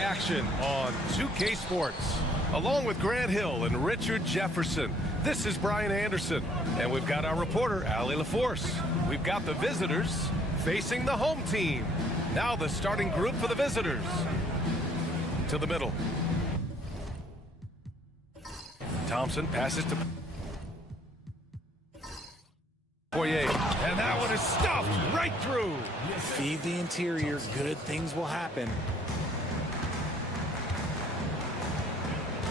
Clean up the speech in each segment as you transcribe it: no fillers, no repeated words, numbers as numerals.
Action on 2K Sports. Along with Grant Hill and Richard Jefferson, this is Brian Anderson. And we've got our reporter, Ali LaForce. We've got the visitors facing the home team. Now the starting group for the visitors. To the middle. Thompson passes to Poirier. And that one is stuffed right through. Feed the interior, good things will happen.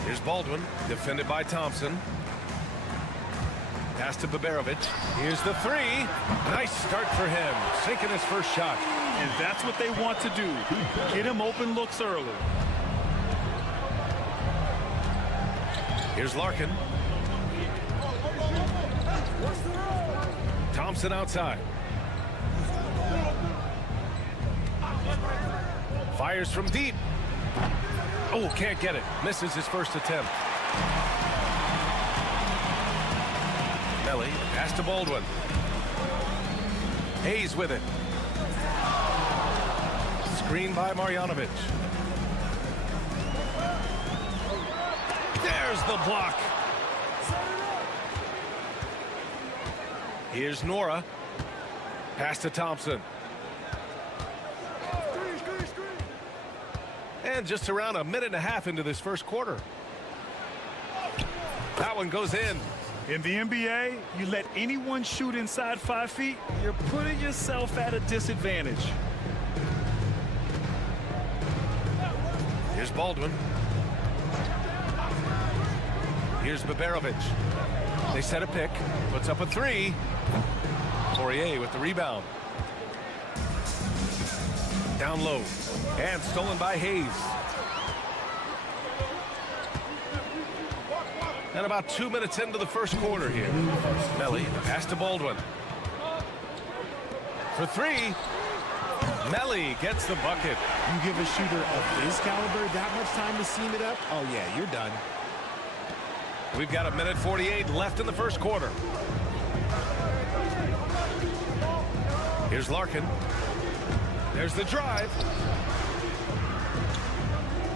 Here's Baldwin, defended by Thompson. Pass to Baberovic. Here's the three. Nice start for him, sinking his first shot. And that's what they want to do. Get him open looks early. Here's Larkin. Thompson outside. Fires from deep. Oh, can't get it. Misses his first attempt. Melly, pass to Baldwin. Hayes with it. Screen by Marjanovic. There's the block. Here's Nora. Pass to Thompson. And just around a minute and a half into this first quarter. That one goes in. In the NBA, you let anyone shoot inside 5 feet, you're putting yourself at a disadvantage. Here's Baldwin. Here's Baberovic. They set a pick. Puts up a three. Poirier with the rebound. Down low. And stolen by Hayes. And about 2 minutes into the first quarter here. Melly, pass to Baldwin. For three. Melly gets the bucket. You give a shooter of his caliber that much time to seam it up, oh yeah, you're done. We've got a minute 48 left in the first quarter. Here's Larkin. There's the drive.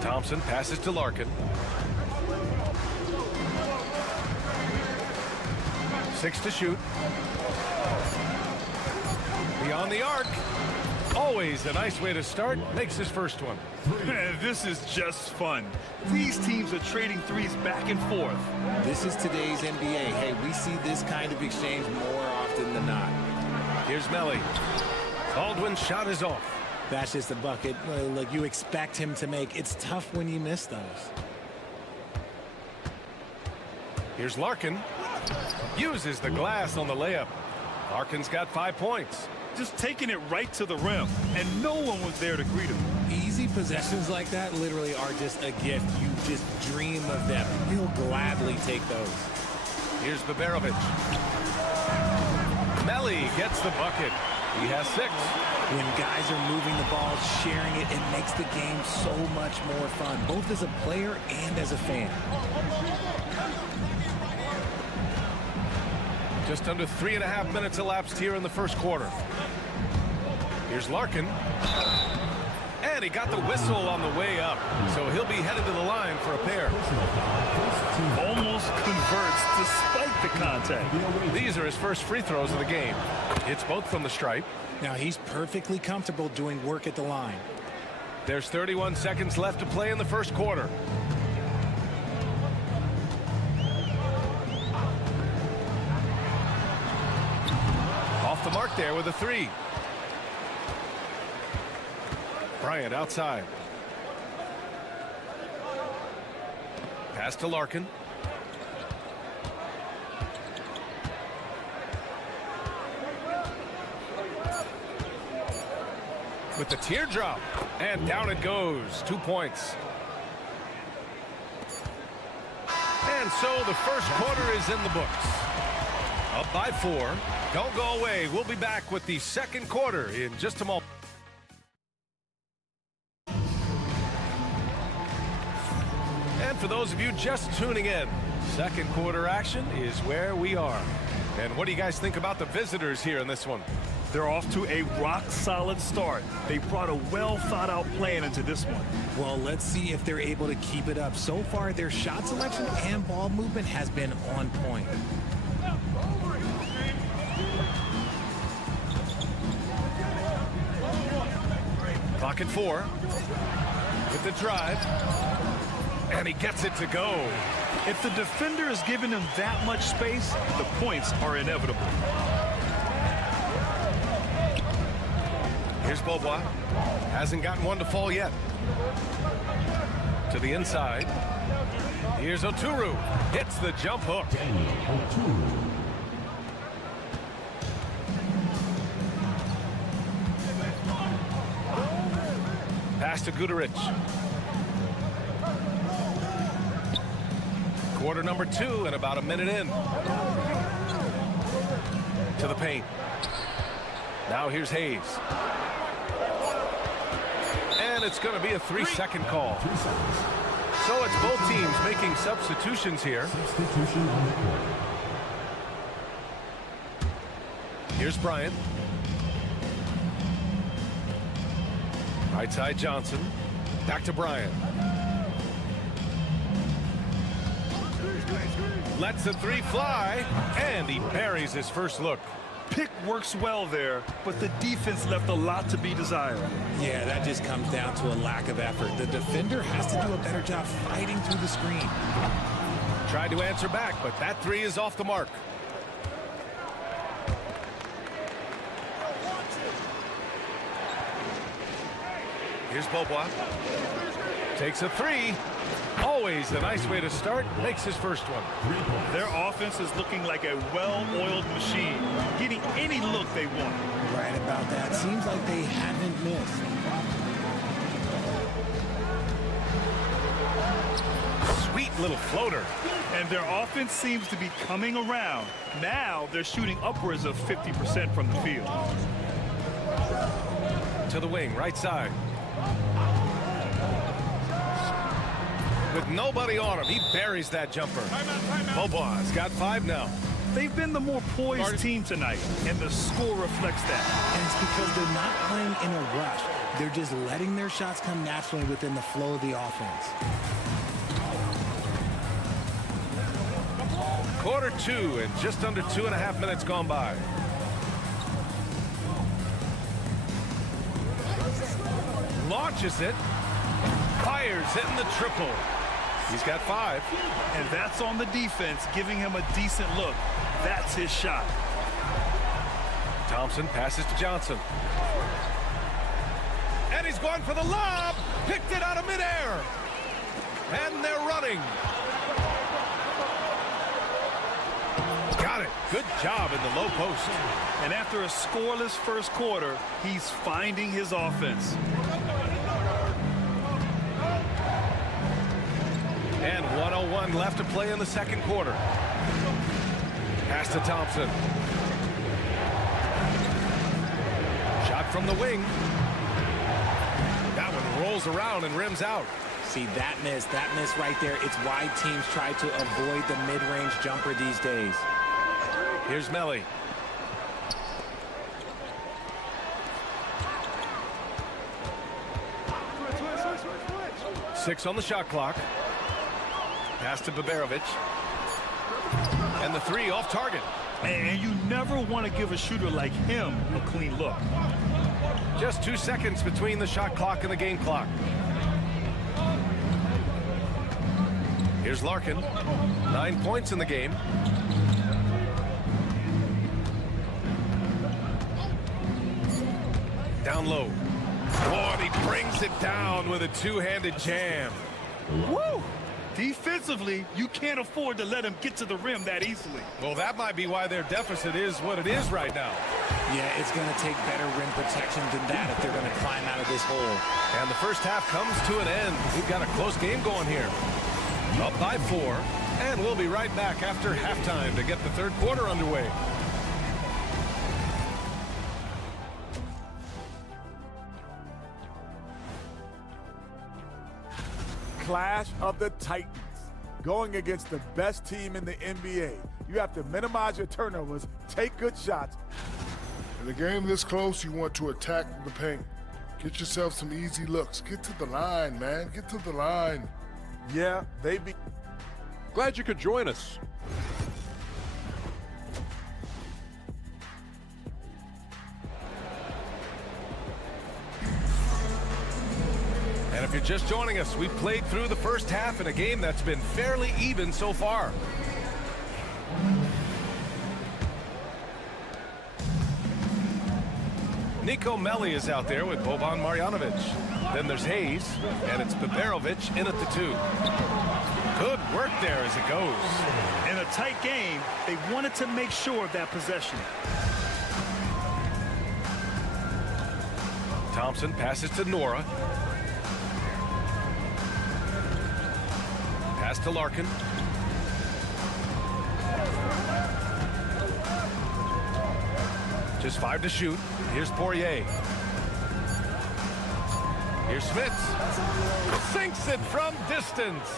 Thompson passes to Larkin. 6 to shoot. Beyond the arc. Always a nice way to start. Makes his first one. This is just fun. These teams are trading threes back and forth. This is today's NBA. Hey, we see this kind of exchange more often than not. Here's Melly. Baldwin's shot is off. That's just a bucket like you expect him to make. It's tough when you miss those. Here's Larkin. Uses the glass on the layup. Larkin's got 5 points. Just taking it right to the rim, and no one was there to greet him. Easy possessions like that literally are just a gift. You just dream of them. He'll gladly take those. Here's Baberovic. Melly gets the bucket. He has 6. When guys are moving the ball, sharing it, it makes the game so much more fun, both as a player and as a fan. Just under 3.5 minutes elapsed here in the first quarter. Here's Larkin. And he got the whistle on the way up. So he'll be headed to the line for a pair. Almost converts despite the contact. These are his first free throws of the game. Hits both from the stripe. Now he's perfectly comfortable doing work at the line. There's 31 seconds left to play in the first quarter. Off the mark there with a three. Bryant outside. Pass to Larkin. With the teardrop, and down it goes. 2 points. And so the first quarter is in the books. Up by 4. Don't go away. We'll be back with the second quarter in just a moment. And for those of you just tuning in, second quarter action is where we are. And what do you guys think about the visitors here in this one? They're off to a rock-solid start. They brought a well-thought-out plan into this one. Well, let's see if they're able to keep it up. So far, their shot selection and ball movement has been on point. Clock at 4. With the drive. And he gets it to go. If the defender is giving him that much space, the points are inevitable. Here's Beaubois. Hasn't gotten one to fall yet. To the inside. Here's Oturu. Hits the jump hook. Pass to Guduric. Quarter number 2 and about a minute in. To the paint. Now here's Hayes. And it's going to be a 3-second call. So it's both teams making substitutions here. Here's Bryant. Right side Johnson. Back to Bryant. Lets the 3 fly. And he buries his first look. Pick works well there, but the defense left a lot to be desired. Yeah, that just comes down to a lack of effort. The defender has to do a better job fighting through the screen. Tried to answer back, but that 3 is off the mark. Here's Beaubois. Takes a 3. Always a nice way to start. Makes his first one. Their offense is looking like a well-oiled machine, getting any look they want. Right about that. Seems like they haven't missed. Sweet little floater. And their offense seems to be coming around. Now they're shooting upwards of 50% from the field. To the wing, right side. With nobody on him, he buries that jumper. Beaubois got 5 now. They've been the more poised team tonight, and the score reflects that. And it's because they're not playing in a rush. They're just letting their shots come naturally within the flow of the offense. Quarter 2 and just under 2.5 minutes gone by. Launches it. Fires, hitting the triple. He's got 5. And that's on the defense, giving him a decent look. That's his shot. Thompson passes to Johnson. And he's going for the lob. Picked it out of midair. And they're running. Got it. Good job in the low post. And after a scoreless first quarter, he's finding his offense. And 1:01 left to play in the second quarter. Pass to Thompson. Shot from the wing. That one rolls around and rims out. See, that miss right there. It's why teams try to avoid the mid-range jumper these days. Here's Melly. Six on the shot clock. Pass to Baberovic. And the 3 off target. And you never want to give a shooter like him a clean look. Just 2 seconds between the shot clock and the game clock. Here's Larkin. 9 points in the game. Down low. Oh, and he brings it down with a two-handed jam. Woo! Defensively, you can't afford to let him get to the rim that easily. Well, that might be why their deficit is what it is right now. Yeah, it's going to take better rim protection than that if they're going to climb out of this hole. And the first half comes to an end. We've got a close game going here. Up by 4, and we'll be right back after halftime to get the third quarter underway. Clash of the Titans, going against the best team in the NBA. You have to minimize your turnovers, take good shots. In a game this close, you want to attack the paint. Get yourself some easy looks. Get to the line, man. Get to the line. Yeah, they be. Glad you could join us. And if you're just joining us, we've played through the first half in a game that's been fairly even so far. Nico Melli is out there with Boban Marjanovic. Then there's Hayes, and it's Biberovic in at the 2. Good work there as it goes. In a tight game, they wanted to make sure of that possession. Thompson passes to Nora. Pass to Larkin. Just 5 to shoot. Here's Poirier. Here's Smits. Sinks it from distance.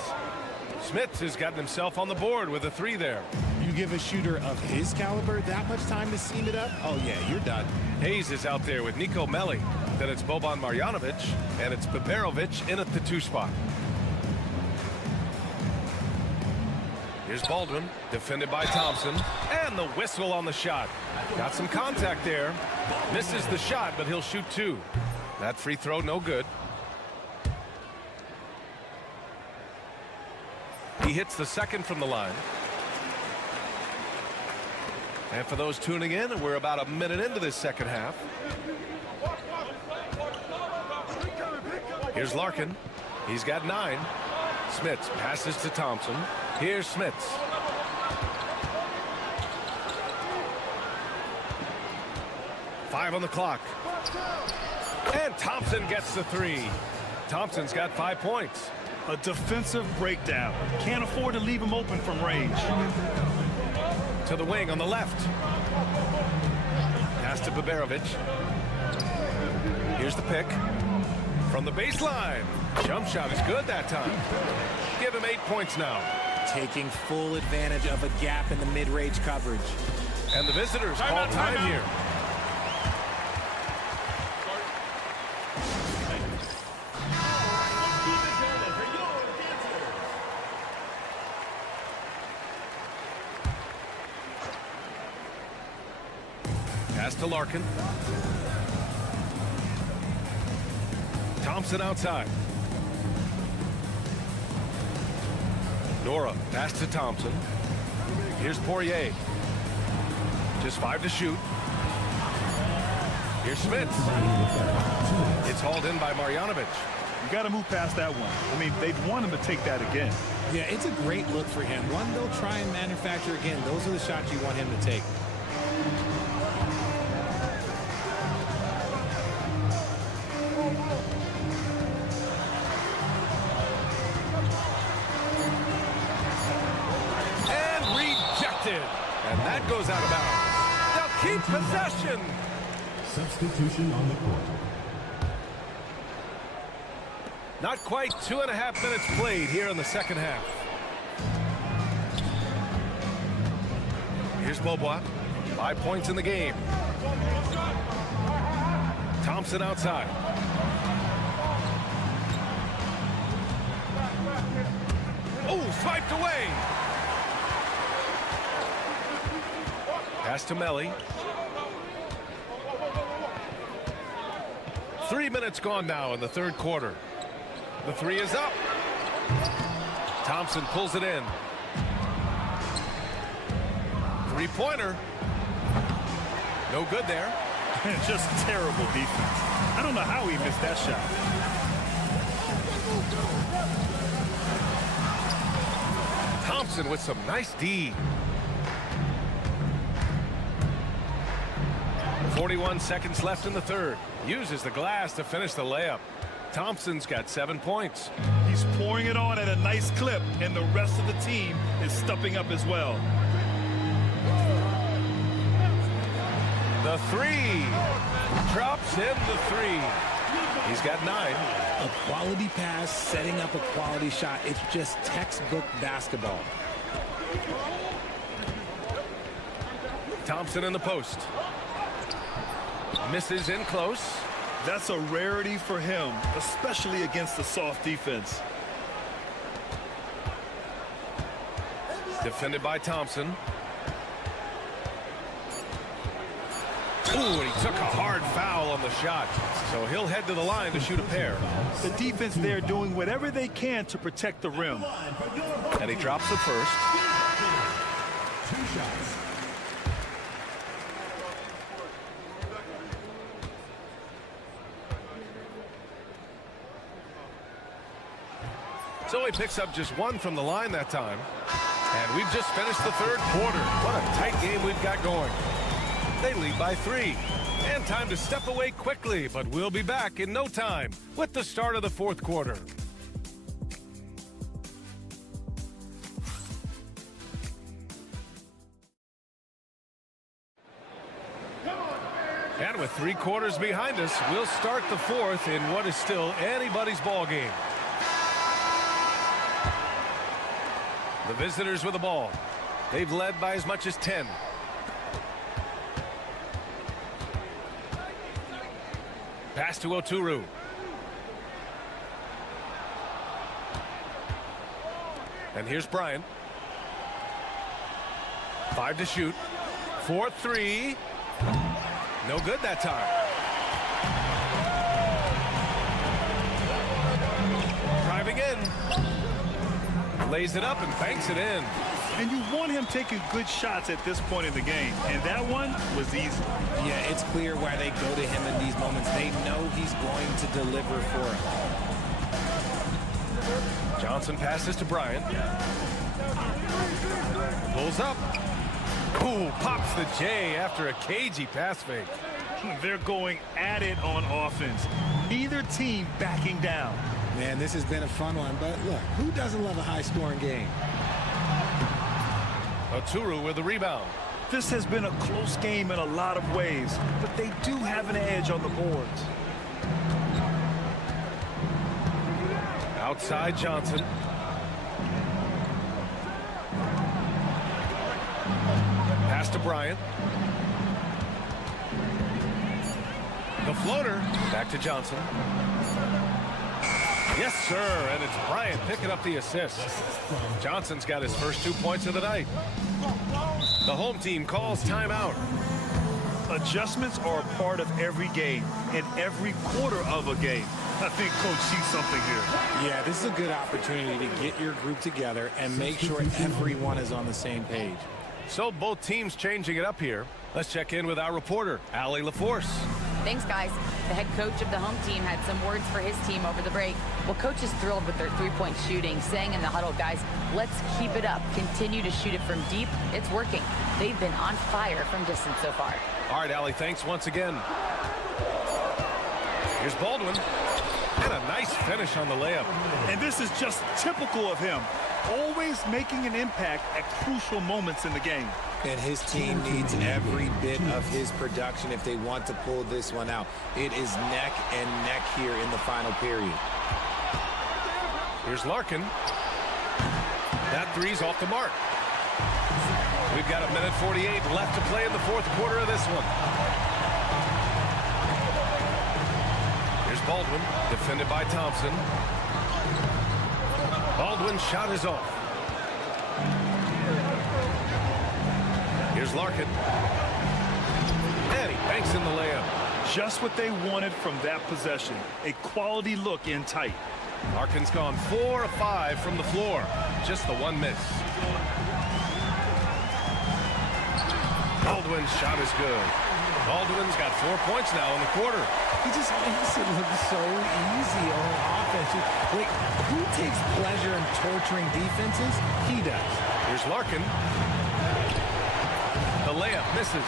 Smits has gotten himself on the board with a 3 there. You give a shooter of his caliber that much time to seam it up? Oh, yeah, you're done. Hayes is out there with Nico Melli. Then it's Boban Marjanovic, and it's Biberovic in at the 2 spot. Here's Baldwin, defended by Thompson, and the whistle on the shot. Got some contact there. Misses the shot, but he'll shoot 2. That free throw, no good. He hits the second from the line. And for those tuning in, we're about a minute into this second half. Here's Larkin. He's got 9. Smits passes to Thompson. Here's Smits. Five on the clock. And Thompson gets the 3. Thompson's got 5 points. A defensive breakdown. Can't afford to leave him open from range. To the wing on the left. Pass to Biberovic. Here's the pick. From the baseline. Jump shot is good that time. Give him 8 points now. Taking full advantage of a gap in the mid-range coverage. And the visitors call time here. Pass to Larkin. Thompson outside. Nora, pass to Thompson. Here's Poirier. Just 5 to shoot. Here's Smits. It's hauled in by Marjanovic. You got to move past that one. I mean, they'd want him to take that again. Yeah, it's a great look for him. One they'll try and manufacture again. Those are the shots you want him to take. And that goes out of bounds. They'll keep possession. Substitution on the court. Not quite 2.5 minutes played here in the second half. Here's Bobois. 5 points in the game. Thompson outside. Oh, swiped away. Pass to Melly. 3 minutes gone now in the third quarter. The three is up. Thompson pulls it in. Three-pointer. No good there. Just terrible defense. I don't know how he missed that shot. Thompson with some nice D. 41 seconds left in the third. Uses the glass to finish the layup. Thompson's got 7 points. He's pouring it on at a nice clip, and the rest of the team is stepping up as well. The three. Drops in the three. He's got 9. A quality pass, setting up a quality shot. It's just textbook basketball. Thompson in the post. Misses in close. That's a rarity for him, especially against the soft defense. Defended by Thompson. Ooh, and he took a hard foul on the shot. So he'll head to the line to shoot a pair. The defense there doing whatever they can to protect the rim. And he drops the first. 2 shots. So he picks up just 1 from the line that time. And we've just finished the third quarter. What a tight game we've got going. They lead by 3. And time to step away quickly, but we'll be back in no time with the start of the fourth quarter. And with 3 quarters behind us, we'll start the fourth in what is still anybody's ball game. The visitors with the ball. They've led by as much as 10. Pass to Oturu. And here's Bryant. 5 to shoot. 4-3. No good that time. Driving in. Lays it up and banks it in. And you want him taking good shots at this point in the game. And that one was easy. Yeah, it's clear why they go to him in these moments. They know he's going to deliver for him. Johnson passes to Bryant. Pulls up. Ooh, pops the J after a cagey pass fake. They're going at it on offense. Neither team backing down. Man, this has been a fun one, but look, who doesn't love a high-scoring game? Oturu with the rebound. This has been a close game in a lot of ways, but they do have an edge on the boards. Outside Johnson. Pass to Bryant. The floater. Back to Johnson. Yes, sir, and it's Bryant picking up the assist. Johnson's got his first 2 points of the night. The home team calls timeout. Adjustments are a part of every game and every quarter of a game. I think Coach sees something here. Yeah, this is a good opportunity to get your group together and make sure everyone is on the same page. So both teams changing it up here. Let's check in with our reporter, Allie LaForce. Thanks, guys. The head coach of the home team had some words for his team over the break. Well, coach is thrilled with their three-point shooting, saying in the huddle, guys, let's keep it up. Continue to shoot it from deep. It's working. They've been on fire from distance so far. All right, Allie, thanks once again. Here's Baldwin. And a nice finish on the layup. And this is just typical of him. Always making an impact at crucial moments in the game. And his team needs every bit of his production if they want to pull this one out. It is neck and neck here in the final period. Here's Larkin. That three's off the mark. We've got 1:48 left to play in the fourth quarter of this one. Here's Baldwin, defended by Thompson. Baldwin's shot is off. Here's Larkin. banks in the layup. Just what they wanted from that possession. A quality look in tight. Larkin's gone 4 of 5 from the floor. Just the one miss. Baldwin's shot is good. Baldwin's got 4 points now in the quarter. He just makes it look so easy on offense. Like, who takes pleasure in torturing defenses? He does. Here's Larkin. The layup misses.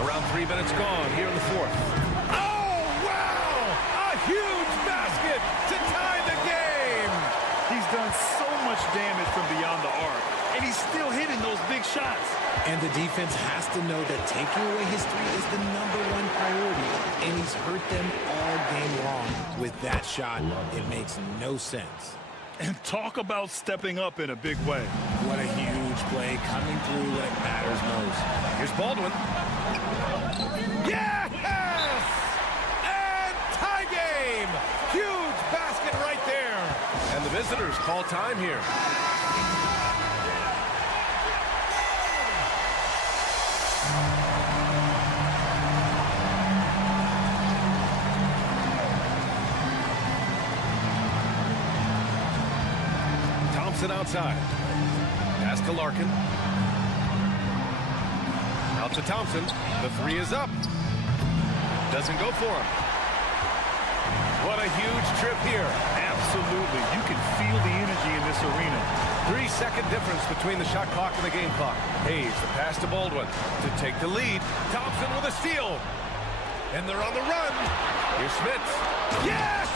Around 3 minutes gone here in the fourth. Oh, wow! A huge basket to tie the game! He's done so much damage from beyond the arc, and he's still hitting those big shots. And the defense has to know that taking away his three is the #1 priority, and he's hurt them all game long. With that shot, it makes no sense. And talk about stepping up in a big way. What a huge play coming through when it matters most. Here's Baldwin. Yes! And tie game! Huge basket right there. And the visitors call time here. Thompson outside. Pass to Larkin. Out to Thompson. The three is up. Doesn't go for him. What a huge trip here. Absolutely. You can feel the energy in this arena. 3-second difference between the shot clock and the game clock. Hayes, the pass to Baldwin to take the lead. Thompson with a steal. And they're on the run. Here's Smith. Yes!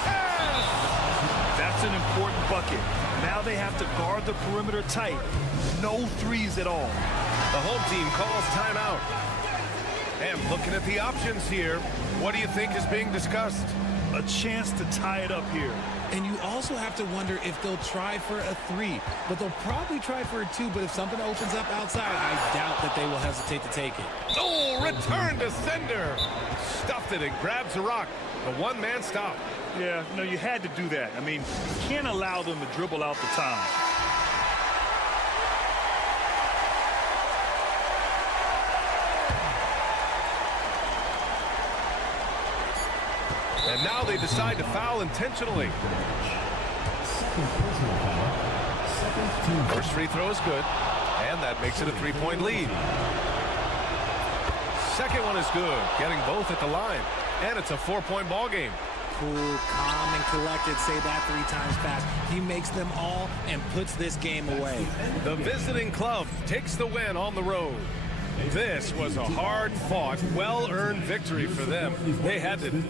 That's an important bucket. Now they have to guard the perimeter tight. No threes at all. The home team calls timeout. And looking at the options here, what do you think is being discussed? A chance to tie it up here. And you also have to wonder if they'll try for a three. But they'll probably try for a two. But if something opens up outside, I doubt that they will hesitate to take it. Oh, return to sender. Stuffed it and grabs the rock. The one-man stop. Yeah, no, you had to do that. I mean, you can't allow them to dribble out the time. And now they decide to foul intentionally. First free throw is good, and that makes it a 3-point lead. Second one is good, getting both at the line, and it's a 4-point ball game. Cool, calm, and collected. Say that 3 times fast. He makes them all and puts this game away. The visiting club takes the win on the road. This was a hard-fought, well-earned victory for them. They had to...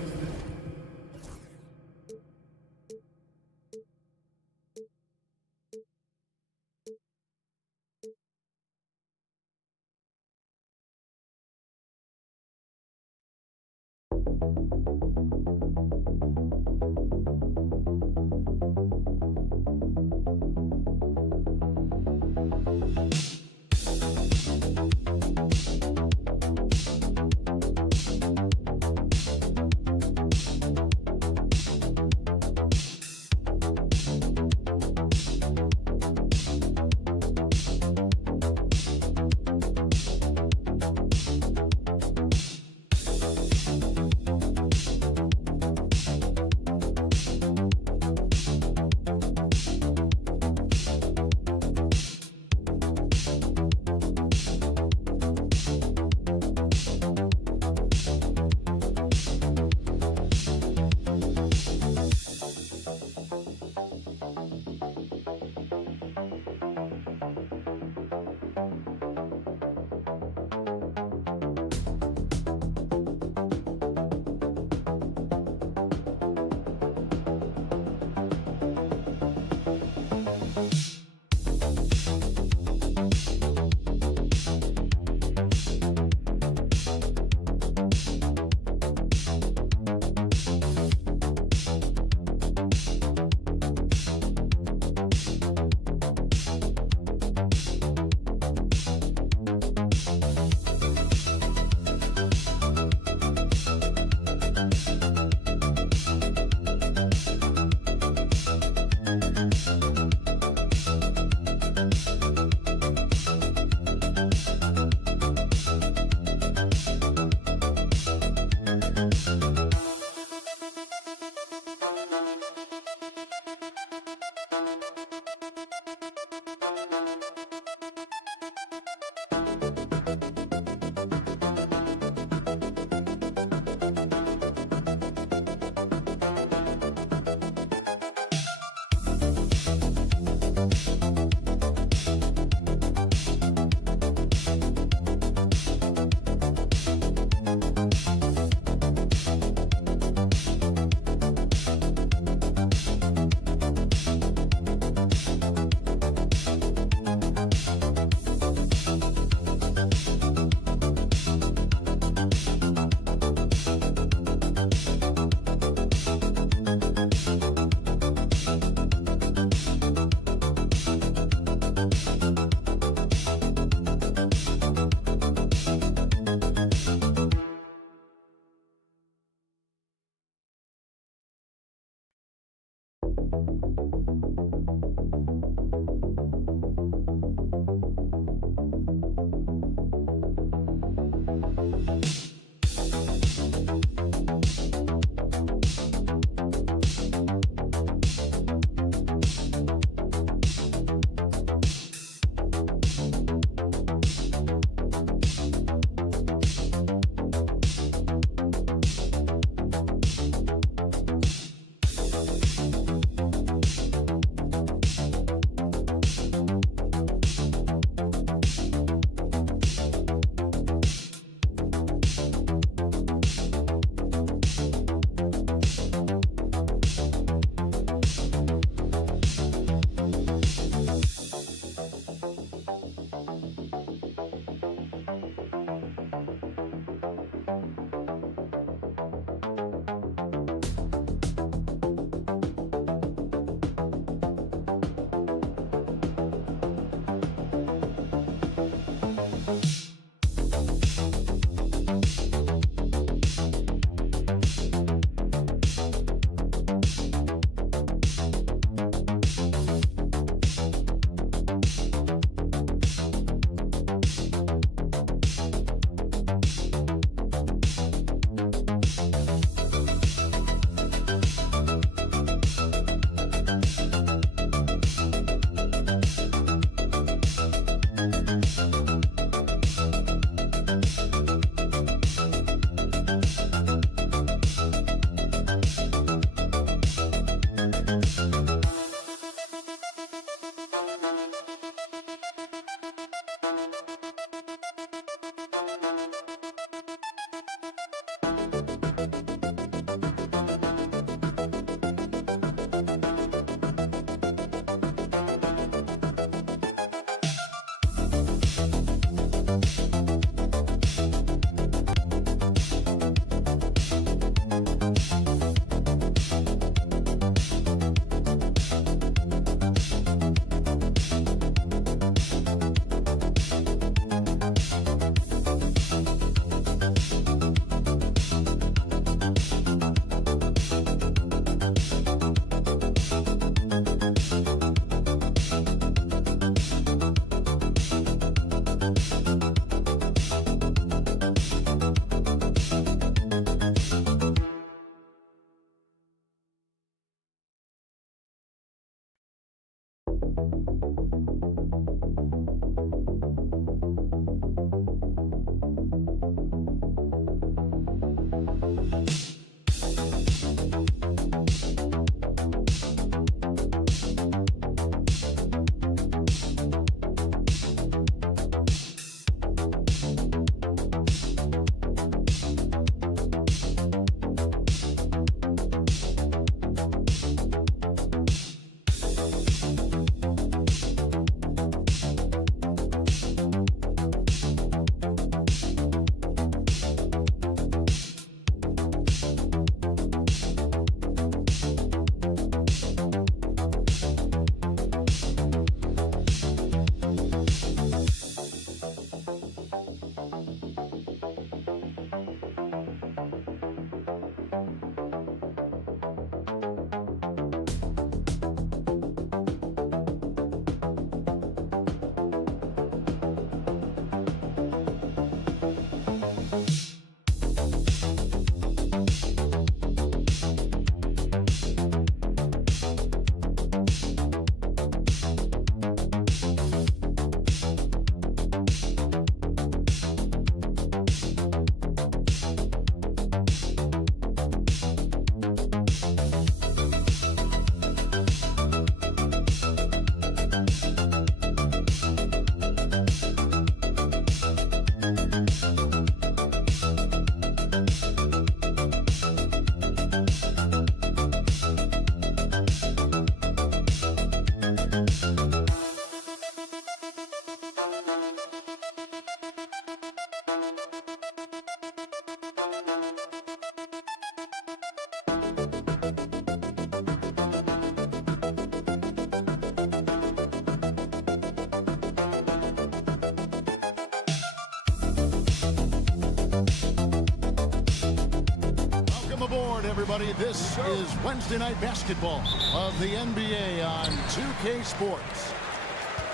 everybody. This is Wednesday Night Basketball of the NBA on 2K Sports.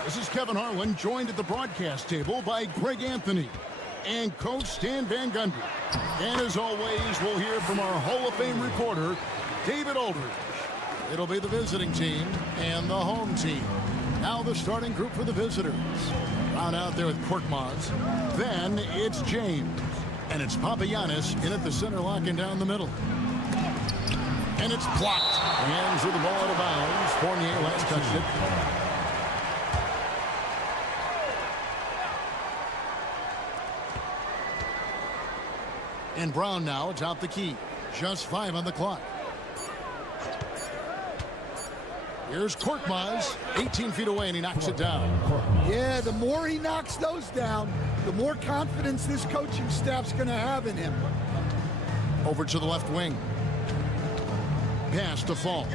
This is Kevin Harlan, joined at the broadcast table by Greg Anthony and Coach Stan Van Gundy. And as always, we'll hear from our Hall of Fame reporter, David Aldridge. It'll be the visiting team and the home team. Now the starting group for the visitors. Brown out there with Korkmaz. Then it's James. And it's Papagiannis in at the center, locking down the middle. And it's blocked. Hands with the ball out of bounds. Fournier last touched it. And Brown now atop the key. Just 5 on the clock. Here's Korkmaz, 18 feet away, and he knocks it down. Yeah, the more he knocks those down, the more confidence this coaching staff's going to have in him. Over to the left wing. Pass to Fall.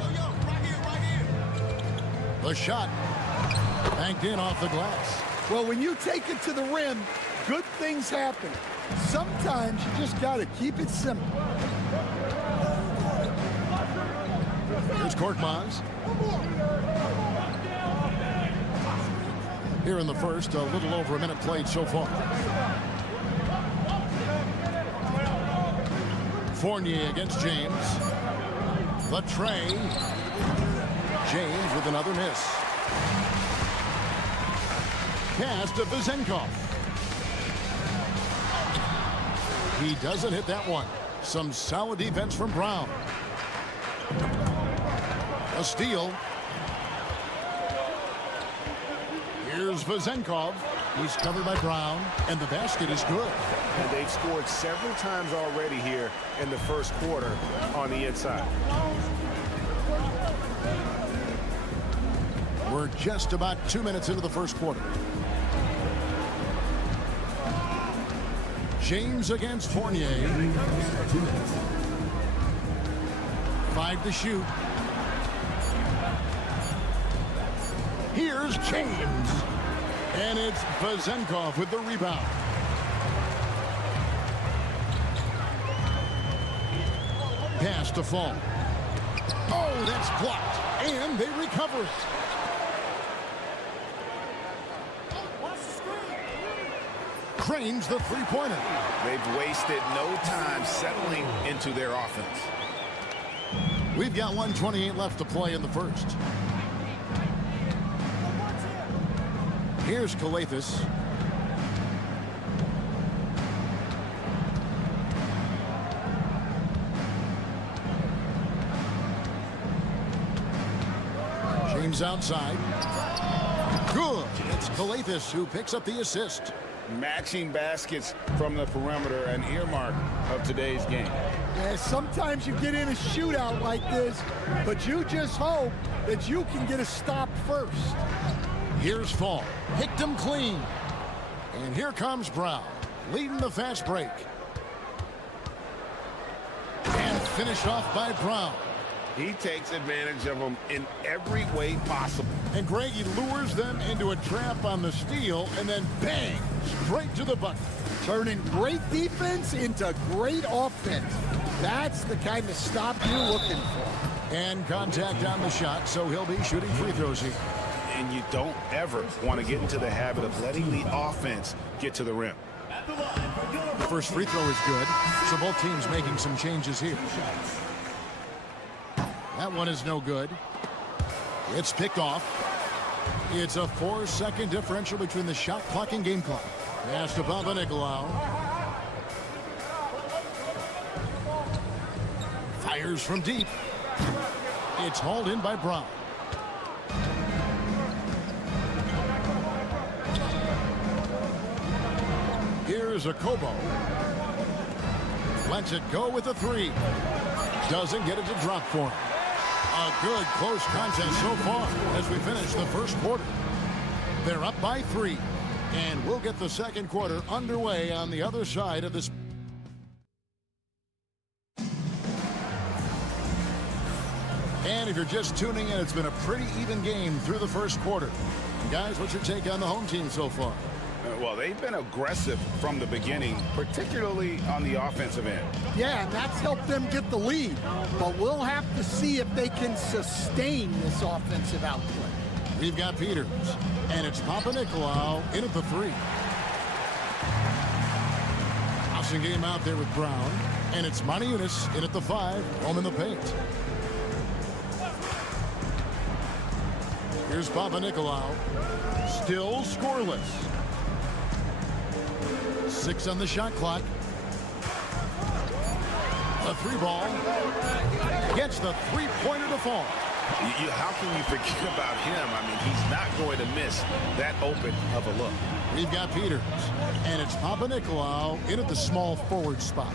The shot banked in off the glass. Well, when you take it to the rim, good things happen. Sometimes you just got to keep it simple. Here's Korkmaz. Here in the first, a little over a minute played so far. Fournier against James. The tray. James with another miss. Pass to Vezenkov. He doesn't hit that one. Some solid defense from Brown. A steal. Here's Vezenkov. He's covered by Brown, and the basket is good. And they've scored several times already here in the first quarter on the inside. We're just about 2 minutes into the first quarter. James against Fournier. 5 to shoot. Here's James. And it's Vezenkov with the rebound. Pass to Fall. Oh, that's blocked. And they recover it. Cranes the three-pointer. They've wasted no time settling into their offense. We've got 1:28 left to play in the first. Here's Calathes. James outside. Good. It's Calathes who picks up the assist. Matching baskets from the perimeter, an earmark of today's game. Yeah, sometimes you get in a shootout like this, but you just hope that you can get a stop first. Here's Fall. Picked him clean. And here comes Brown, leading the fast break. And finished off by Brown. He takes advantage of them in every way possible. And Greg, he lures them into a trap on the steal, and then bang, straight to the bucket. Turning great defense into great offense. That's the kind of stop you're looking for. And contact on the shot, so he'll be shooting free throws here. And you don't ever want to get into the habit of letting the offense get to the rim. The first free throw is good, so both teams making some changes here. That one is no good. It's picked off. It's a 4-second differential between the shot clock and game clock. Pass to Papanikolaou. Fires from deep. It's hauled in by Brown. Here's a Kobo. Lets it go with a 3. Doesn't get it to drop for him. A good close contest so far as we finish the first quarter. They're up by 3. And we'll get the second quarter underway on the other side of this. And if you're just tuning in, it's been a pretty even game through the first quarter. And guys, what's your take on the home team so far? Well, they've been aggressive from the beginning, particularly on the offensive end. Yeah, and that's helped them get the lead. But we'll have to see if they can sustain this offensive output. We've got Peters, and it's Papanikolaou in at the 3. Passing game out there with Brown, and it's Maniunas in at the 5, home in the paint. Here's Papanikolaou, still scoreless. 6 on the shot clock. The 3 ball gets the 3-pointer to fall. How can you forget about him? I mean, he's not going to miss that open of a look. We've got Peters, and it's Papanikolaou in at the small forward spot.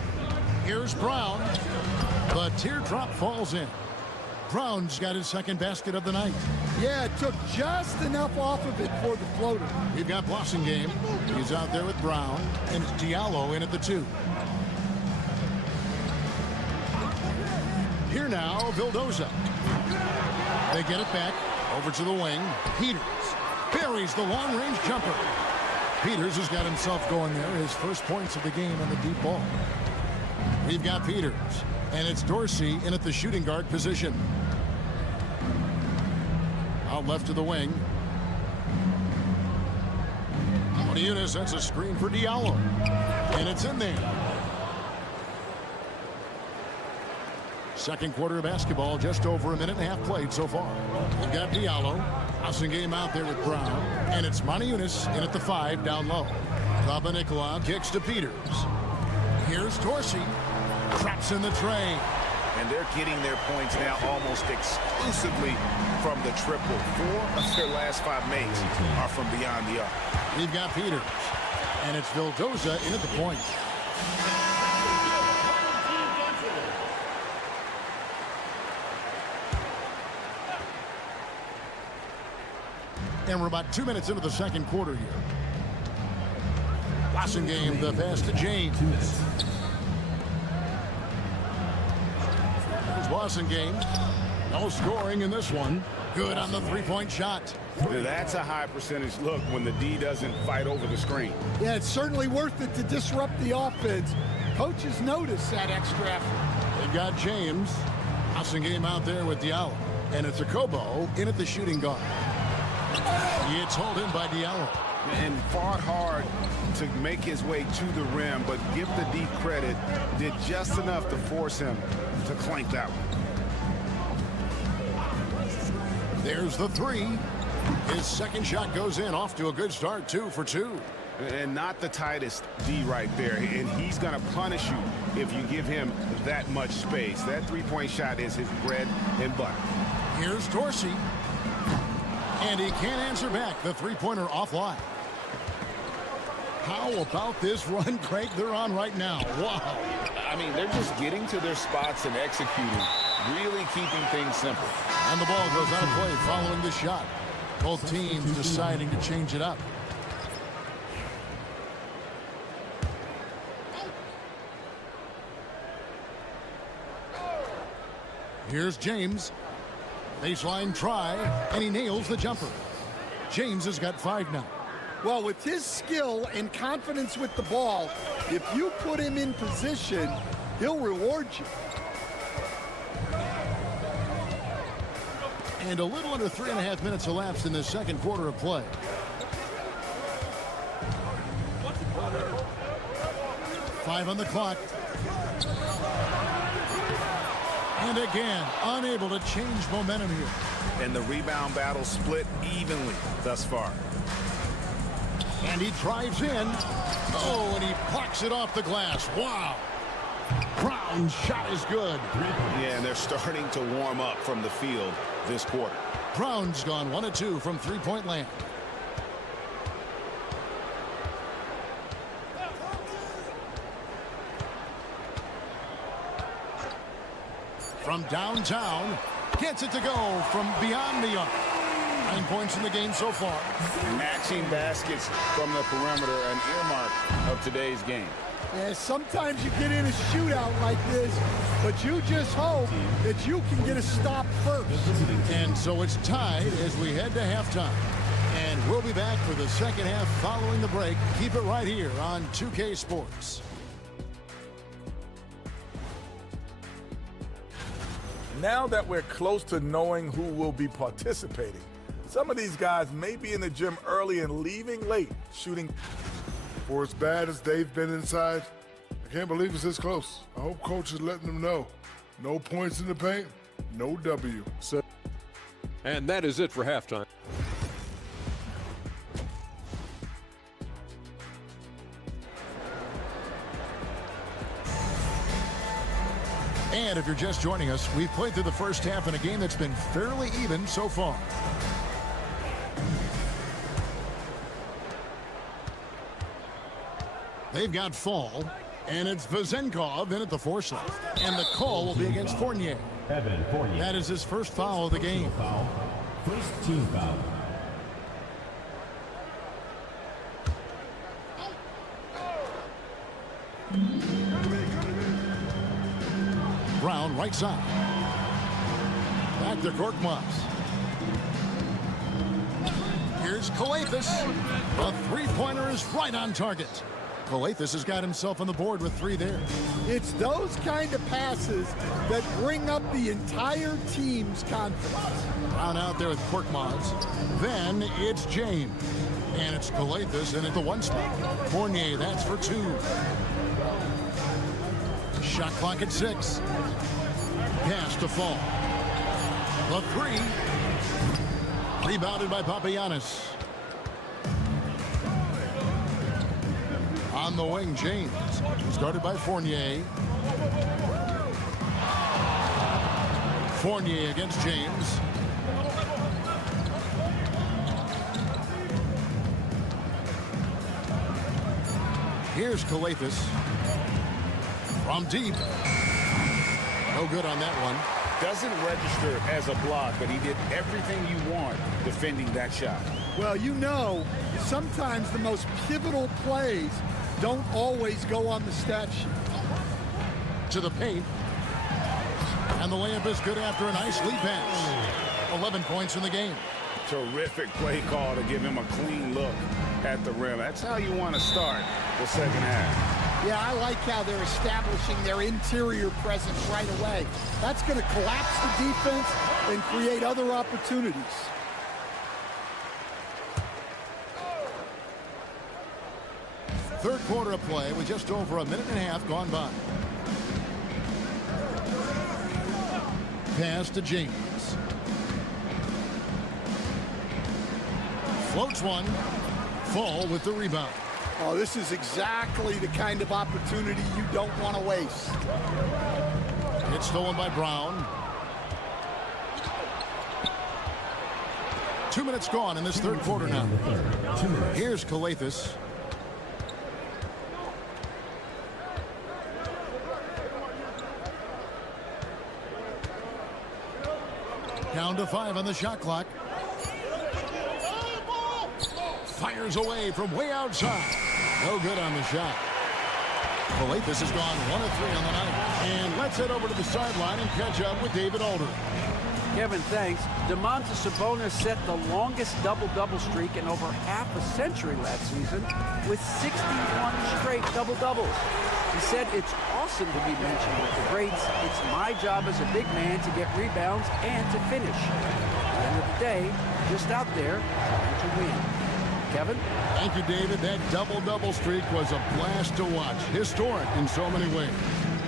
Here's Brown. The teardrop falls in. Brown's got his second basket of the night. Yeah, it took just enough off of it for the floater. We've got Blossingame. He's out there with Brown, and it's Diallo in at the 2. Here now, Vildoza. They get it back over to the wing. Peters buries the long-range jumper. Peters has got himself going there. His first points of the game on the deep ball. We've got Peters, and it's Dorsey in at the shooting guard position. Out left to the wing. Maniunas sets a screen for Diallo, and it's in there. Second quarter of basketball, just over a minute and a half played so far. We've got Diallo. Passing game out there with Brown. And it's Maniunas in at the 5 down low. Papanikolaou kicks to Peters. Here's Dorsey. Traps in the tray. And they're getting their points now almost exclusively from the triple. 4 of their last 5 makes are from beyond the arc. We've got Peters. And it's Vildoza in at the point. And we're about 2 minutes into the second quarter here. Blossingame, the pass to James. Here's Blossingame. No scoring in this one. Good on the 3-point shot. That's a high percentage look when the D doesn't fight over the screen. Yeah, it's certainly worth it to disrupt the offense. Coaches notice that extra effort. They've got James. Blossingame out there with Diallo. And it's Akobo in at the shooting guard. It's hauled in by Diallo. And fought hard to make his way to the rim, but give the D credit, did just enough to force him to clank that one. There's the 3. His second shot goes in, off to a good start, 2 for 2. And not the tightest D right there, and he's going to punish you if you give him that much space. That 3-point shot is his bread and butter. Here's Dorsey. And he can't answer back. The 3-pointer offline. How about this run, Craig, they're on right now? Wow. I mean, they're just getting to their spots and executing, really keeping things simple. And the ball goes out of play following the shot. Both teams deciding to change it up. Here's James. Baseline try, and he nails the jumper. James has got 5 now. Well, with his skill and confidence with the ball, if you put him in position, he'll reward you. And a little under 3.5 minutes elapsed in the second quarter of play. Five on the clock. And again, unable to change momentum here. And the rebound battle split evenly thus far. And he drives in. Oh, and he plucks it off the glass. Wow. Brown's shot is good. Yeah, and they're starting to warm up from the field this quarter. Brown's gone 1 of 2 from 3-point land. From downtown, gets it to go from beyond the arc. 9 points in the game so far. Matching baskets from the perimeter, an earmark of today's game. Yeah, sometimes you get in a shootout like this, but you just hope that you can get a stop first. And so it's tied as we head to halftime. And we'll be back for the second half following the break. Keep it right here on 2K Sports. Now that we're close to knowing who will be participating, some of these guys may be in the gym early and leaving late, shooting. For as bad as they've been inside, I can't believe it's this close. I hope coach is letting them know. No points in the paint, no W. And that is it for halftime. And if you're just joining us, we've played through the first half in a game that's been fairly even so far. They've got Fall, and it's Vezenkov in at the force line. And the call will be against Fournier. Evan Fournier. That is his first foul of the game. Foul. First team foul. Brown, right side. Back to Korkmaz. Here's Kalathis. A three-pointer is right on target. Kalathis has got himself on the board with 3 there. It's those kind of passes that bring up the entire team's confidence. Brown out there with Korkmaz. Then it's James. And it's Kalathis in at the 1 spot. Fournier, that's for 2. Shot clock at 6. Pass to Fall. The 3. Rebounded by Papagiannis. On the wing, James. Started by Fournier. Fournier against James. Here's Kalathis. From deep. No good on that one. Doesn't register as a block, but he did everything you want defending that shot. Well, you know, sometimes the most pivotal plays don't always go on the stat sheet. To the paint. And the layup is good after a nice lead pass. 11 points in the game. Terrific play call to give him a clean look at the rim. That's how you want to start the second half. Yeah, I like how they're establishing their interior presence right away. That's going to collapse the defense and create other opportunities. Third quarter of play with just over a minute and a half gone by. Pass to James. Floats one. Fall with the rebound. Oh, this is exactly the kind of opportunity you don't want to waste. It's stolen by Brown. 2 minutes gone in this third quarter now. Here's Kalathis. Down to 5 on the shot clock. Fires away from way outside. No good on the shot. Kalathis has gone 1 of 3 on the night. And let's head over to the sideline and catch up with David Alder. Kevin, thanks. Domantas Sabonis set the longest double-double streak in over half a century last season with 61 straight double-doubles. He said, "It's awesome to be mentioned with the greats. It's my job as a big man to get rebounds and to finish. At the end of the day, just out there trying to win." Kevin? Thank you, David. That double-double streak was a blast to watch. Historic in so many ways.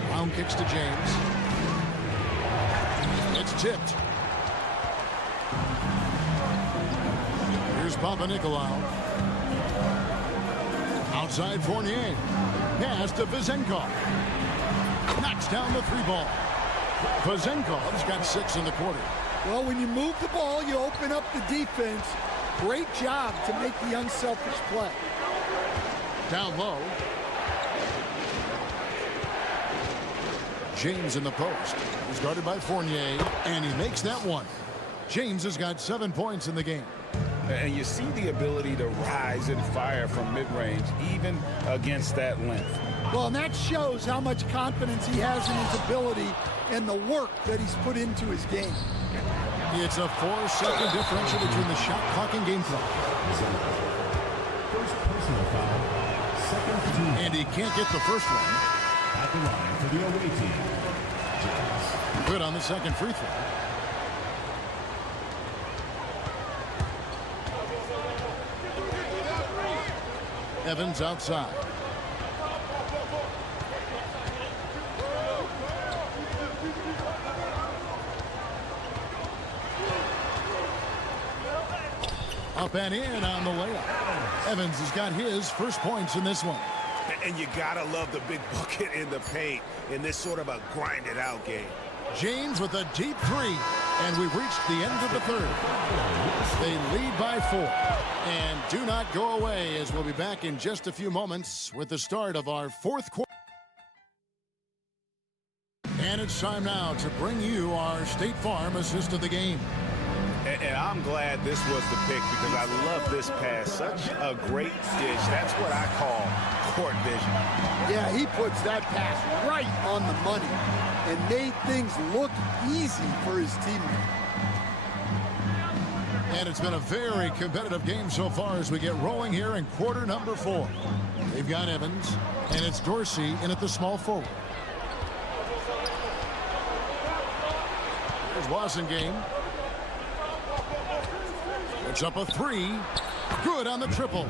Brown kicks to James. It's tipped. Here's Papanikolaou. Outside Fournier. Pass to Vezenkov. Knocks down the 3 ball. Vezenkov's got 6 in the quarter. Well, when you move the ball, you open up the defense. Great job to make the unselfish play. Down low. James in the post. He's guarded by Fournier, and he makes that one. James has got 7 points in the game. And you see the ability to rise and fire from mid-range, even against that length. Well, and that shows how much confidence he has in his ability and the work that he's put into his game. It's a 4-second differential between the shot clock and game clock. First personal foul. Second team. And he can't get the first one. At the line for the away team. James. Good on the second free throw. Evans outside. Up and in on the layup. Evans has got his first points in this one. And you gotta love the big bucket in the paint in this sort of a grinded-out game. James with a deep three. And we've reached the end of the third. They lead by 4. And do not go away, as we'll be back in just a few moments with the start of our fourth quarter. And it's time now to bring you our State Farm assist of the game. And I'm glad this was the pick because I love this pass. Such a great dish. That's what I call court vision. Yeah, he puts that pass right on the money and made things look easy for his teammate. And it's been a very competitive game so far as we get rolling here in quarter number 4. They've got Evans, and it's Dorsey in at the small forward. There's Wasengame. It's up a 3. Good on the triple.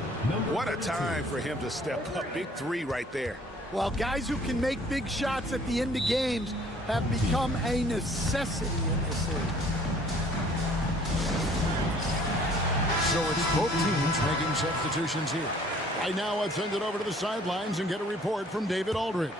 What a time for him to step up. Big 3 right there. Well, guys who can make big shots at the end of games have become a necessity in this league. So it's both teams making substitutions here. Right now, I've sent it over to the sidelines and get a report from David Aldridge.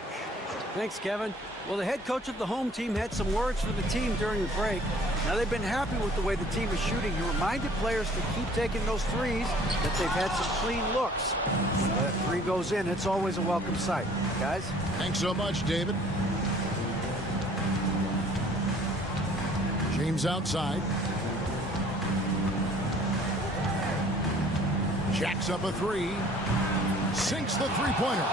Thanks, Kevin. Well, the head coach of the home team had some words for the team during the break. Now, they've been happy with the way the team is shooting. He reminded players to keep taking those threes, that they've had some clean looks. When that 3 goes in, it's always a welcome sight. Guys? Thanks so much, David. James outside. Jacks up a 3. Sinks the three-pointer.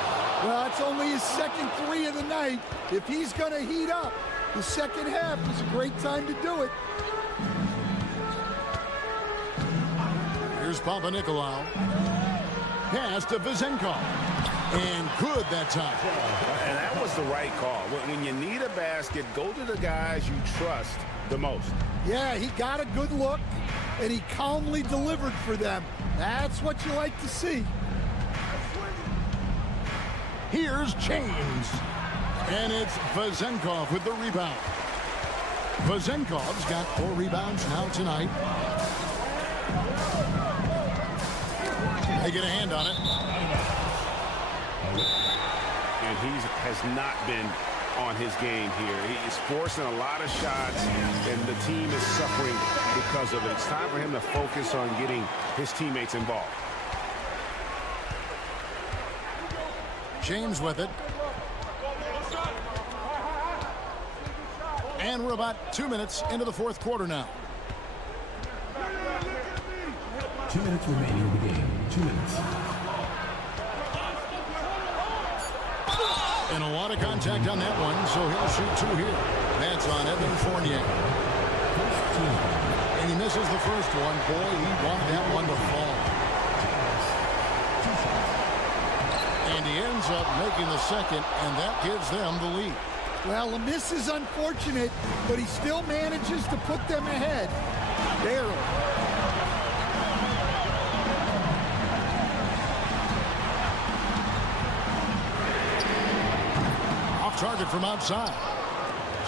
Well, it's only his second 3 of the night. If he's going to heat up, the second half is a great time to do it. Here's Papanikolaou. Pass to Vezenkov. And good that time. And that was the right call. When you need a basket, go to the guys you trust the most. Yeah, he got a good look, and he calmly delivered for them. That's what you like to see. Here's James. And it's Vezenkov with the rebound. Vezenkov's got 4 rebounds now tonight. They get a hand on it. And he has not been on his game here. He's forcing a lot of shots, and the team is suffering because of it. It's time for him to focus on getting his teammates involved. James with it. And we're about 2 minutes into the fourth quarter now. 2 minutes remaining in the game. 2 minutes. And a lot of contact on that one, so he'll shoot 2 here. That's on Evan Fournier. And he misses the first one. Boy, he wanted that one to fall. And he ends up making the second, and that gives them the lead. Well, the miss is unfortunate, but he still manages to put them ahead. Barely. Off target from outside.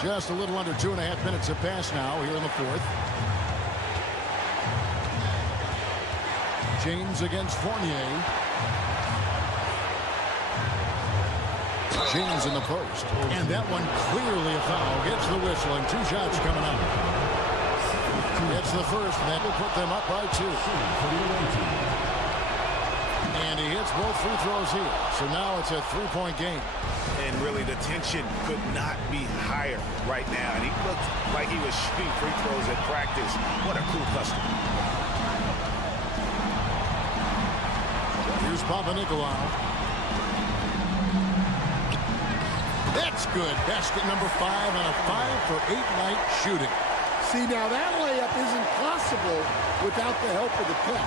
Just a little under 2.5 minutes have passed now here in the fourth. James against Fournier. James in the post. And that one clearly a foul. Gets the whistle and 2 shots coming out. Gets the first. That will put them up by 2. And he hits both free throws here. So now it's a 3-point game. And really the tension could not be higher right now. And he looked like he was shooting free throws at practice. What a cool customer. Here's Papanikolaou. That's good. Basket number 5 on a 5-for-8 night shooting. See, now that layup isn't possible without the help of the pick.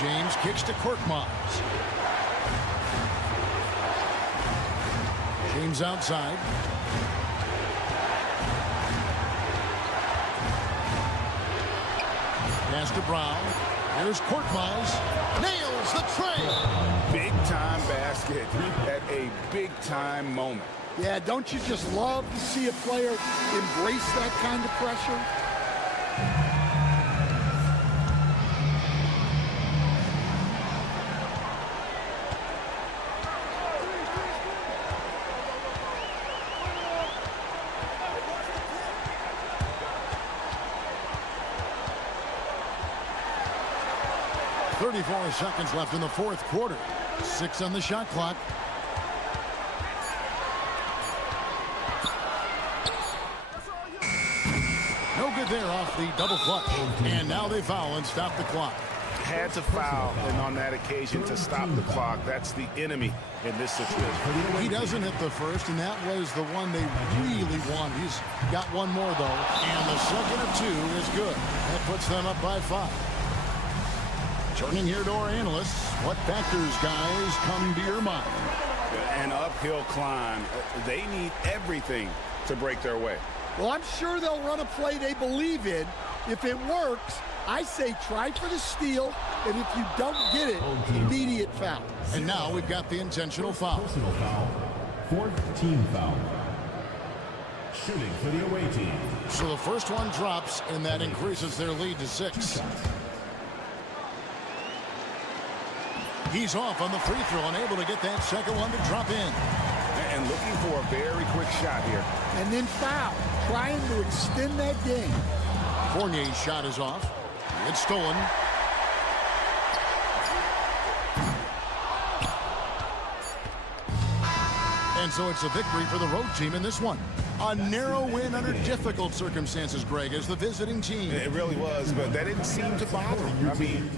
James kicks to Korkmaz. James outside. Pass to Brown. Here's Korkmaz. Nails the tray. Big-time basket at a big-time moment. Yeah, don't you just love to see a player embrace that kind of pressure? .34 seconds left in the fourth quarter. 6 on the shot clock. No good there off the double clutch. And now they foul and stop the clock. Had to foul, and on that occasion to stop the clock. That's the enemy in this situation. He doesn't hit the first, and that was the one they really want. He's got one more, though. And the second of 2 is good. That puts them up by 5. Turning here to our analysts, what factors, guys, come to your mind? An uphill climb. They need everything to break their way. Well, I'm sure they'll run a play they believe in. If it works, I say try for the steal, and if you don't get it, immediate foul. And now we've got the intentional foul. Personal foul. 4th team foul. Shooting for the away team. So the first one drops, and that increases their lead to 6. He's off on the free throw, unable to get that second one to drop in. And looking for a very quick shot here. And then foul, trying to extend that game. Fournier's shot is off. It's stolen. And so it's a victory for the road team in this one. A narrow win under difficult circumstances, Greg, as the visiting team. It really was, but that didn't seem to bother him. I mean,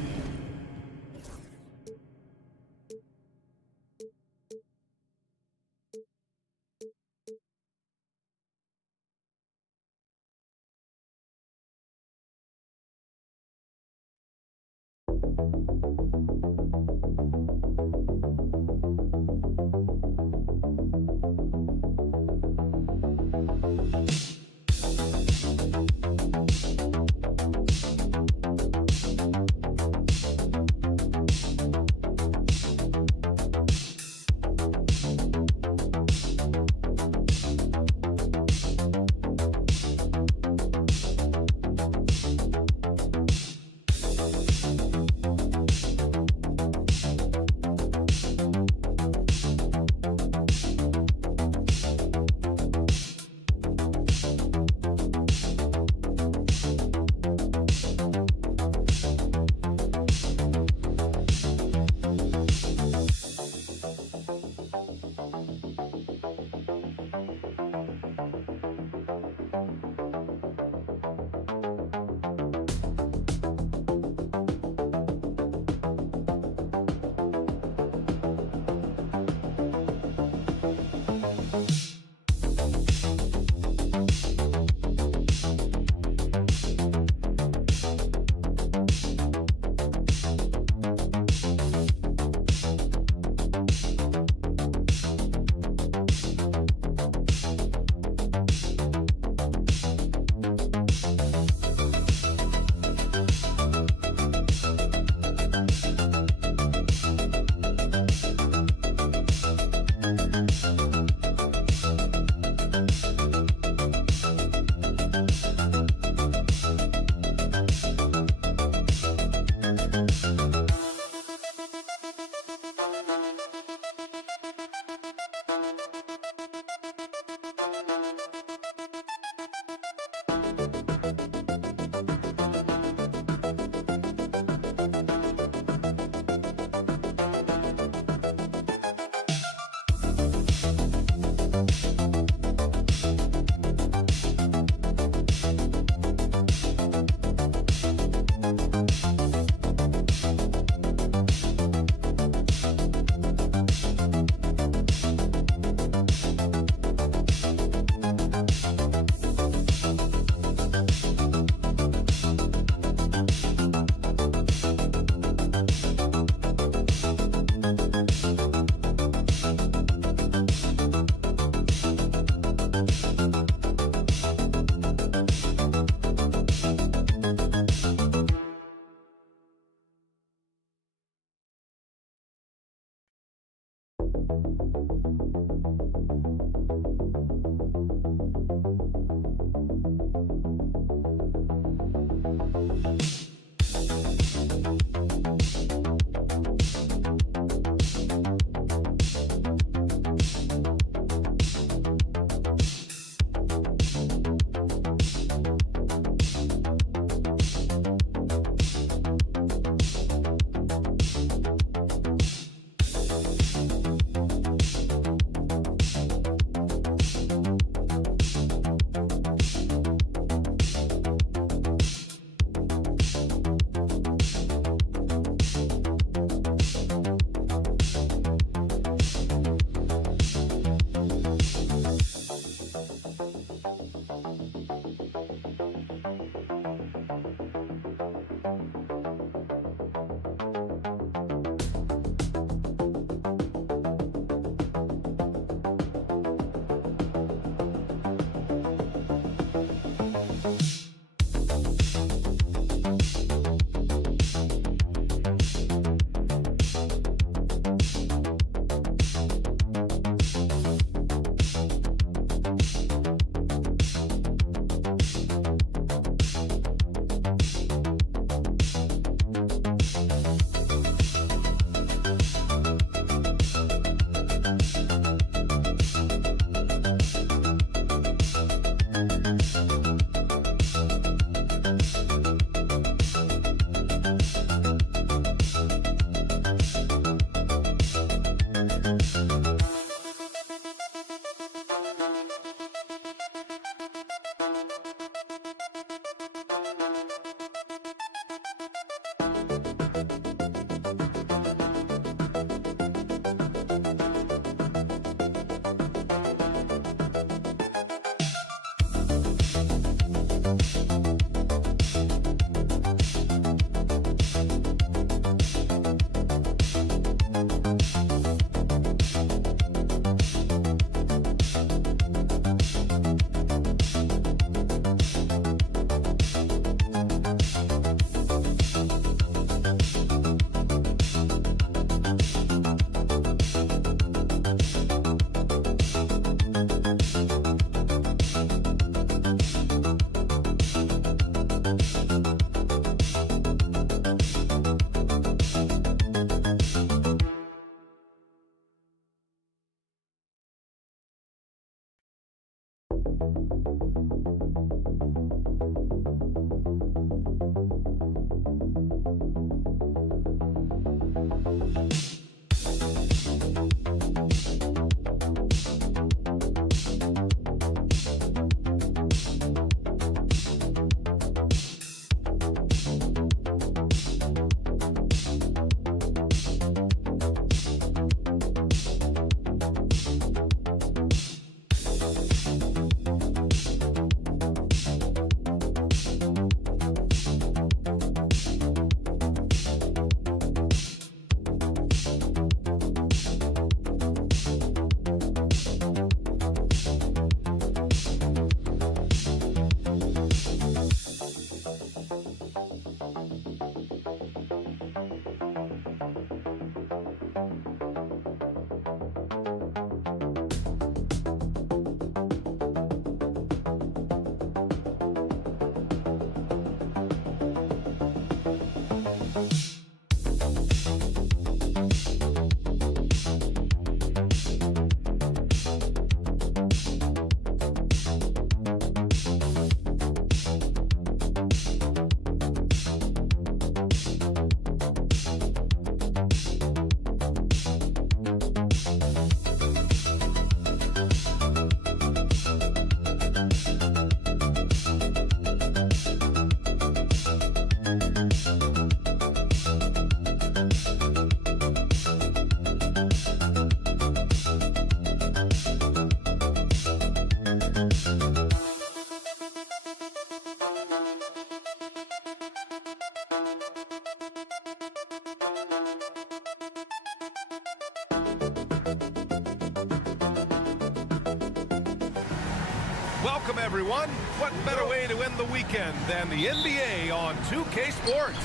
Welcome, everyone. What better way to end the weekend than the NBA on 2K Sports?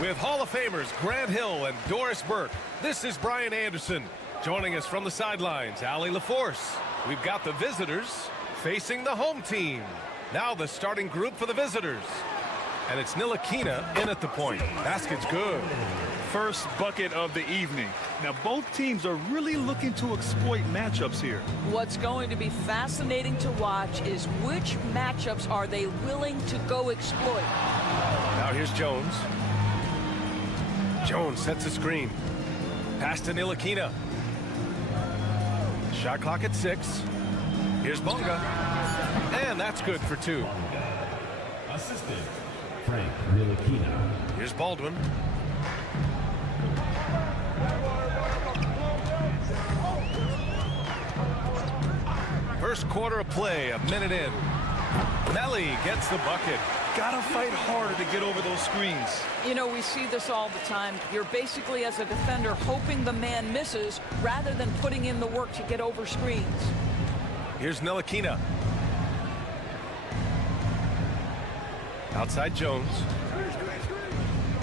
With Hall of Famers Grant Hill and Doris Burke, this is Brian Anderson. Joining us from the sidelines, Ali LaForce. We've got the visitors facing the home team. Now the starting group for the visitors. And it's Ntilikina in at the point. Basket's good. First bucket of the evening. Now, both teams are really looking to exploit matchups here. What's going to be fascinating to watch is which matchups are they willing to go exploit. Now here's Jones. Jones sets a screen. Pass to Ntilikina. Shot clock at 6. Here's Bonga. And that's good for 2. Assistant, Frank Ntilikina. Here's Baldwin. First quarter of play, a minute in. Melly gets the bucket. Gotta fight harder to get over those screens. You know, we see this all the time. You're basically, as a defender, hoping the man misses rather than putting in the work to get over screens. Here's Ntilikina. Outside Jones.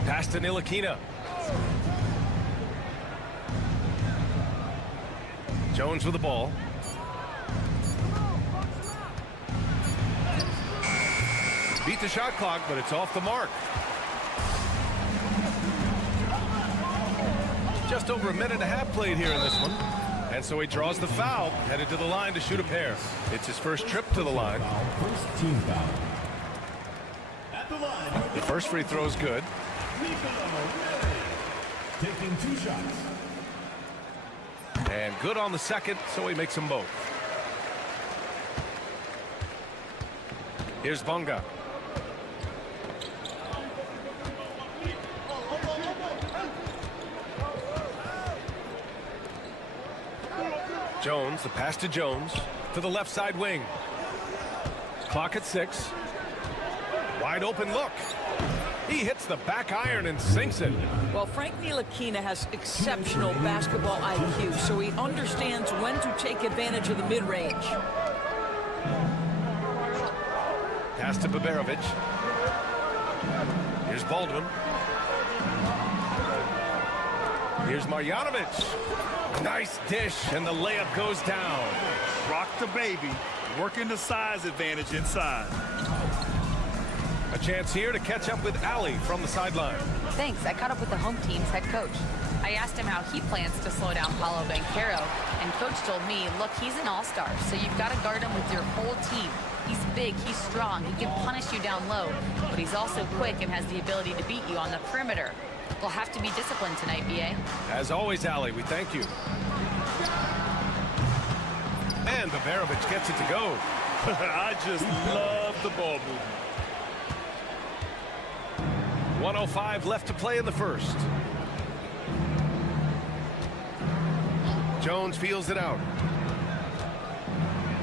Pass to Ntilikina. Jones with the ball. Beat the shot clock, but it's off the mark. Just over a minute and a half played here in this one. And so he draws the foul, headed to the line to shoot a pair. It's his first trip to the line. First team foul. At the line. The first free throw is good. Taking 2 shots. And good on the second, so he makes them both. Here's Bonga. Jones, the pass to Jones, to the left side wing. Clock at 6. Wide open look. He hits the back iron and sinks it. Well, Frank Ntilikina has exceptional basketball IQ, so he understands when to take advantage of the mid-range. Pass to Baberovic. Here's Baldwin. Here's Marjanovic. Nice dish, and the layup goes down. Rock the baby, working the size advantage inside. A chance here to catch up with Ali from the sideline. Thanks. I caught up with the home team's head coach. I asked him how he plans to slow down Paolo Banchero, and coach told me, look, he's an all-star, so you've got to guard him with your whole team. He's big, he's strong, he can punish you down low, but he's also quick and has the ability to beat you on the perimeter. We'll have to be disciplined tonight, BA. As always, Ali, we thank you. And Baberovic gets it to go. I just love the ball movement. 1:05 left to play in the first. Jones feels it out.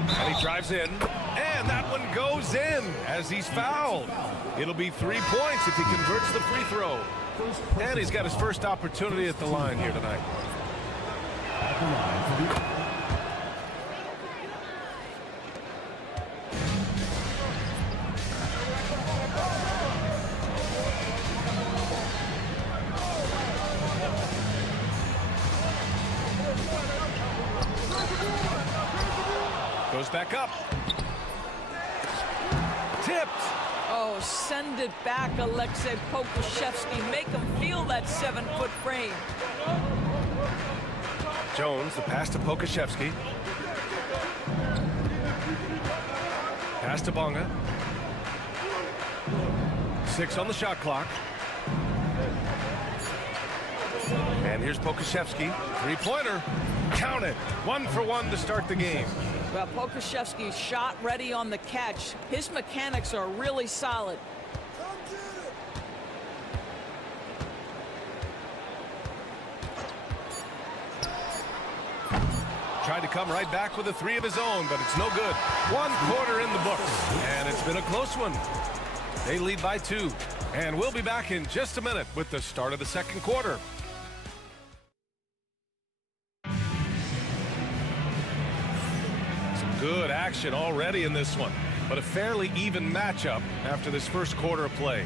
And he drives in. And that one goes in as he's fouled. It'll be 3 points if he converts the free throw. And he's got his first opportunity at the line here tonight. At the line for the... Goes back up. Tipped. Oh, send it back, Alexei Pokushevsky. Make him feel that 7-foot frame. Jones, the pass to Pokushevsky. Pass to Bonga. 6 on the shot clock. And here's Pokushevsky. 3-pointer. Count it. 1 for 1 to start the game. Well, Pokushevsky's shot ready on the catch. His mechanics are really solid. Tried to come right back with a 3 of his own, but it's no good. 1 quarter in the books, and it's been a close one. They lead by 2, and we'll be back in just a minute with the start of the second quarter. Good action already in this one, but a fairly even matchup after this first quarter of play.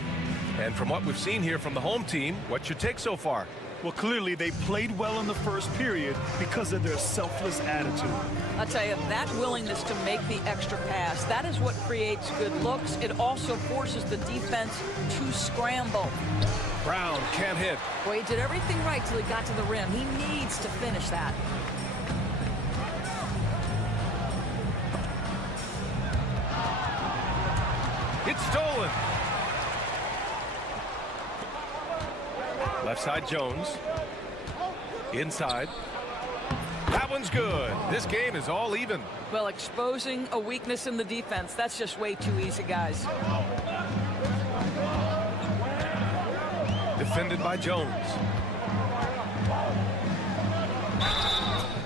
And from what we've seen here from the home team, what's your take so far? Well, clearly they played well in the first period because of their selfless attitude. I'll tell you, that willingness to make the extra pass, that is what creates good looks. It also forces the defense to scramble. Brown can't hit. Boy, he did everything right till he got to the rim. He needs to finish that. It's stolen. Left side Jones. Inside. That one's good. This game is all even. Well, exposing a weakness in the defense, that's just way too easy, guys. Defended by Jones.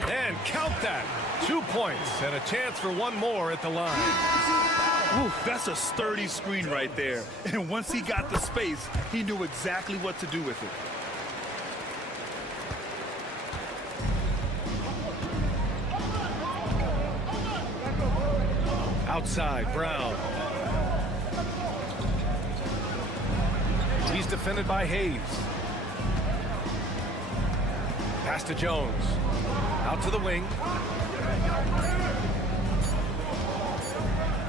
And count that. 2 points and a chance for one more at the line. Ooh, that's a sturdy screen right there. And once he got the space, he knew exactly what to do with it. Outside, Brown. He's defended by Hayes. Pass to Jones. Out to the wing.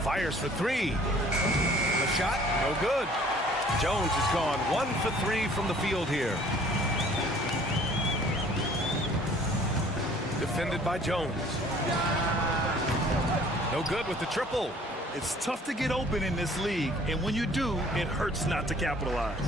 Fires for three. The shot, no good. Jones is gone 1 for 3 from the field here. Defended by Jones. No good with the triple. It's tough to get open in this league, and when you do, it hurts not to capitalize.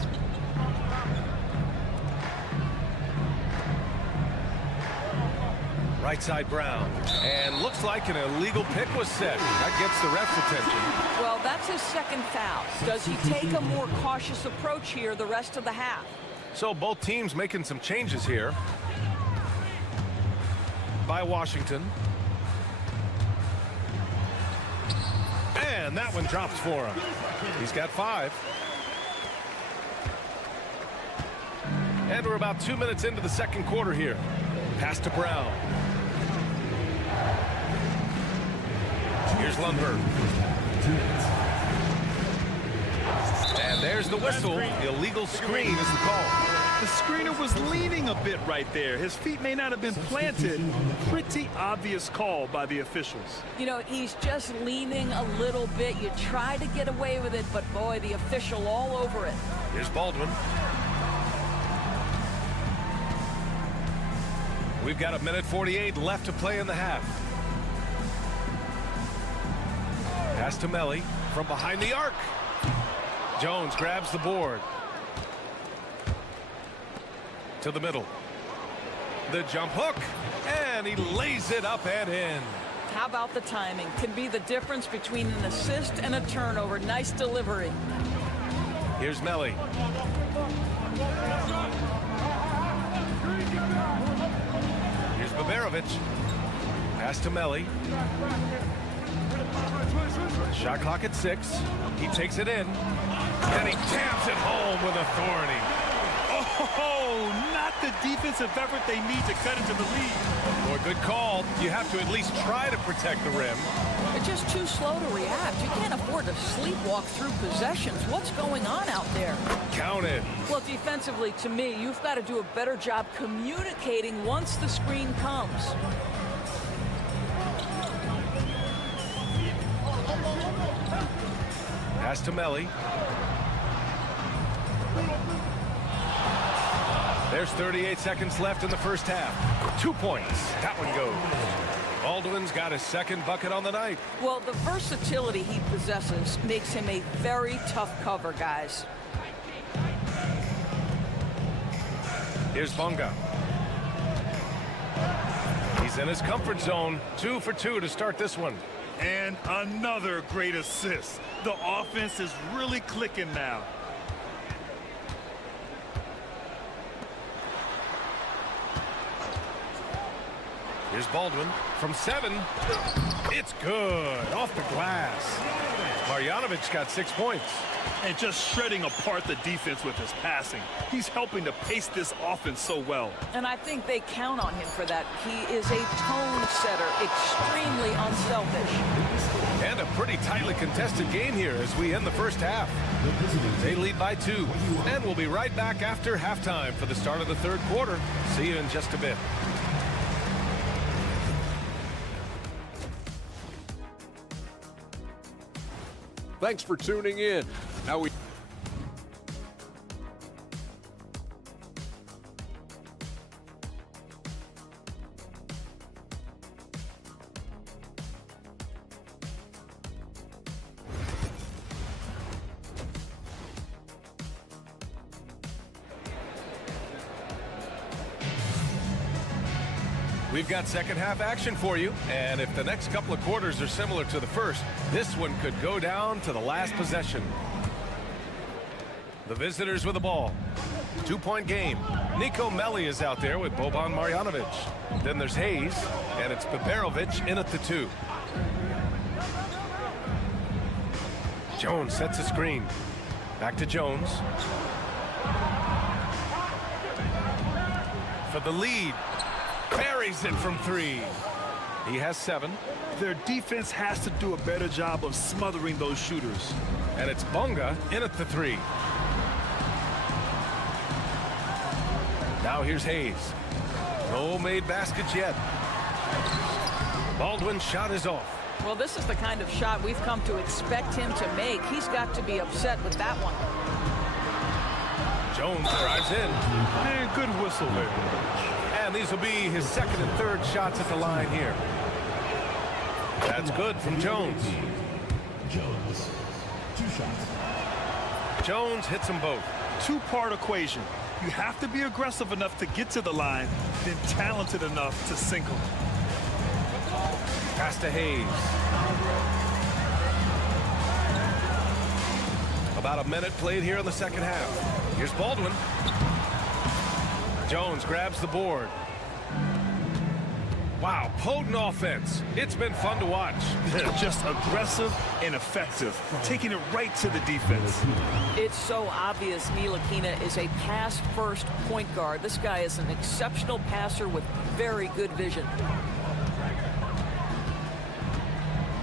Right side Brown. And looks like an illegal pick was set. That gets the ref's attention. Well, that's his second foul. Does he take a more cautious approach here the rest of the half? So both teams making some changes here. By Washington. And that one drops for him. He's got 5. And we're about 2 minutes into the second quarter here. Pass to Brown. Here's Lundberg. And there's the whistle. Illegal screen is the call. The screener was leaning a bit right there. His feet may not have been planted. Pretty obvious call by the officials. You know, he's just leaning a little bit. You try to get away with it, but boy, the official all over it. Here's Baldwin. We've got 1:48 left to play in the half. Pass to Melly from behind the arc. Jones grabs the board. To the middle. The jump hook. And he lays it up and in. How about the timing? Can be the difference between an assist and a turnover. Nice delivery. Here's Melly. Here's Baberovic. Pass to Melly. Shot clock at 6. He takes it in. And he jams it home with authority. Oh, not the defensive effort they need to cut into the lead. Boy, good call. You have to at least try to protect the rim. They're just too slow to react. You can't afford to sleepwalk through possessions. What's going on out there? Count it. Well, defensively, to me, you've got to do a better job communicating once the screen comes. Pass to Melly. There's 38 seconds left in the first half. 2 points. That one goes. Baldwin's got his second bucket on the night. Well, the versatility he possesses makes him a very tough cover, guys. Here's Bonga. He's in his comfort zone. 2 for 2 to start this one. And another great assist. The offense is really clicking now. Here's Baldwin from 7. It's good. Off the glass. Marjanovic got 6 points. And just shredding apart the defense with his passing. He's helping to pace this offense so well. And I think they count on him for that. He is a tone setter, extremely unselfish. And a pretty tightly contested game here as we end the first half. They lead by 2. And we'll be right back after halftime for the start of the third quarter. See you in just a bit. Thanks for tuning in. Now we We've got second half action for you, and if the next couple of quarters are similar to the first, this one could go down to the last possession. The visitors with the ball. 2-point game. Nico Melli is out there with Boban Marjanovic. Then there's Hayes, and it's Biberovic in at the 2. Jones sets a screen. Back to Jones. For the lead. Buries it from 3. He has 7. Their defense has to do a better job of smothering those shooters. And it's Bonga in at the 3. Now here's Hayes. No made baskets yet. Baldwin's shot is off. Well, this is the kind of shot we've come to expect him to make. He's got to be upset with that one. Jones drives in. And good whistle there. And these will be his second and third shots at the line here. That's good from Jones. Jones, 2 shots. Jones hits them both. Two-part equation. You have to be aggressive enough to get to the line, then talented enough to sink them. Pass to Hayes. About a minute played here in the second half. Here's Baldwin. Jones grabs the board. Wow, potent offense. It's been fun to watch. Just aggressive and effective, taking it right to the defense. It's so obvious Ntilikina is a pass-first point guard. This guy is an exceptional passer with very good vision.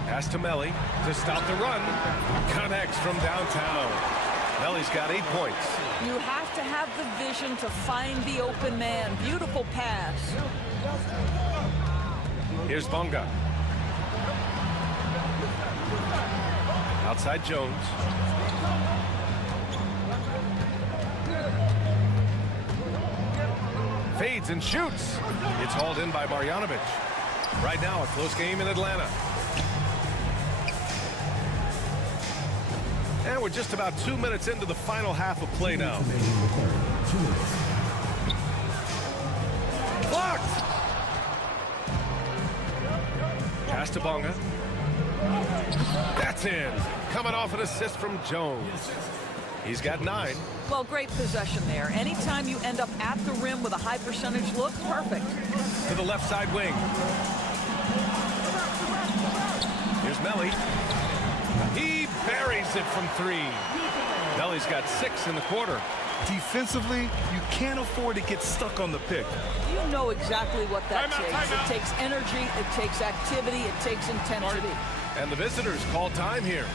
Pass to Melli to stop the run. Connects from downtown. Melli's got 8 points. You have to have the vision to find the open man. Beautiful pass. Here's Bonga. Outside Jones. Fades and shoots. It's hauled in by Marjanovic. Right now, a close game in Atlanta. And we're just about 2 minutes into the final half of play now. Blocked! Pass to Bonga. That's in. Coming off an assist from Jones. He's got 9. Well, great possession there. Anytime you end up at the rim with a high percentage look, perfect. To the left side wing. Here's Melli. He buries it from 3. Melli's got 6 in the quarter. Defensively, you can't afford to get stuck on the pick. You know exactly what that takes. It takes energy, it takes activity, it takes intensity. And the visitors call time here.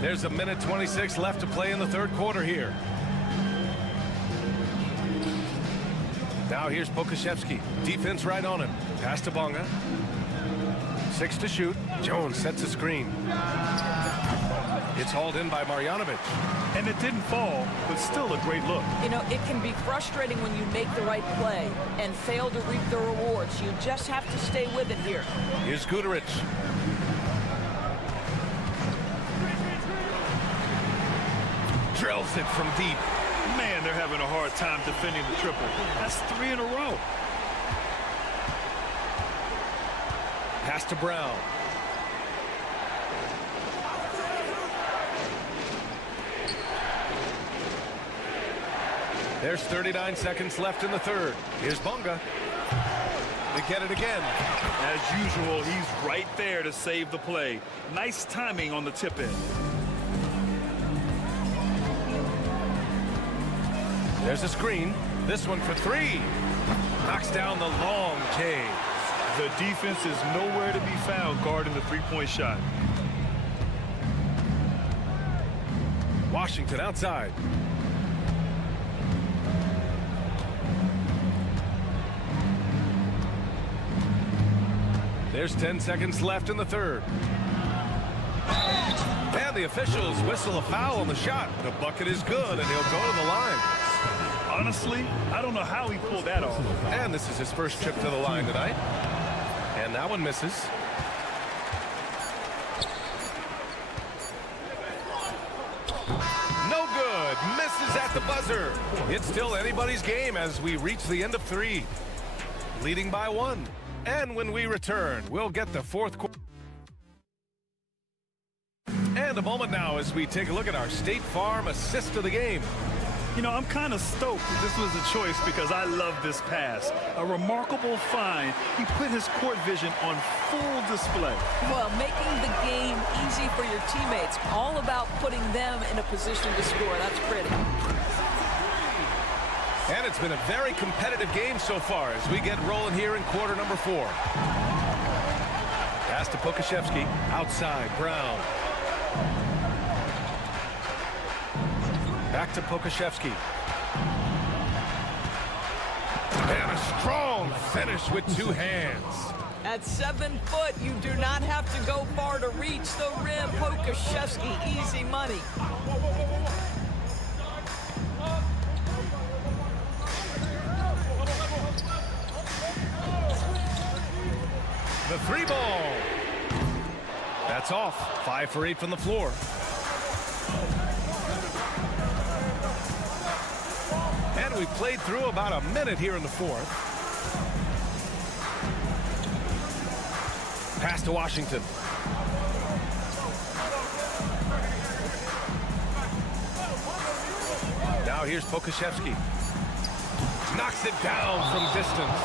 There's a minute 26 left to play in the third quarter here. Now here's Pokusevski. Defense right on him. Pass to Bonga. 6 to shoot. Jones sets a screen. It's hauled in by Marjanovic. And it didn't fall, but still a great look. You know, it can be frustrating when you make the right play and fail to reap the rewards. You just have to stay with it here. Here's Guduric. Drills it from deep. Man, they're having a hard time defending the triple. That's 3 in a row. Pass to Brown. There's 39 seconds left in the third. Here's Bonga. They get it again. As usual, he's right there to save the play. Nice timing on the tip in. There's a screen. This one for three. Knocks down the long K. The defense is nowhere to be found guarding the three-point shot. Washington outside. There's 10 seconds left in the third. And the officials whistle a foul on the shot. The bucket is good, and he'll go to the line. Honestly, I don't know how he pulled that off. And this is his first trip to the line tonight. And that one misses. No good. Misses at the buzzer. It's still anybody's game as we reach the end of three. Leading by one. And when we return, we'll get the fourth quarter. And a moment now as we take a look at our State Farm assist of the game. You know, I'm kind of stoked that this was a choice because I love this pass. A remarkable find. He put his court vision on full display. Well, making the game easy for your teammates. All about putting them in a position to score. That's pretty. And it's been a very competitive game so far as we get rolling here in quarter number 4. Pass to Pokashevsky. Outside, Brown. Back to Pokashevsky. And a strong finish with two hands. At 7 foot, you do not have to go far to reach the rim. Pokashevsky, easy money. The three ball. That's off. 5 for 8 from the floor. And we played through about a minute here in the fourth. Pass to Washington. Now here's Pokashevsky. Knocks it down from distance.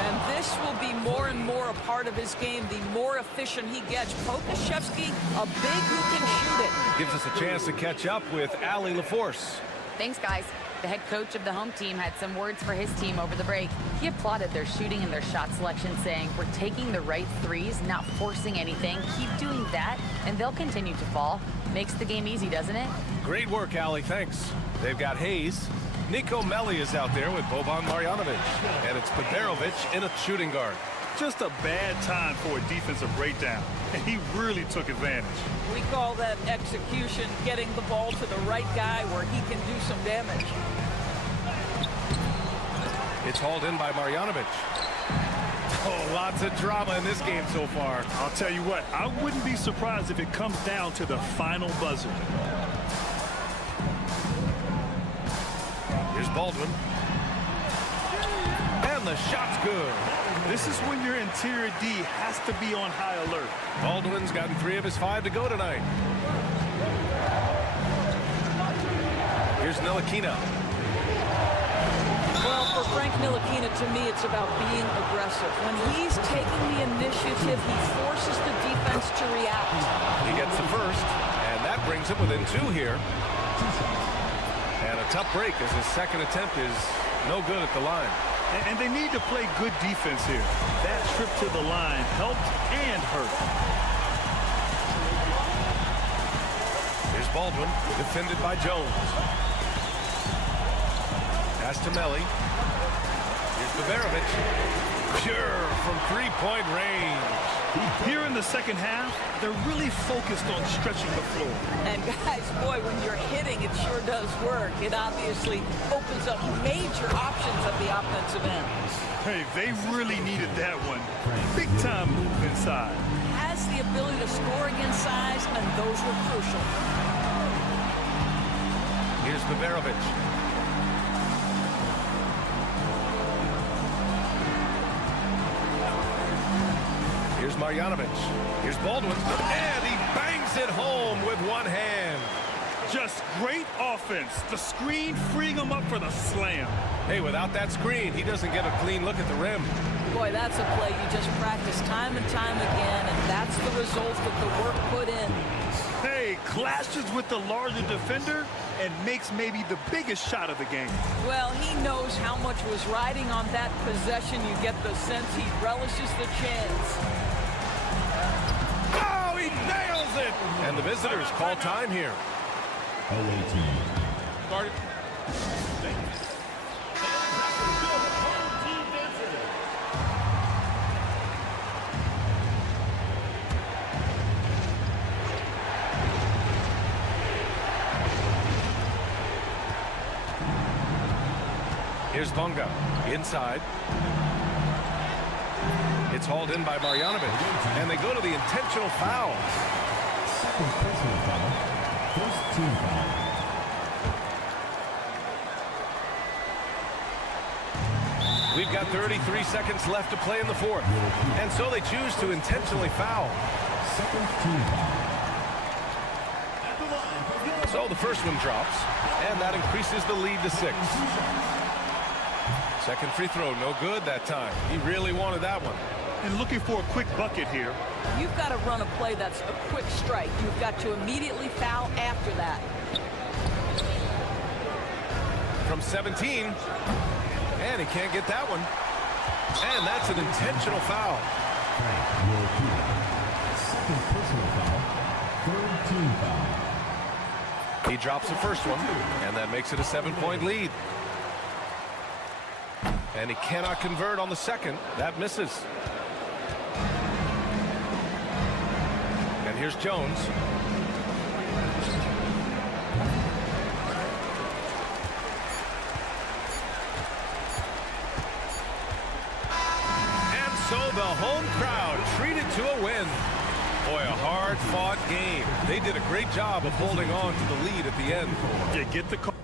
And this will be more and more a part of his game, the more efficient he gets. Pokashevsky, a big who can shoot it. Gives us a chance to catch up with Allie LaForce. Thanks, guys. The head coach of the home team had some words for his team over the break. He applauded their shooting and their shot selection, saying, "We're taking the right threes, not forcing anything. Keep doing that, and they'll continue to fall." Makes the game easy, doesn't it? Great work, Allie. Thanks. They've got Hayes. Nico Melli is out there with Boban Marjanovic. And it's Pedarovic in a shooting guard. Just a bad time for a defensive breakdown. And he really took advantage. We call that execution, getting the ball to the right guy where he can do some damage. It's hauled in by Marjanovic. Oh, lots of drama in this game so far. I'll tell you what, I wouldn't be surprised if it comes down to the final buzzer. Here's Baldwin. And the shot's good. This is when your interior D has to be on high alert. Baldwin's gotten 3 of his 5 to go tonight. Here's Ntilikina. Well, for Frank Ntilikina, to me, it's about being aggressive. When he's taking the initiative, he forces the defense to react. He gets the first, and that brings him within 2 here. And a tough break as his second attempt is no good at the line. And they need to play good defense here. That trip to the line helped and hurt. Here's Baldwin, defended by Jones. Pass to Melli. Here's Pedarovic. Pure from three-point range. Here in the second half, they're really focused on stretching the floor. And guys, boy, when you're hitting, it sure does work. It obviously opens up major options at the offensive end. Hey, they really needed that one. Big time move inside. Has the ability to score against size, and those were crucial. Here's Pedarovic. Here's Marjanovic. Here's Baldwin. And he bangs it home with one hand. Just great offense. The screen freeing him up for the slam. Hey, without that screen, he doesn't get a clean look at the rim. Boy, that's a play you just practice time and time again, and that's the result of the work put in. Hey, clashes with the larger defender, and makes maybe the biggest shot of the game. Well, he knows how much was riding on that possession. You get the sense he relishes the chance. Oh, he nails it! And the visitors call time here. Away team. Started. Here's Bonga inside. It's hauled in by Marjanovic, and they go to the intentional foul. Second personal foul. First team foul. We've got 33 seconds left to play in the fourth, and so they choose to intentionally foul. Second team foul. So the first one drops, and that increases the lead to 6. Second free throw, no good that time. He really wanted that one. And looking for a quick bucket here. You've got to run a play that's a quick strike. You've got to immediately foul after that. From 17, and he can't get that one. And that's an intentional foul. Second personal foul. Third team foul. He drops the first one, and that makes it a 7-point lead. And he cannot convert on the second. That misses. And here's Jones. And so the home crowd treated to a win. Boy, a hard-fought game. They did a great job of holding on to the lead at the end. Yeah, get the call.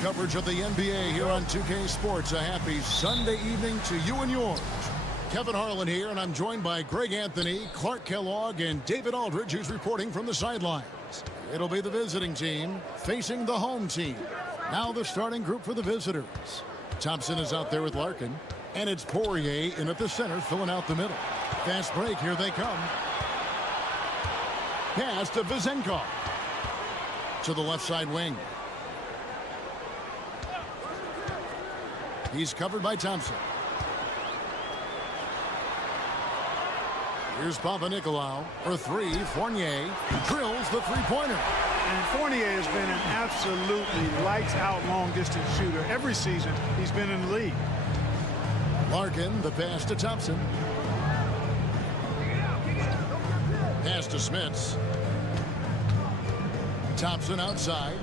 coverage of the NBA here on 2K Sports. A happy Sunday evening to you and yours. Kevin Harlan here, and I'm joined by Greg Anthony, Clark Kellogg, and David Aldridge, who's reporting from the sidelines. It'll be the visiting team facing the home team. Now the starting group for the visitors. Thompson is out there with Larkin, and it's Poirier in at the center, filling out the middle. Fast break, here they come. Pass to Vezenkov. To the left side wing. He's covered by Thompson. Here's Papanikolaou for three. Fournier drills the three-pointer. And Fournier has been an absolutely lights-out long-distance shooter. Every season he's been in the league. Larkin, the pass to Thompson. Pass to Smits. Thompson outside.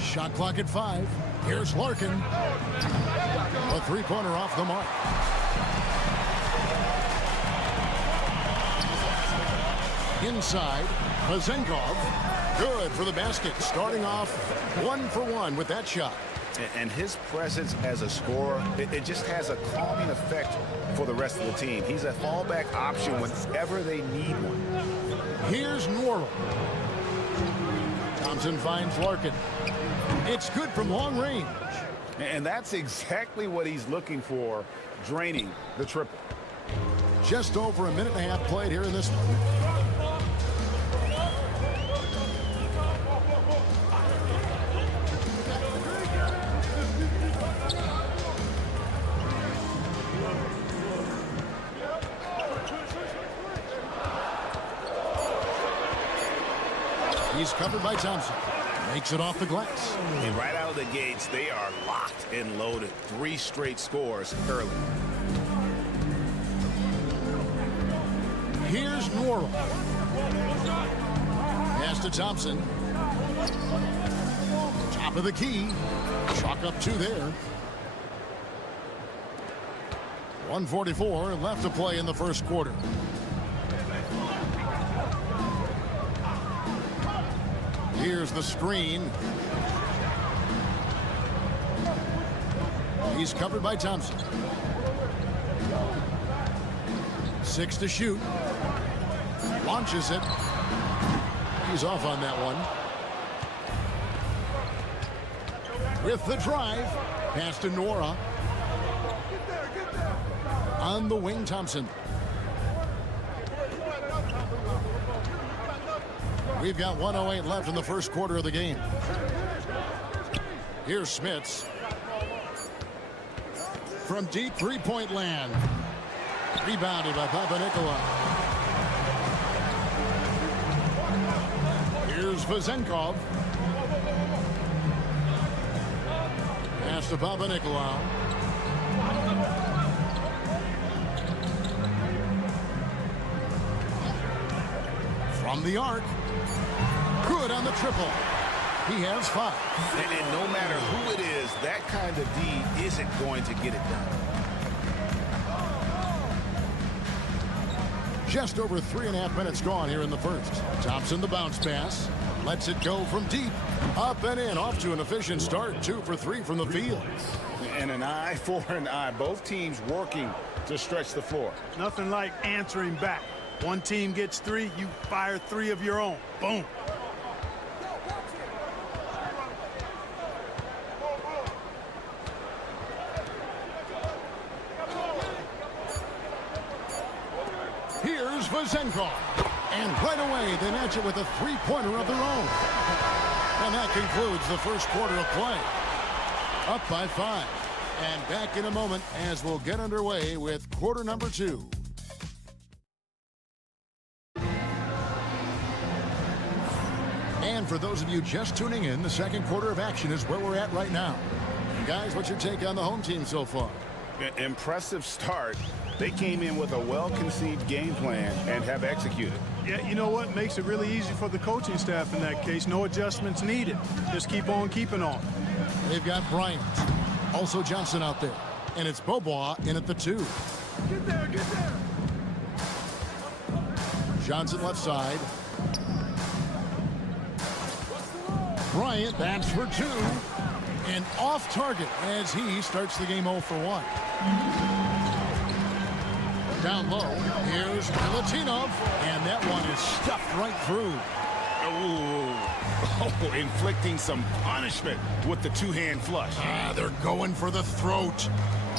Shot clock at 5. Here's Larkin. A three-pointer off the mark. Inside, Vezenkov. Good for the basket. Starting off 1 for 1 with that shot. And his presence as a scorer, it just has a calming effect for the rest of the team. He's a fallback option whenever they need one. Here's Norrell. Thompson finds Larkin. It's good from long range. And that's exactly what he's looking for, draining the triple. Just over a minute and a half played here in this one. He's covered by Thompson. Makes it off the glass. And right out of the gates, they are locked and loaded. 3 straight scores early. Here's Norrell. Pass to Thompson. Top of the key. Chalk up 2 there. 1:44 left to play in the first quarter. Here's the screen. He's covered by Thompson. 6 to shoot. Launches it. He's off on that one. With the drive. Pass to Nora. On the wing, Thompson. We've got 1:08 left in the first quarter of the game. Here's Smits. From deep three-point land. Rebounded by Papanikolaou. Here's Vezenkov. Pass to Papanikolaou. From the arc. Good on the triple. He has 5. And no matter who it is, that kind of D isn't going to get it done. Just over 3.5 minutes gone here in the first. Thompson, the bounce pass. Lets it go from deep. Up and in. Off to an efficient start. 2 for 3 from the field. And an eye for an eye. Both teams working to stretch the floor. Nothing like answering back. One team gets 3, you fire 3 of your own. Boom. Here's Vezenkov. And right away, they match it with a three-pointer of their own. And that concludes the first quarter of play. Up by 5. And back in a moment as we'll get underway with quarter number 2. And for those of you just tuning in, the second quarter of action is where we're at right now. Guys, what's your take on the home team so far? Impressive start. They came in with a well-conceived game plan and have executed. Yeah, you know what? Makes it really easy for the coaching staff in that case. No adjustments needed. Just keep on keeping on. They've got Bryant. Also Johnson out there. And it's Bobois in at the 2. Get there, get there. Johnson left side. Bryant, that's for 2. And off target as he starts the game 0 for 1. Down low, here's Milutinov, and that one is stuffed right through. Oh, inflicting some punishment with the two-hand flush. They're going for the throat.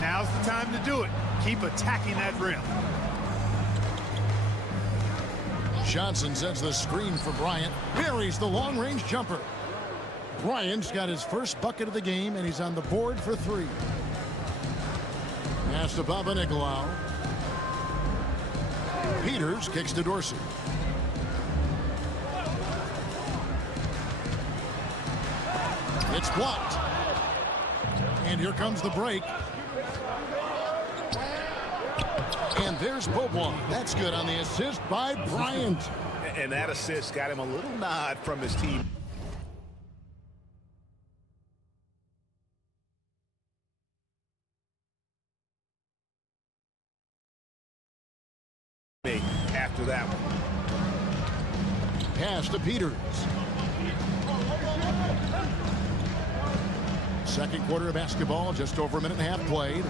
Now's the time to do it. Keep attacking that rim. Johnson sets the screen for Bryant. Buries the long-range jumper. Bryant's got his first bucket of the game, and he's on the board for 3. Pass to Papanikolaou. Peters kicks to Dorsey. It's blocked. And here comes the break. And there's Bobois. That's good on the assist by Bryant. And that assist got him a little nod from his team. After that one. Pass to Peters. Second quarter of basketball, just over a minute and a half played.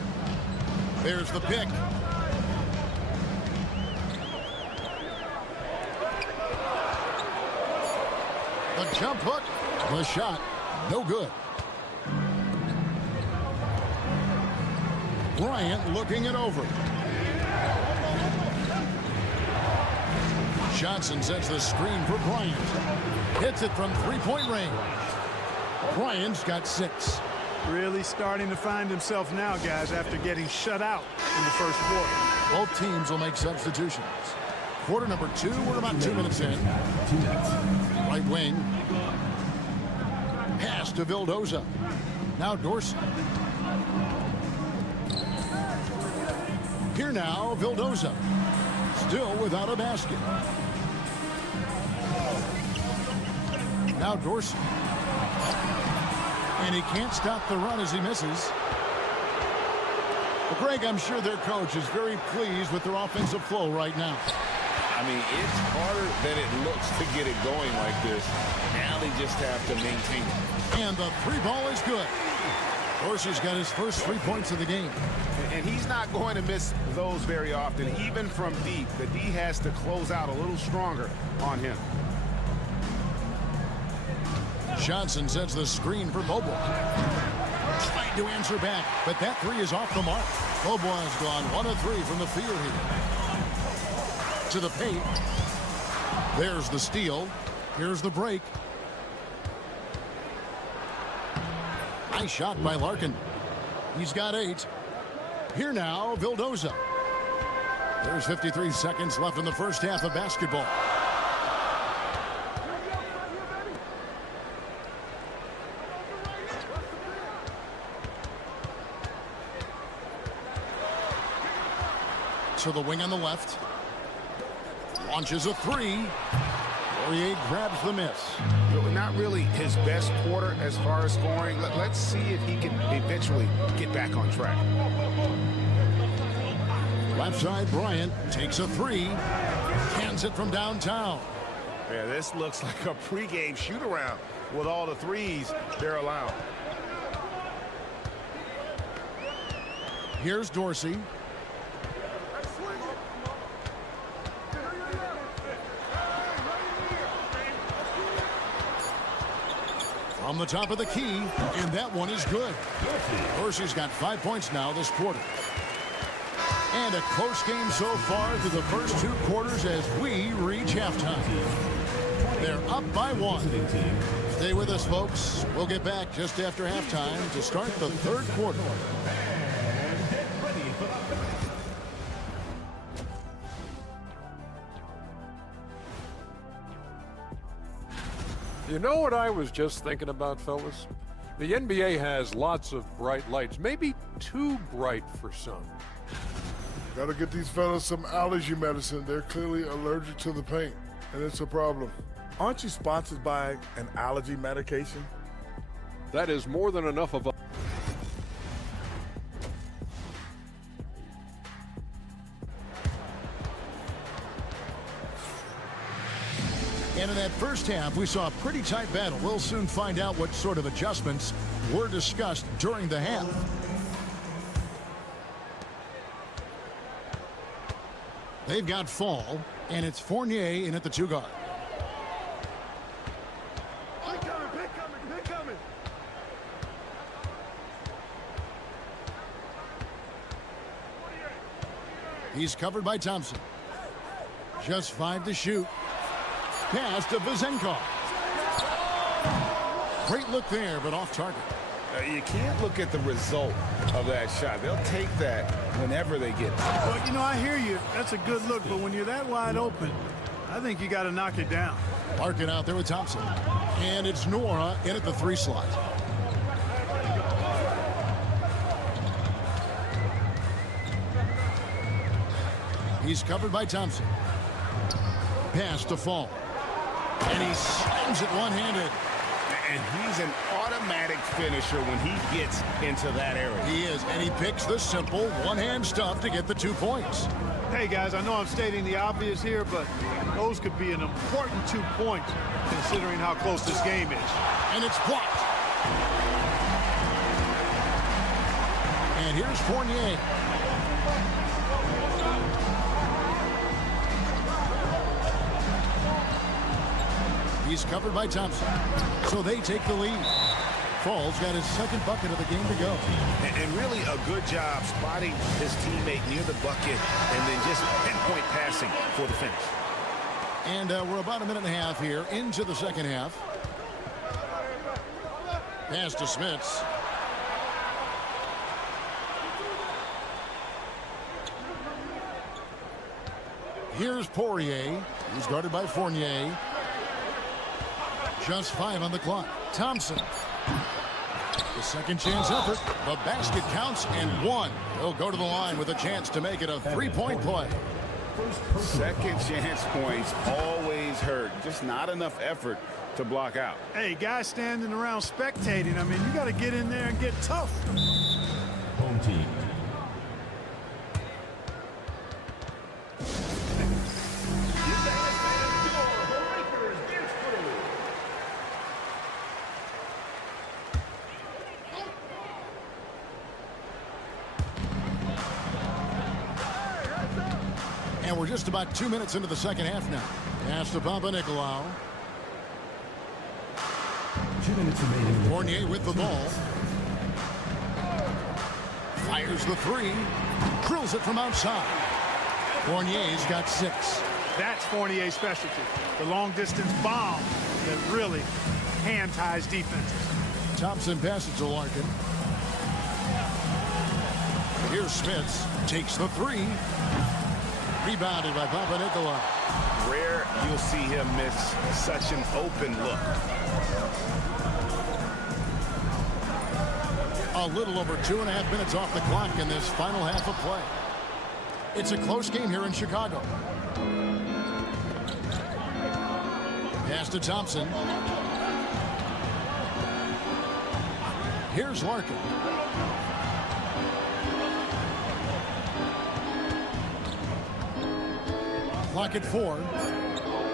There's the pick. The jump hook. The shot. No good. Bryant looking it over. Johnson sets the screen for Bryant. Hits it from three-point range. Bryant's got 6. Really starting to find himself now, guys, after getting shut out in the first quarter. Both teams will make substitutions. Quarter number 2, we're about 2 minutes in. Right wing. Pass to Vildoza. Now Dorsey. Here now, Vildoza. Still without a basket. Now Dorsey. And he can't stop the run as he misses. Well, Greg, I'm sure their coach is very pleased with their offensive flow right now. I mean, it's harder than it looks to get it going like this. Now they just have to maintain it. And the 3-ball is good. Dorsey's got his first 3 points of the game. And he's not going to miss those very often, even from deep. The D has to close out a little stronger on him. Johnson sets the screen for Bobois. Trying to answer back, but that 3 is off the mark. Bobois has gone 1 of 3 from the field here. To the paint. There's the steal. Here's the break. Nice shot by Larkin. He's got 8. Here now, Vildoza. There's 53 seconds left in the first half of basketball. To the wing on the left. Launches a 3. Poirier grabs the miss. Not really his best quarter as far as scoring. Let's see if he can eventually get back on track. Left side, Bryant takes a 3. Cans it from downtown. Yeah, this looks like a pregame shoot-around with all the 3s they're allowed. Here's Dorsey. On the top of the key, and that one is good. Dorsey's got 5 points now this quarter. And a close game so far through the first 2 quarters as we reach halftime. They're up by 1. Stay with us, folks. We'll get back just after halftime to start the third quarter. You know what I was just thinking about, fellas? The NBA has lots of bright lights, maybe too bright for some. Got to get these fellas some allergy medicine. They're clearly allergic to the paint, and it's a problem. Aren't you sponsored by an allergy medication? That is more than enough of a... And And in that first half, we saw a pretty tight battle. We'll soon find out what sort of adjustments were discussed during the half. They've got Fall, and it's Fournier in at the 2 guard. He's covered by Thompson. Just 5 to shoot. Pass to Vezenkov. Great look there, but off target. You can't look at the result of that shot. They'll take that whenever they get it. Well, you know, I hear you. That's a good look, but when you're that wide open, I think you got to knock it down. Larkin out there with Thompson. And it's Nora in at the 3 slot. He's covered by Thompson. Pass to Fall. And he slams it one-handed. And he's an automatic finisher when he gets into that area. He is, and he picks the simple one-hand stuff to get the 2 points. Hey, guys, I know I'm stating the obvious here, but those could be an important 2 points considering how close this game is. And it's blocked. And here's Fournier. He's covered by Thompson. So they take the lead. Fall's got his second bucket of the game to go. And really a good job spotting his teammate near the bucket and then just pinpoint passing for the finish. And we're about a minute and a half here into the second half. Pass to Smits. Here's Poirier. He's guarded by Fournier. Just 5 on the clock. Thompson. The second chance effort. The basket counts and 1. He'll go to the line with a chance to make it a 3-point play. Second chance points always hurt. Just not enough effort to block out. Hey, guys standing around spectating, I mean, you got to get in there and get tough. Home team. And we're just about 2 minutes into the second half now. Pass to Papanikolaou. 2 minutes remaining. Fournier with the ball. Fires the 3. Drills it from outside. Fournier's got 6. That's Fournier's specialty. The long-distance bomb that really hand-ties defenses. Thompson passes to Larkin. Here's Smits. Takes the 3. Rebounded by Papanikolaou. Rare you'll see him miss such an open look. A little over 2.5 minutes off the clock in this final half of play. It's a close game here in Chicago. Pass to Thompson. Here's Larkin. Clock at 4.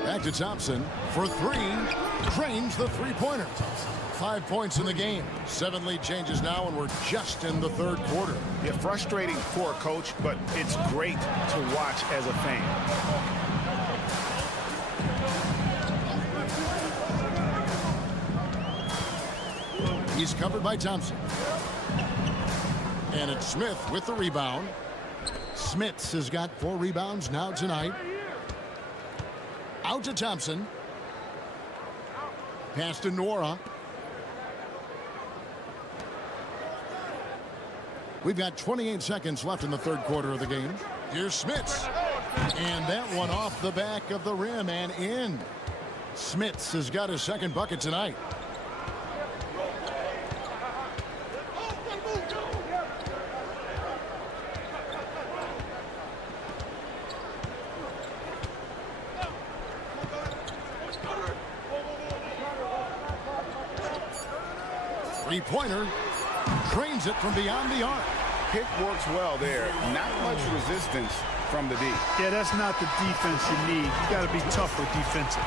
Back to Thompson for 3. Drains the 3-pointer. 5 points in the game. 7 lead changes now, and we're just in the third quarter. Yeah, frustrating for a coach, but it's great to watch as a fan. He's covered by Thompson. And it's Smith with the rebound. Smits has got 4 rebounds now tonight. Out to Thompson. Pass to Nora. We've got 28 seconds left in the third quarter of the game. Here's Smits. And that one off the back of the rim and in. Smits has got his second bucket tonight. Three-pointer. Trains it from beyond the arc. Pick works well there. Not much resistance from the D. Yeah, that's not the defense you need. You got to be tougher defensive.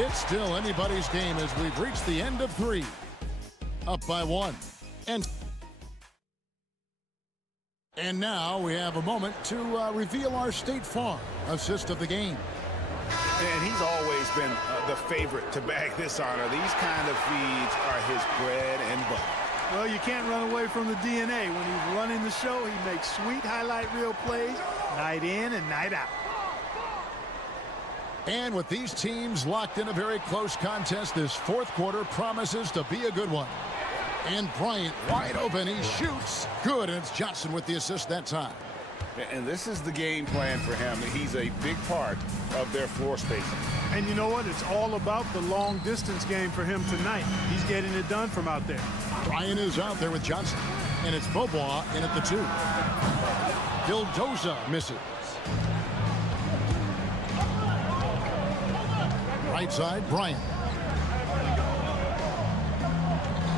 It's still anybody's game as we've reached the end of 3. Up by 1. And now we have a moment to reveal our State Farm assist of the game. And he's always been the favorite to bag this honor. These kind of feeds are his bread and butter. Well, you can't run away from the DNA. When he's running the show, he makes sweet highlight reel plays night in and night out. And with these teams locked in a very close contest, this fourth quarter promises to be a good one. And Bryant wide open. He shoots. Good, and it's Johnson with the assist that time. And this is the game plan for him. He's a big part of their floor spacing. And you know what? It's all about the long distance game for him tonight. He's getting it done from out there. Bryant is out there with Johnson. And it's Bobois in at the 2. Vildoza misses. Right side, Bryant.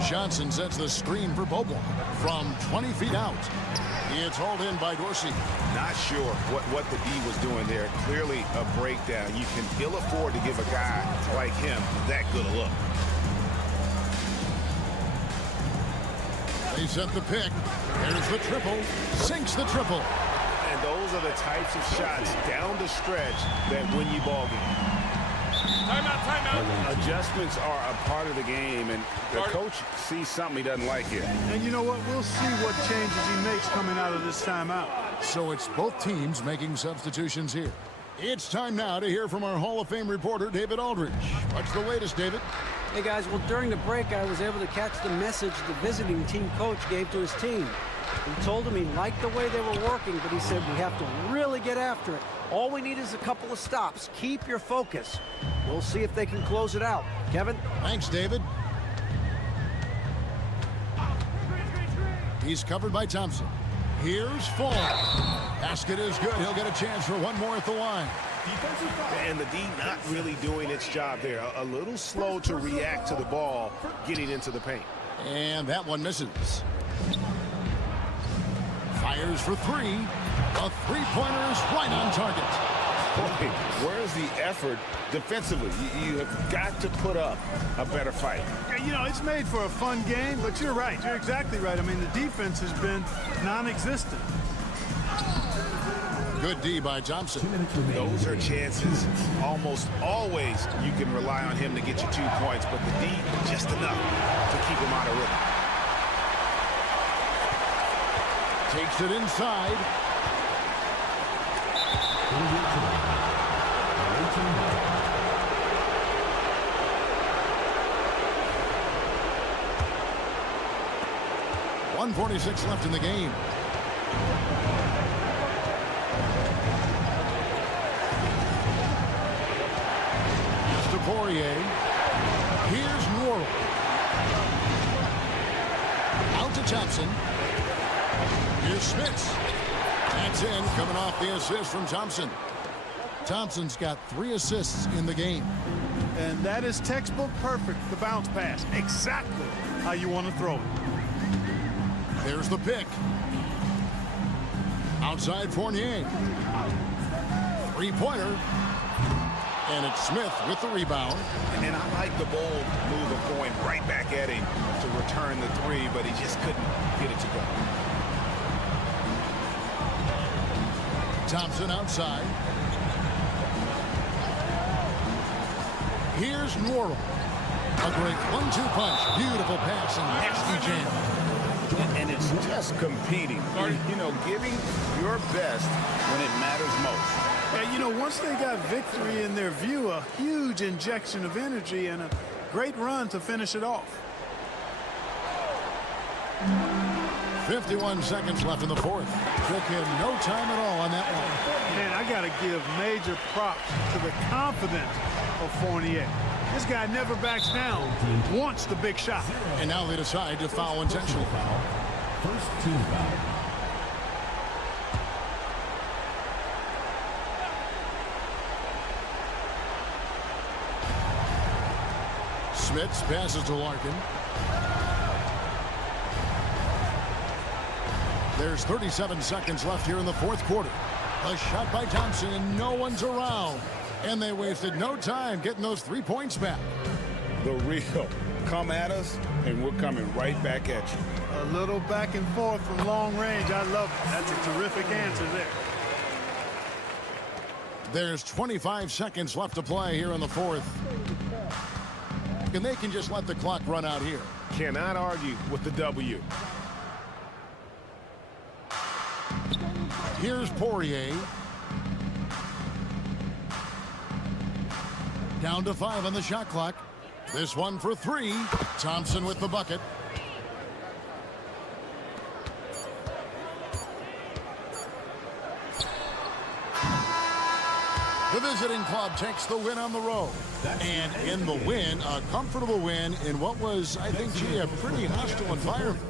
Johnson sets the screen for Bobois from 20 feet out. It's hauled in by Dorsey. Not sure what the D was doing there. Clearly a breakdown. You can ill afford to give a guy like him that good a look. They set the pick. There's the triple. Sinks the triple. And those are the types of shots down the stretch that win you ball games. Timeout. Adjustments are a part of the game, and the coach sees something he doesn't like here. And you know what? We'll see what changes he makes coming out of this timeout. So it's both teams making substitutions here. It's time now to hear from our Hall of Fame reporter, David Aldridge. What's the latest, David? Hey, guys, well, during the break, I was able to catch the message the visiting team coach gave to his team. He told him he liked the way they were working, but he said we have to really get after it. All we need is a couple of stops. Keep your focus. We'll see if they can close it out. Kevin? Thanks, David. He's covered by Thompson. Here's Fall. Basket is good. He'll get a chance for one more at the line. And the D not really doing its job there. A little slow to react to the ball getting into the paint. And that one misses. Fires for 3. A three-pointer is right on target. Boy, where's the effort defensively? You have got to put up a better fight. You know, it's made for a fun game, but you're right. You're exactly right. I mean, the defense has been non-existent. Good D by Thompson. Those are chances. Almost always you can rely on him to get you 2 points, but the D just enough to keep him out of rhythm. Takes it inside. .146 left in the game. Mr. Poirier. Here's Norrell. Out to Thompson. Here's Smits. That's in, coming off the assist from Thompson. Thompson's got 3 assists in the game. And that is textbook perfect, the bounce pass. Exactly how you want to throw it. There's the pick. Outside Fournier. Three-pointer. And it's Smith with the rebound. And I like the bold move of going right back at him to return the 3, but he just couldn't get it to go. Thompson outside. Here's Norrell. A great 1-2 punch. Beautiful pass and nasty jam. And it's just competing. You know, giving your best when it matters most. Yeah, you know, once they got victory in their view, a huge injection of energy and a great run to finish it off. 51 seconds left in the fourth. Took him no time at all on that one. Man, I got to give major props to the confidence of Fournier. This guy never backs down, wants the big shot. And now they decide to foul intentionally. First team foul. Smits passes to Larkin. There's 37 seconds left here in the fourth quarter. A shot by Thompson, and no one's around. And they wasted no time getting those 3 points back. The real. Come at us, and we're coming right back at you. A little back and forth from long range. I love it. That's a terrific answer there. There's 25 seconds left to play here in the fourth. And they can just let the clock run out here. Cannot argue with the W. Here's Poirier. Down to 5 on the shot clock. This one for 3. Thompson with the bucket. The visiting club takes the win on the road. And in the win, a comfortable win in what was, I think, a pretty hostile environment.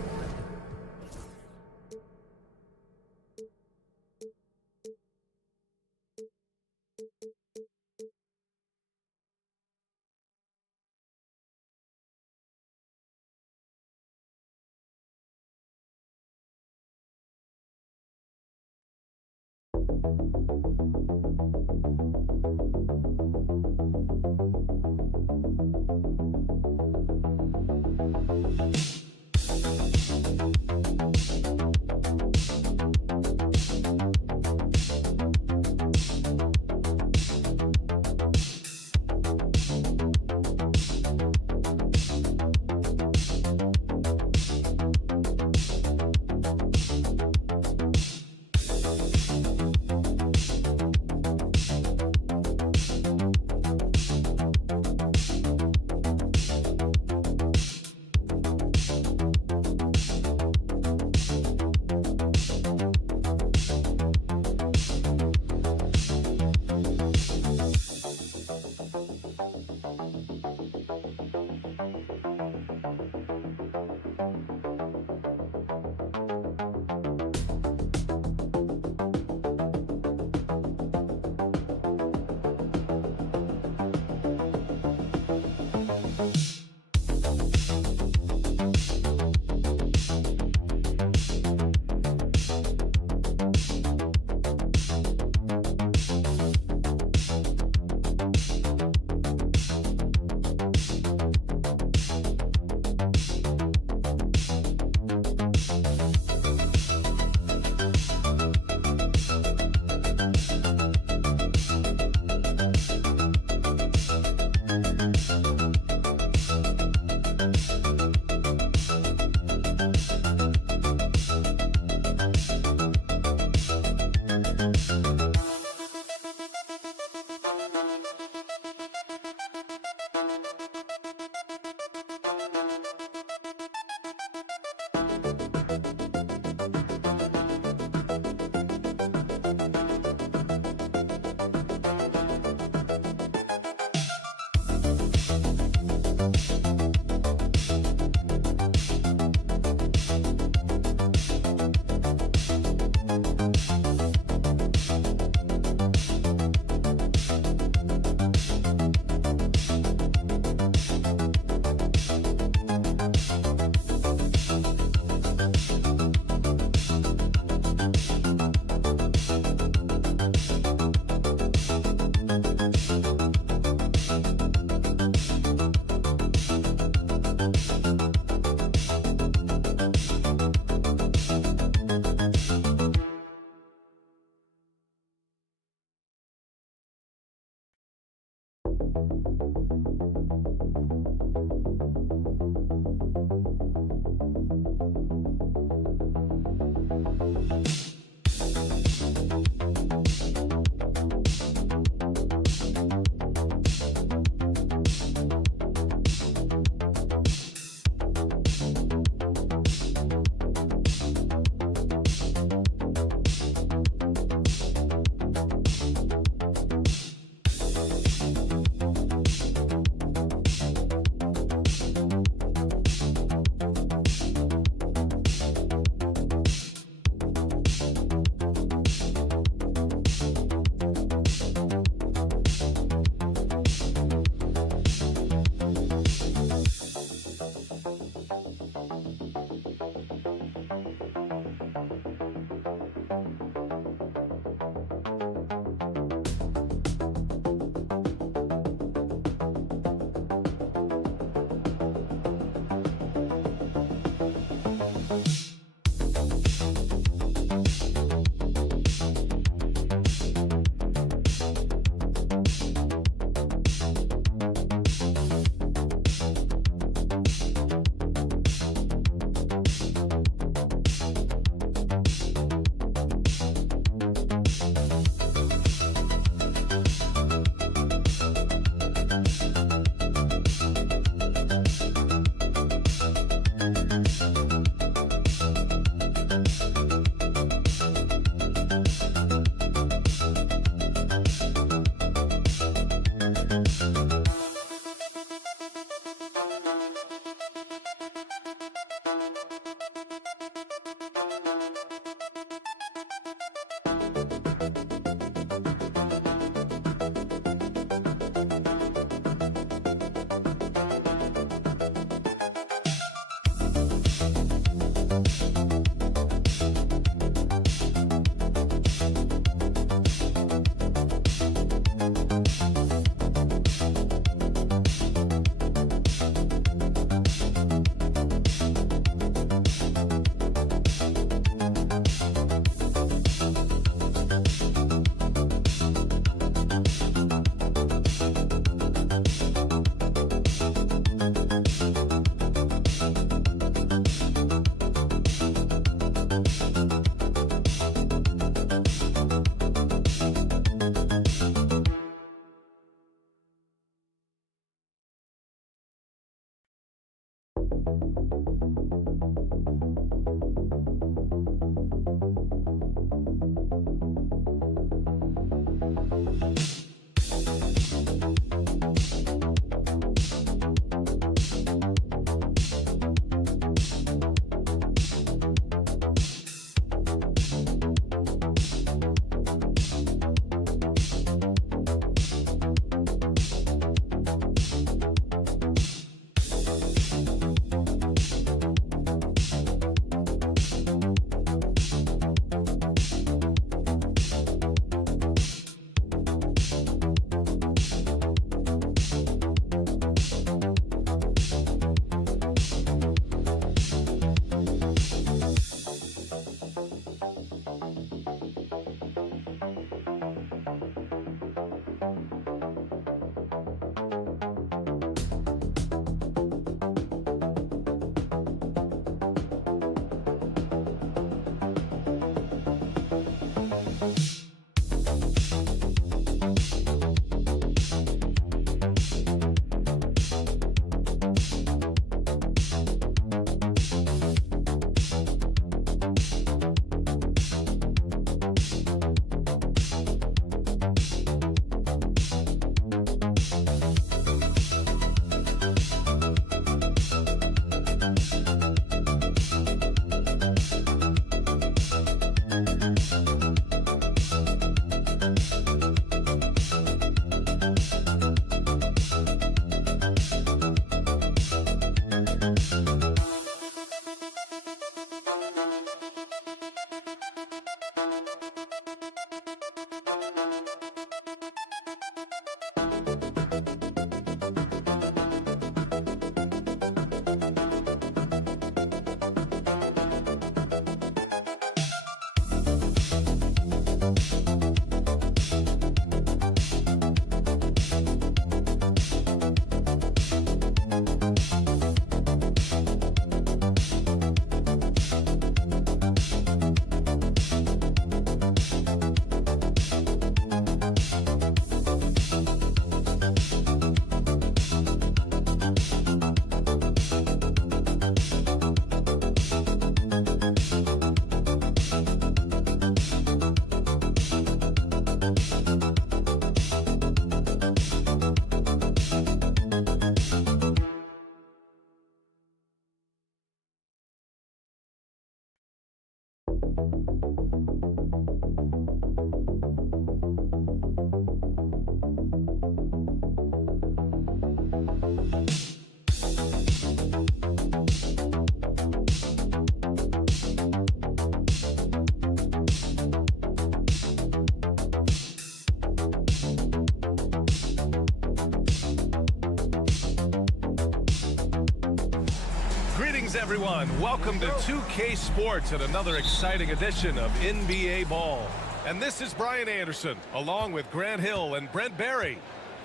Greetings, everyone. Welcome to 2K Sports and another exciting edition of NBA Ball. And this is Brian Anderson, along with Grant Hill and Brent Barry.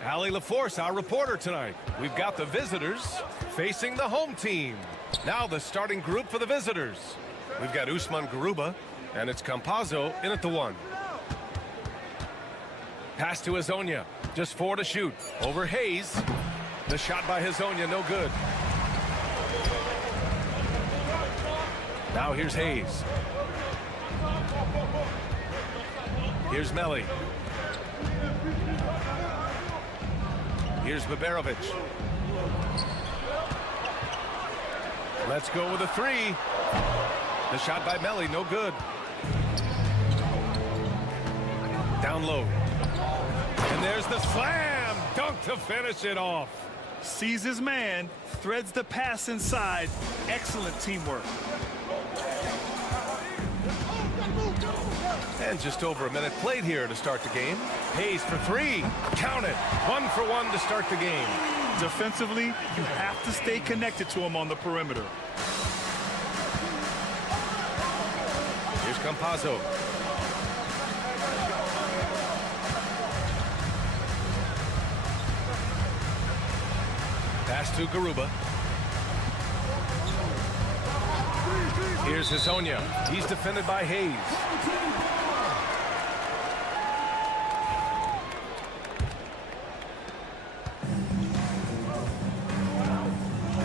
Allie LaForce, our reporter tonight. We've got the visitors facing the home team. Now the starting group for the visitors. We've got Usman Garuba, and it's Campazzo in at the 1. Pass to Hezonja. Just 4 to shoot. Over Hayes. The shot by Hezonja, no good. Now here's Hayes. Here's Melli. Here's Baberovic. Let's go with a 3. The shot by Melli, no good. Down low. And there's the slam dunk to finish it off. Sees his man, threads the pass inside. Excellent teamwork. And just over a minute played here to start the game. Hayes for 3. Count it. 1 for 1 to start the game. Defensively, you have to stay connected to him on the perimeter. Here's Campazzo. Pass to Garuba. Here's Hezonja. He's defended by Hayes.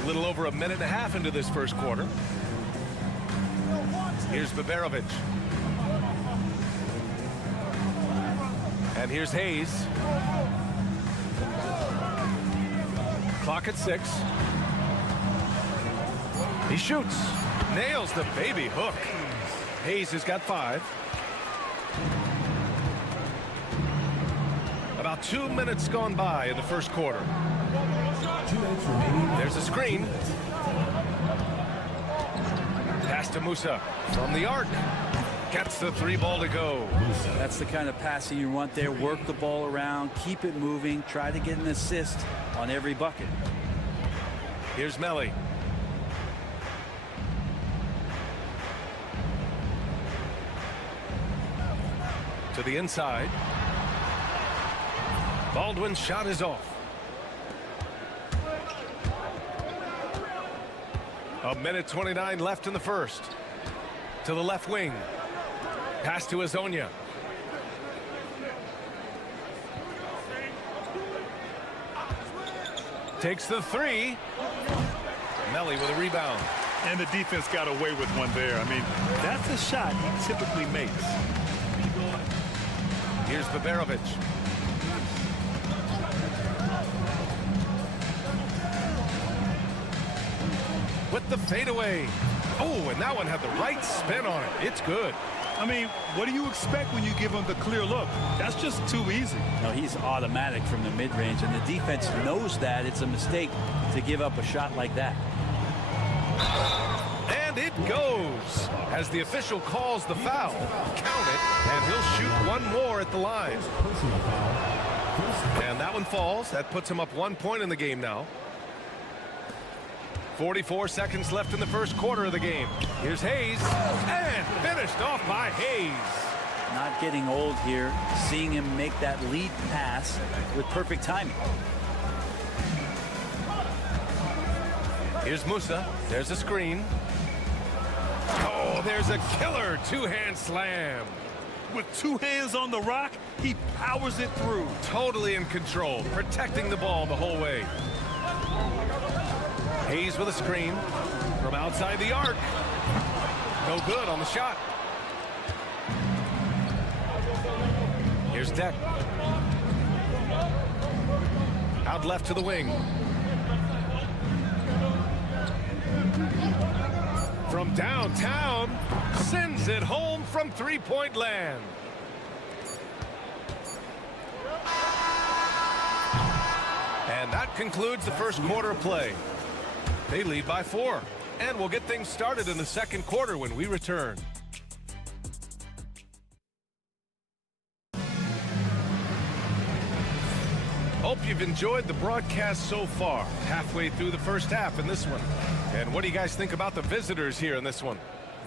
A little over a minute and a half into this first quarter. Here's Baberovic. And here's Hayes. Clock at 6. He shoots. Nails the baby hook. Hayes has got 5. About 2 minutes gone by in the first quarter. 2 minutes remaining. There's a screen. Pass to Musa from the arc. Gets the 3 ball to go. That's the kind of passing you want there. Work the ball around, keep it moving, try to get an assist on every bucket. Here's Melli. To the inside. Baldwin's shot is off. A minute 29 left in the first. To the left wing. Pass to Hezonja. Takes the 3. Melli with a rebound. And the defense got away with one there. I mean, that's a shot he typically makes. Here's Baberovic. With the fadeaway. Oh, and that one had the right spin on it. It's good. I mean, what do you expect when you give him the clear look? That's just too easy. No, he's automatic from the mid-range, and the defense knows that it's a mistake to give up a shot like that. And it goes as the official calls the foul. Count it, and he'll shoot 1 more at the line. And that one falls. That puts him up 1 point in the game now. 44 seconds left in the first quarter of the game. Here's Hayes, and finished off by Hayes. Not getting old here, seeing him make that lead pass with perfect timing. Here's Musa. There's a screen. Oh, there's a killer 2-hand slam. With 2 hands on the rock, he powers it through. Totally in control, protecting the ball the whole way. Hayes with a screen from outside the arc. No good on the shot. Here's Deck. Out left to the wing. From downtown, sends it home from 3-point land. And that concludes the first quarter of play. They lead by 4. And we'll get things started in the second quarter when we return. Hope you've enjoyed the broadcast so far. Halfway through the first half in this one. And what do you guys think about the visitors here in this one?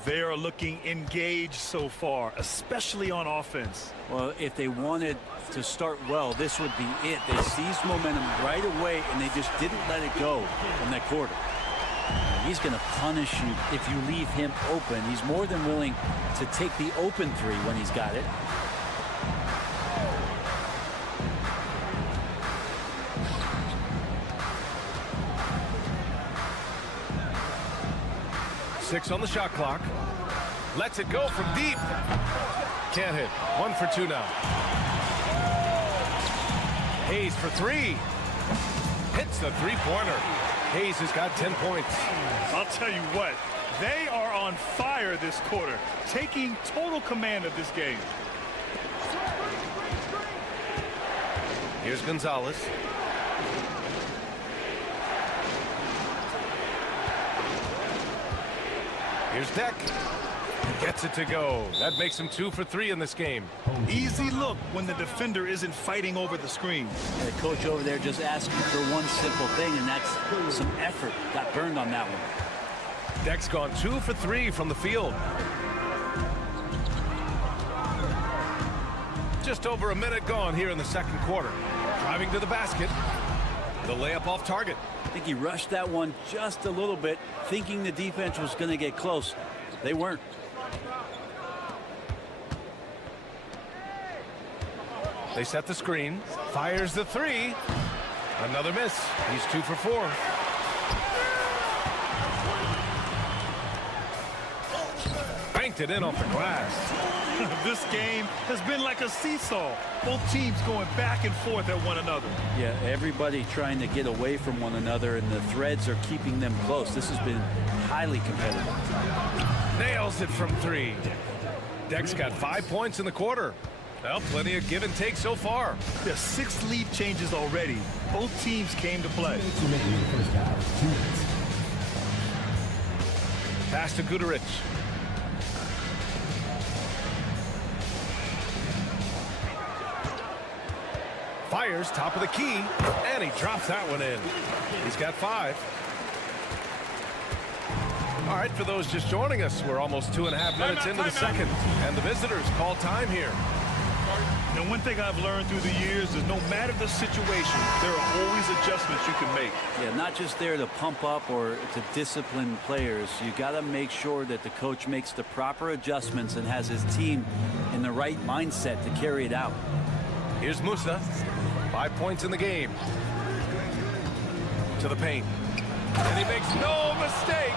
They are looking engaged so far, especially on offense. Well, if they wanted to start well, this would be it. They seized momentum right away, and they just didn't let it go in that quarter. He's going to punish you if you leave him open. He's more than willing to take the open three when he's got it. Six on the shot clock. Lets it go from deep. Can't hit. 1 for 2 now. Hayes for 3. Hits the three-pointer. Hayes has got 10 points. I'll tell you what, they are on fire this quarter, taking total command of this game. Here's Gonzalez. Here's Deck. Gets it to go. That makes him 2 for 3 in this game. Easy look when the defender isn't fighting over the screen. The coach over there just asking for one simple thing, and that's some effort. Got burned on that one. Deck's gone 2 for 3 from the field. Just over a minute gone here in the second quarter. Driving to the basket. The layup off target. I think he rushed that one just a little bit, thinking the defense was going to get close. They weren't. They set the screen. Fires the 3. Another miss. He's 2 for 4. Banked it in off the glass. This game has been like a seesaw. Both teams going back and forth at one another. Yeah, everybody trying to get away from one another, and the threads are keeping them close. This has been highly competitive. Nails it from 3. Deck's got 5 points in the quarter. Well, plenty of give and take so far. There's 6 lead changes already. Both teams came to play. Pass to Guduric. Fires top of the key, and he drops that one in. He's got 5. All right, for those just joining us, we're almost 2.5 minutes into the second, and the visitors call time here. Now, one thing I've learned through the years is no matter the situation, there are always adjustments you can make. Yeah, not just there to pump up or to discipline players. You got to make sure that the coach makes the proper adjustments and has his team in the right mindset to carry it out. Here's Musa. 5 points in the game. To the paint. And he makes no mistake.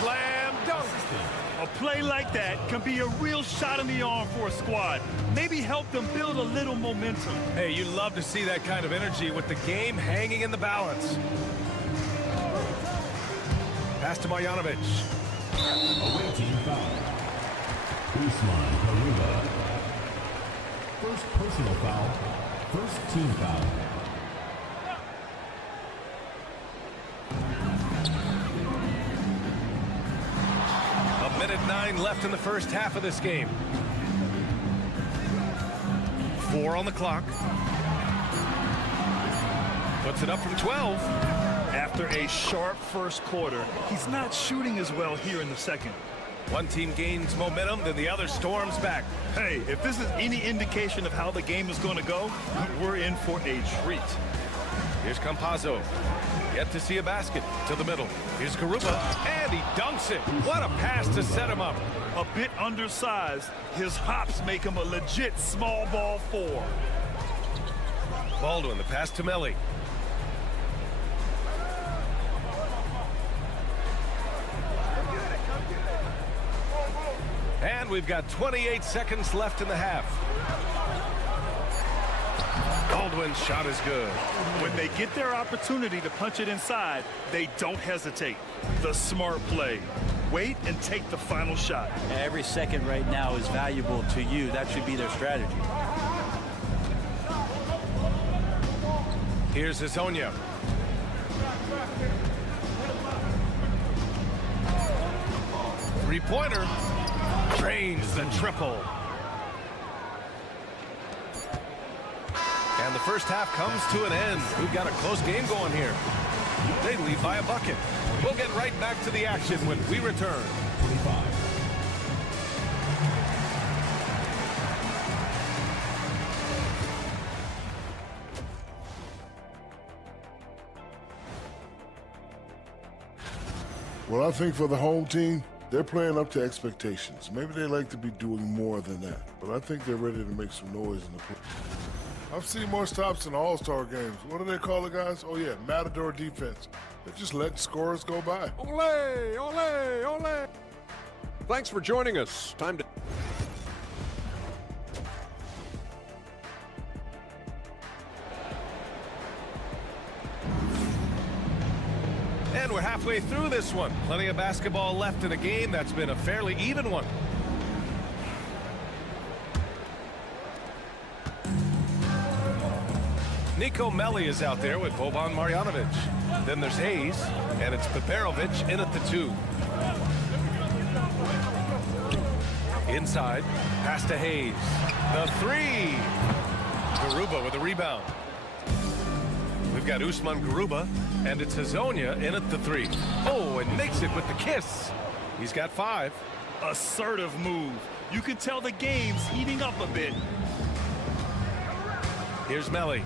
Slam dunk. A play like that can be a real shot in the arm for a squad. Maybe help them build a little momentum. Hey, you love to see that kind of energy with the game hanging in the balance. Pass to Marjanovic. Away team foul. Usman Garuba. First personal foul. First team foul. A minute 9 left in the first half of this game. 4 on the clock. Puts it up from 12. After a sharp first quarter, he's not shooting as well here in the second. One team gains momentum, then the other storms back. Hey, if this is any indication of how the game is going to go, we're in for a treat. Here's Campazzo. Yet to see a basket to the middle. Here's Garuba, and he dunks it. What a pass to set him up. A bit undersized, his hops make him a legit small ball 4. Baldwin, the pass to Melli. And we've got 28 seconds left in the half. Baldwin's shot is good. When they get their opportunity to punch it inside, they don't hesitate. The smart play. Wait and take the final shot. Every second right now is valuable to you. That should be their strategy. Here's Hezonja. Three-pointer. Drains the triple. And the first half comes to an end. We've got a close game going here. They lead by a bucket. We'll get right back to the action when we return. 25. Well, I think for the home team, they're playing up to expectations. Maybe they like to be doing more than that, but I think they're ready to make some noise in the play. I've seen more stops in All-Star games. What do they call the guys? Oh, yeah, Matador defense. They're just letting scorers go by. Ole, ole, ole. Thanks for joining us. Time to... And we're halfway through this one. Plenty of basketball left in a game that's been a fairly even one. Nico Melli is out there with Boban Marjanovic. Then there's Hayes, and it's Baberovic in at the 2. Inside, pass to Hayes. The 3. Garuba with a rebound. We've got Usman Garuba, and it's Hezonja in at the 3. Oh, and makes it with the kiss. He's got 5. Assertive move. You can tell the game's heating up a bit. Here's Melli.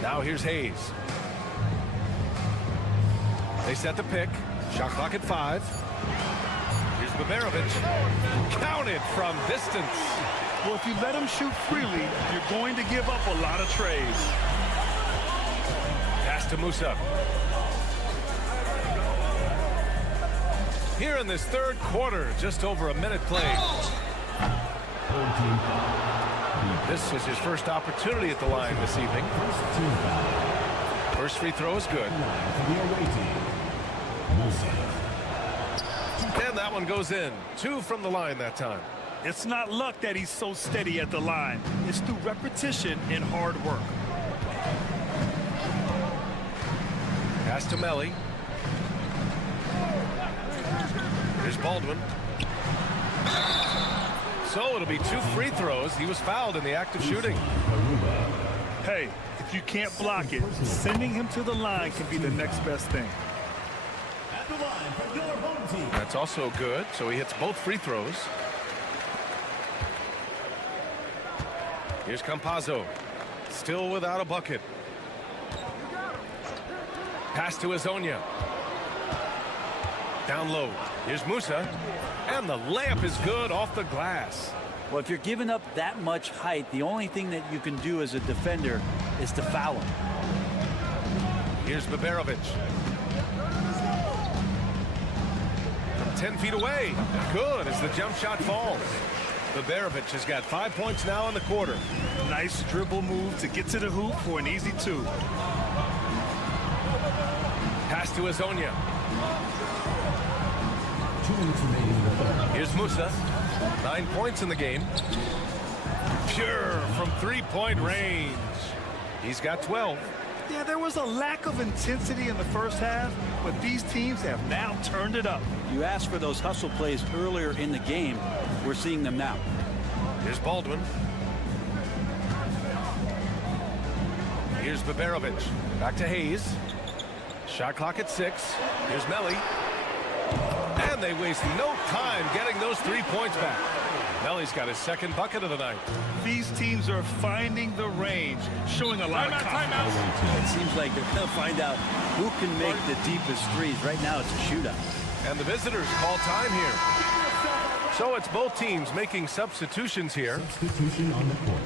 Now here's Hayes. They set the pick. Shot clock at 5. Here's Baberovic. Counted from distance. Well, if you let him shoot freely, you're going to give up a lot of trays. Pass to Musa. Here in this third quarter, just over a minute played. This is his first opportunity at the line this evening. First free throw is good. And that one goes in. 2 from the line that time. It's not luck that he's so steady at the line. It's through repetition and hard work. Pass to Melli. Here's Baldwin. So it'll be 2 free throws. He was fouled in the act of shooting. Hey, if you can't block it, sending him to the line can be the next best thing. At the line for your home team. That's also good. So he hits both free throws. Here's Campazzo. Still without a bucket. Pass to Hezonja. Down low. Here's Musa. And the layup is good off the glass. Well, if you're giving up that much height, the only thing that you can do as a defender is to foul him. Here's Baberovic. From 10 feet away. Good as the jump shot falls. Baberovic has got 5 points now in the quarter. Nice dribble move to get to the hoop for an easy 2. Pass to Hezonja. 2 minutes remaining in the third. Here's Musa. 9 points in the game. Pure from 3-point range. He's got 12. Yeah, there was a lack of intensity in the first half, but these teams have now turned it up. You asked for those hustle plays earlier in the game. We're seeing them now. Here's Baldwin. Here's Baberovic. Back to Hayes. Shot clock at 6. Here's Melli. And they waste no time getting those 3 points back. Melli's got his second bucket of the night. These teams are finding the range, showing a lot of confidence. It seems like they're going to find out who can make the deepest threes. Right now, it's a shootout. And the visitors call time here. So it's both teams making substitutions here. Substitution on the court.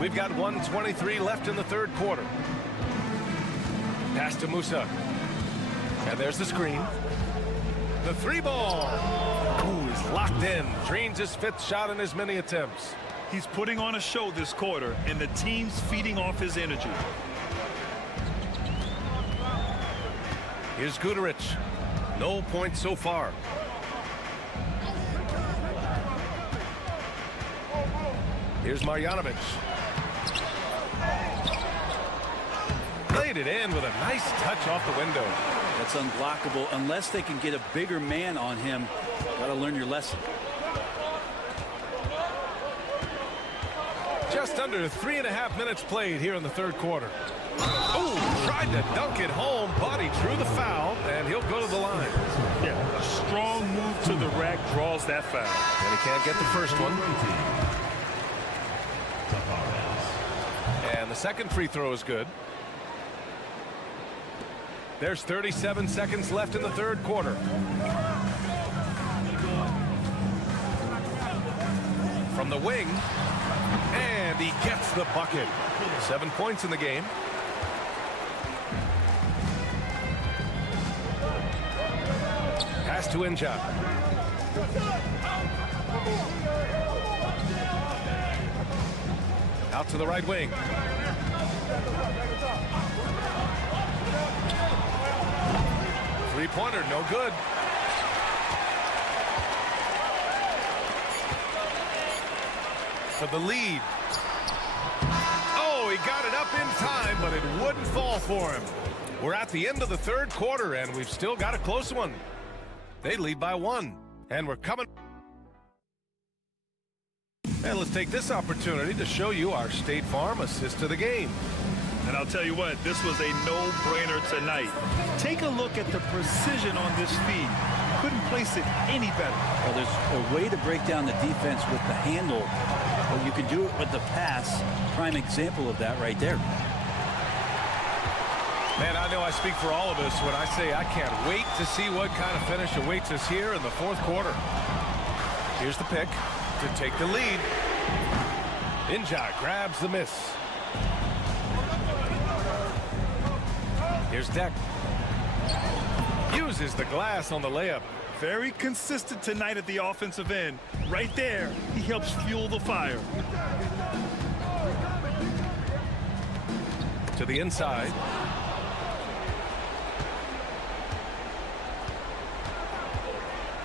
We've got 1:23 left in the third quarter. Pass to Musa. And there's the screen. The 3 ball. Ooh, he's locked in. Drains his 5th shot in as many attempts. He's putting on a show this quarter, and the team's feeding off his energy. Here's Guduric. No points so far. Here's Marjanovic. Laid it in with a nice touch off the window. That's unblockable unless they can get a bigger man on him. Got to learn your lesson. Just under 3.5 minutes played here in the third quarter. Oh, tried to dunk it home, but he drew the foul, and he'll go to the line. Yeah, a strong move to the rack draws that foul. And he can't get the first one. And the second free throw is good. There's 37 seconds left in the third quarter. From the wing, and he gets the bucket. 7 points in the game. Pass to Inja. Out to the right wing. Three-pointer, no good. For the lead. Oh, he got it up in time, but it wouldn't fall for him. We're at the end of the third quarter, and we've still got a close one. They lead by 1, and we're coming. And let's take this opportunity to show you our State Farm assist to the game. And I'll tell you what, this was a no-brainer tonight. Take a look at the precision on this feed. Couldn't place it any better. Well, there's a way to break down the defense with the handle, but you can do it with the pass. Prime example of that right there. Man, I know I speak for all of us when I say I can't wait to see what kind of finish awaits us here in the fourth quarter. Here's the pick to take the lead. Inja grabs the miss. Here's Deck. Uses the glass on the layup. Very consistent tonight at the offensive end. Right there, he helps fuel the fire. To the inside.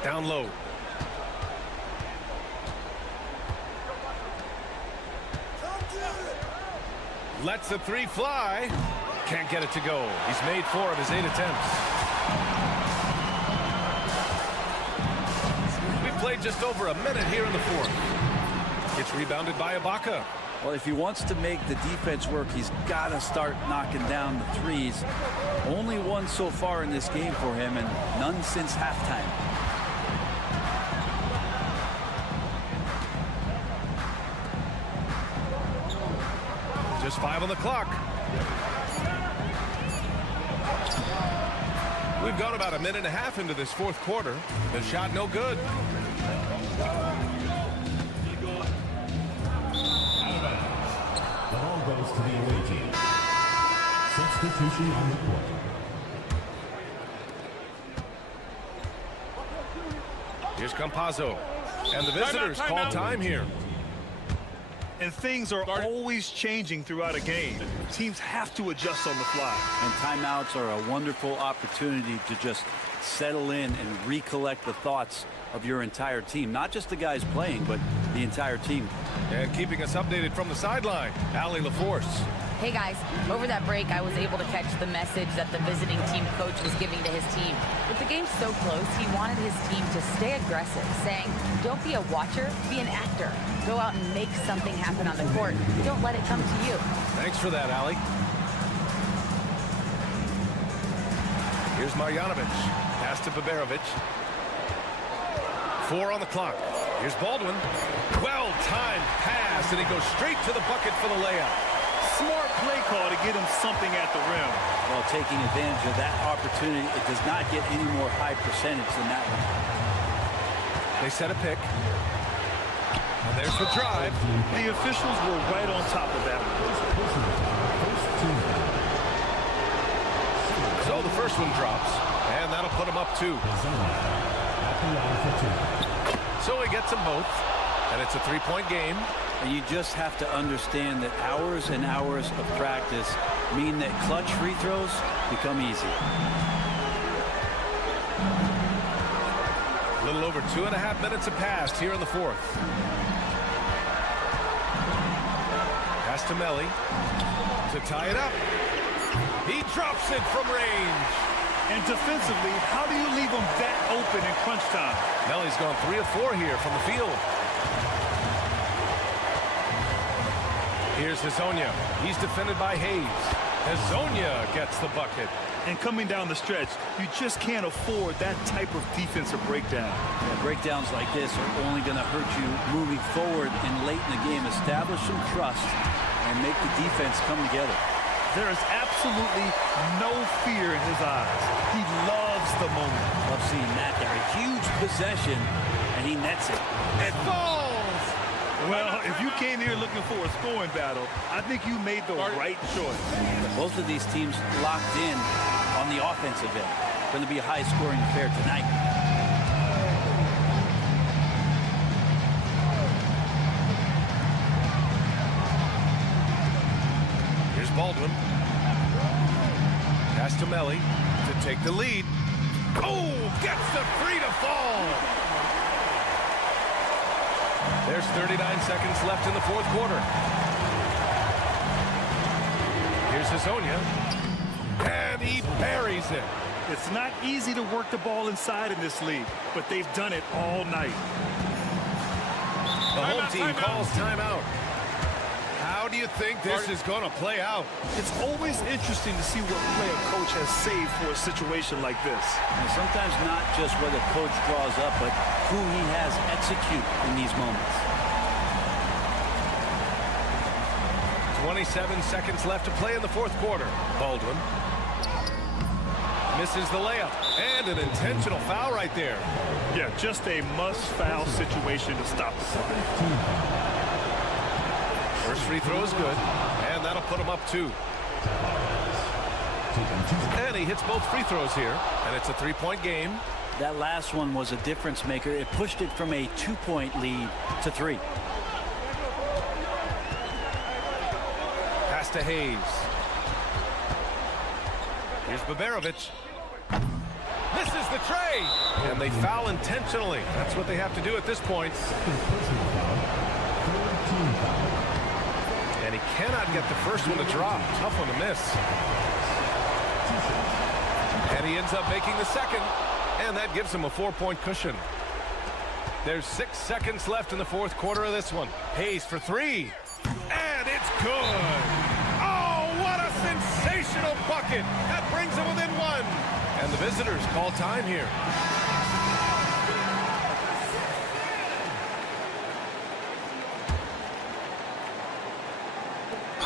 Down low. Lets the three fly. Can't get it to go. He's made 4 of his 8 attempts. We've played just over a minute here in the fourth. It's rebounded by Ibaka. Well, if he wants to make the defense work, he's got to start knocking down the threes. Only one so far in this game for him, and none since halftime. Just 5 on the clock. We've gone about a minute and a half into this fourth quarter. The shot no good. The ball goes to the away team. Substitution on the court. Here's Campazzo. And the visitors call time here. And things are always changing throughout a game. Teams have to adjust on the fly. And timeouts are a wonderful opportunity to just settle in and recollect the thoughts of your entire team. Not just the guys playing, but the entire team. And keeping us updated from the sideline, Allie LaForce. Hey guys, over that break I was able to catch the message that the visiting team coach was giving to his team. With the game so close, he wanted his team to stay aggressive, saying, don't be a watcher, be an actor. Go out and make something happen on the court. Don't let it come to you. Thanks for that, Allie. Here's Marjanovic. Pass to Baberovic. 4 on the clock. Here's Baldwin. Well-timed pass, and he goes straight to the bucket for the layup. Smart play call to get him something at the rim. Well, taking advantage of that opportunity, it does not get any more high percentage than that one. They set a pick. And there's the drive. The officials were right on top of that one. So the first one drops, and that'll put him up 2. So he gets them both, and it's a 3-point game. And you just have to understand that hours and hours of practice mean that clutch free throws become easy. A little over 2.5 minutes have passed here in the fourth. Pass to Melli to tie it up. He drops it from range. And defensively, how do you leave them that open in crunch time? Melly's gone 3 of 4 here from the field. Here's Hezonja. He's defended by Hayes. Hezonja gets the bucket. And coming down the stretch, you just can't afford that type of defensive breakdown. Yeah, breakdowns like this are only going to hurt you moving forward and late in the game. Establish some trust and make the defense come together. There is absolutely no fear in his eyes. He loves the moment. Love seeing that there. A huge possession, and he nets it. It falls! Well, if you came here looking for a scoring battle, I think you made the right choice. Both of these teams locked in on the offensive end. Going to be a high-scoring affair tonight. Here's Baldwin. Pass to Melly to take the lead. Oh, gets the free to fall. There's 39 seconds left in the fourth quarter. Here's Hezonja. And he buries it. It's not easy to work the ball inside in this league, but they've done it all night. The home team calls timeout. How do you think this is going to play out? It's always interesting to see what play a coach has saved for a situation like this. And sometimes not just what the coach draws up, but who he has execute in these moments. 27 seconds left to play in the fourth quarter. Baldwin misses the layup. And an intentional foul right there. Yeah, just a must-foul situation to stop the play. First free throw is good, and that'll put him up 2. And he hits both free throws here, and it's a 3-point game. That last one was a difference maker. It pushed it from a 2-point lead to 3. Pass to Hayes. Here's Baberovic. Misses the tray, and they foul intentionally. That's what they have to do at this point. And he cannot get the first one to drop. Tough one to miss. And he ends up making the second. And that gives him a 4-point cushion. There's 6 seconds left in the fourth quarter of this one. Hayes for 3. And it's good. Oh, what a sensational bucket. That brings him within 1. And the visitors call time here.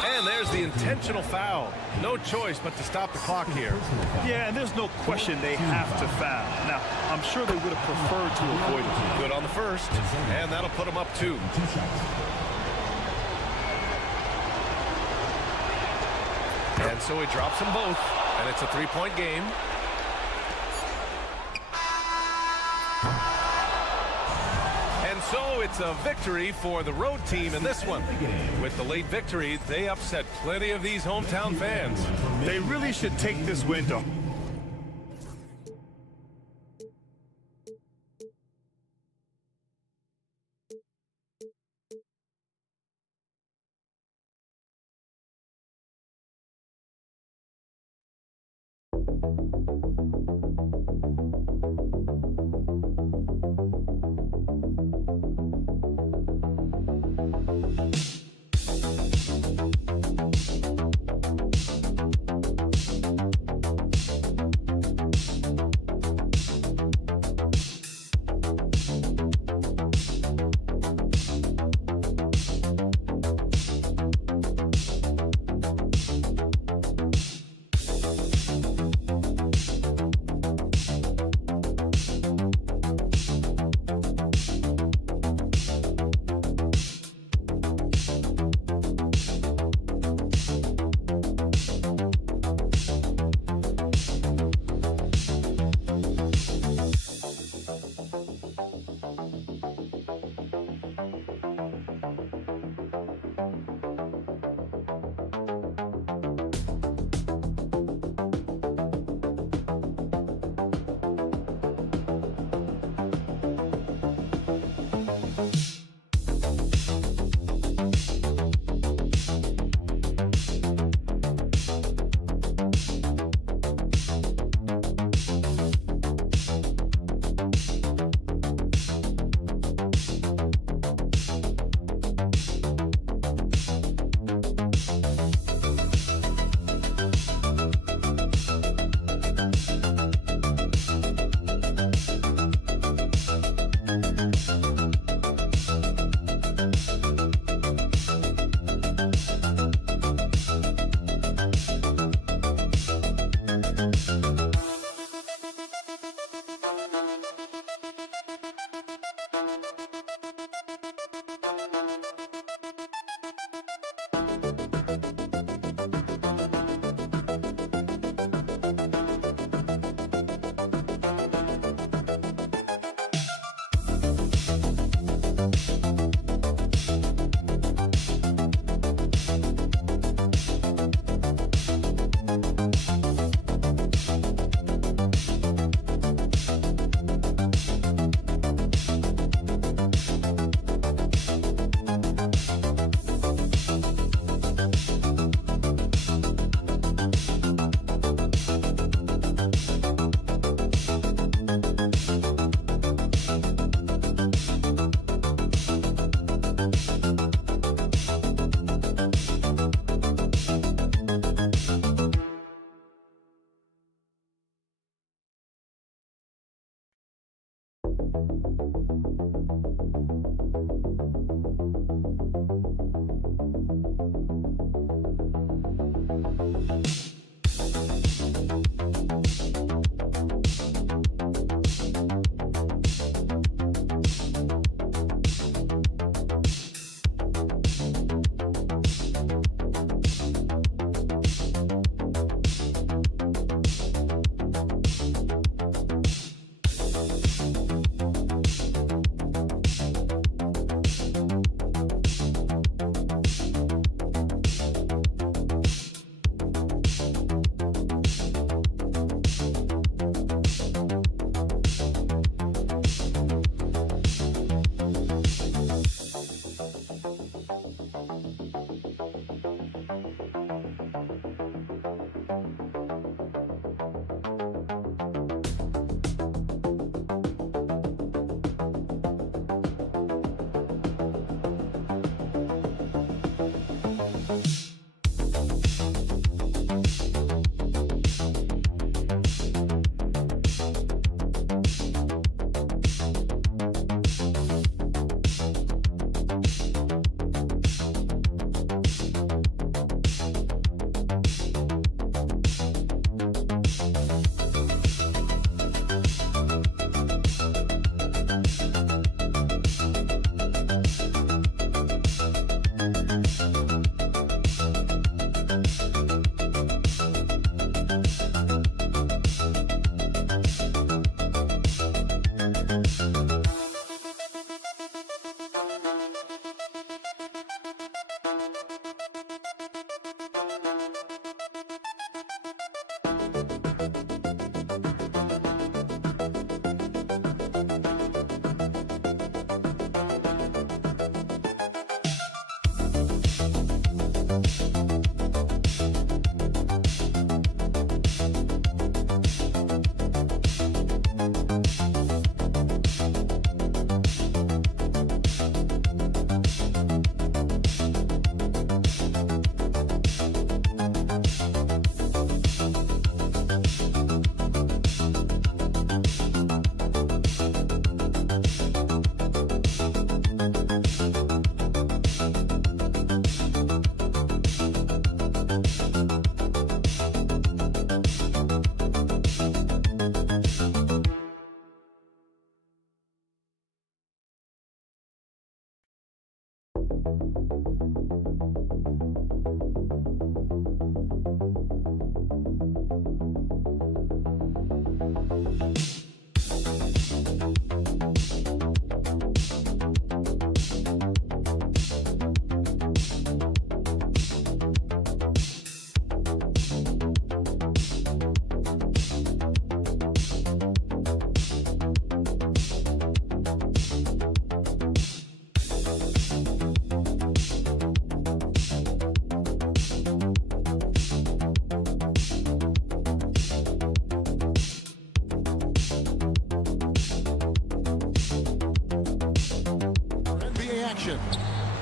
And there's the intentional foul. No choice but to stop the clock here. Yeah, and there's no question they have to foul. Now, I'm sure they would have preferred to avoid it. Good on the first, and that'll put them up 2. And so he drops them both, and it's a 3-point game. And so it's a victory for the road team in this one. With the late victory, they upset plenty of these hometown fans. They really should take this win to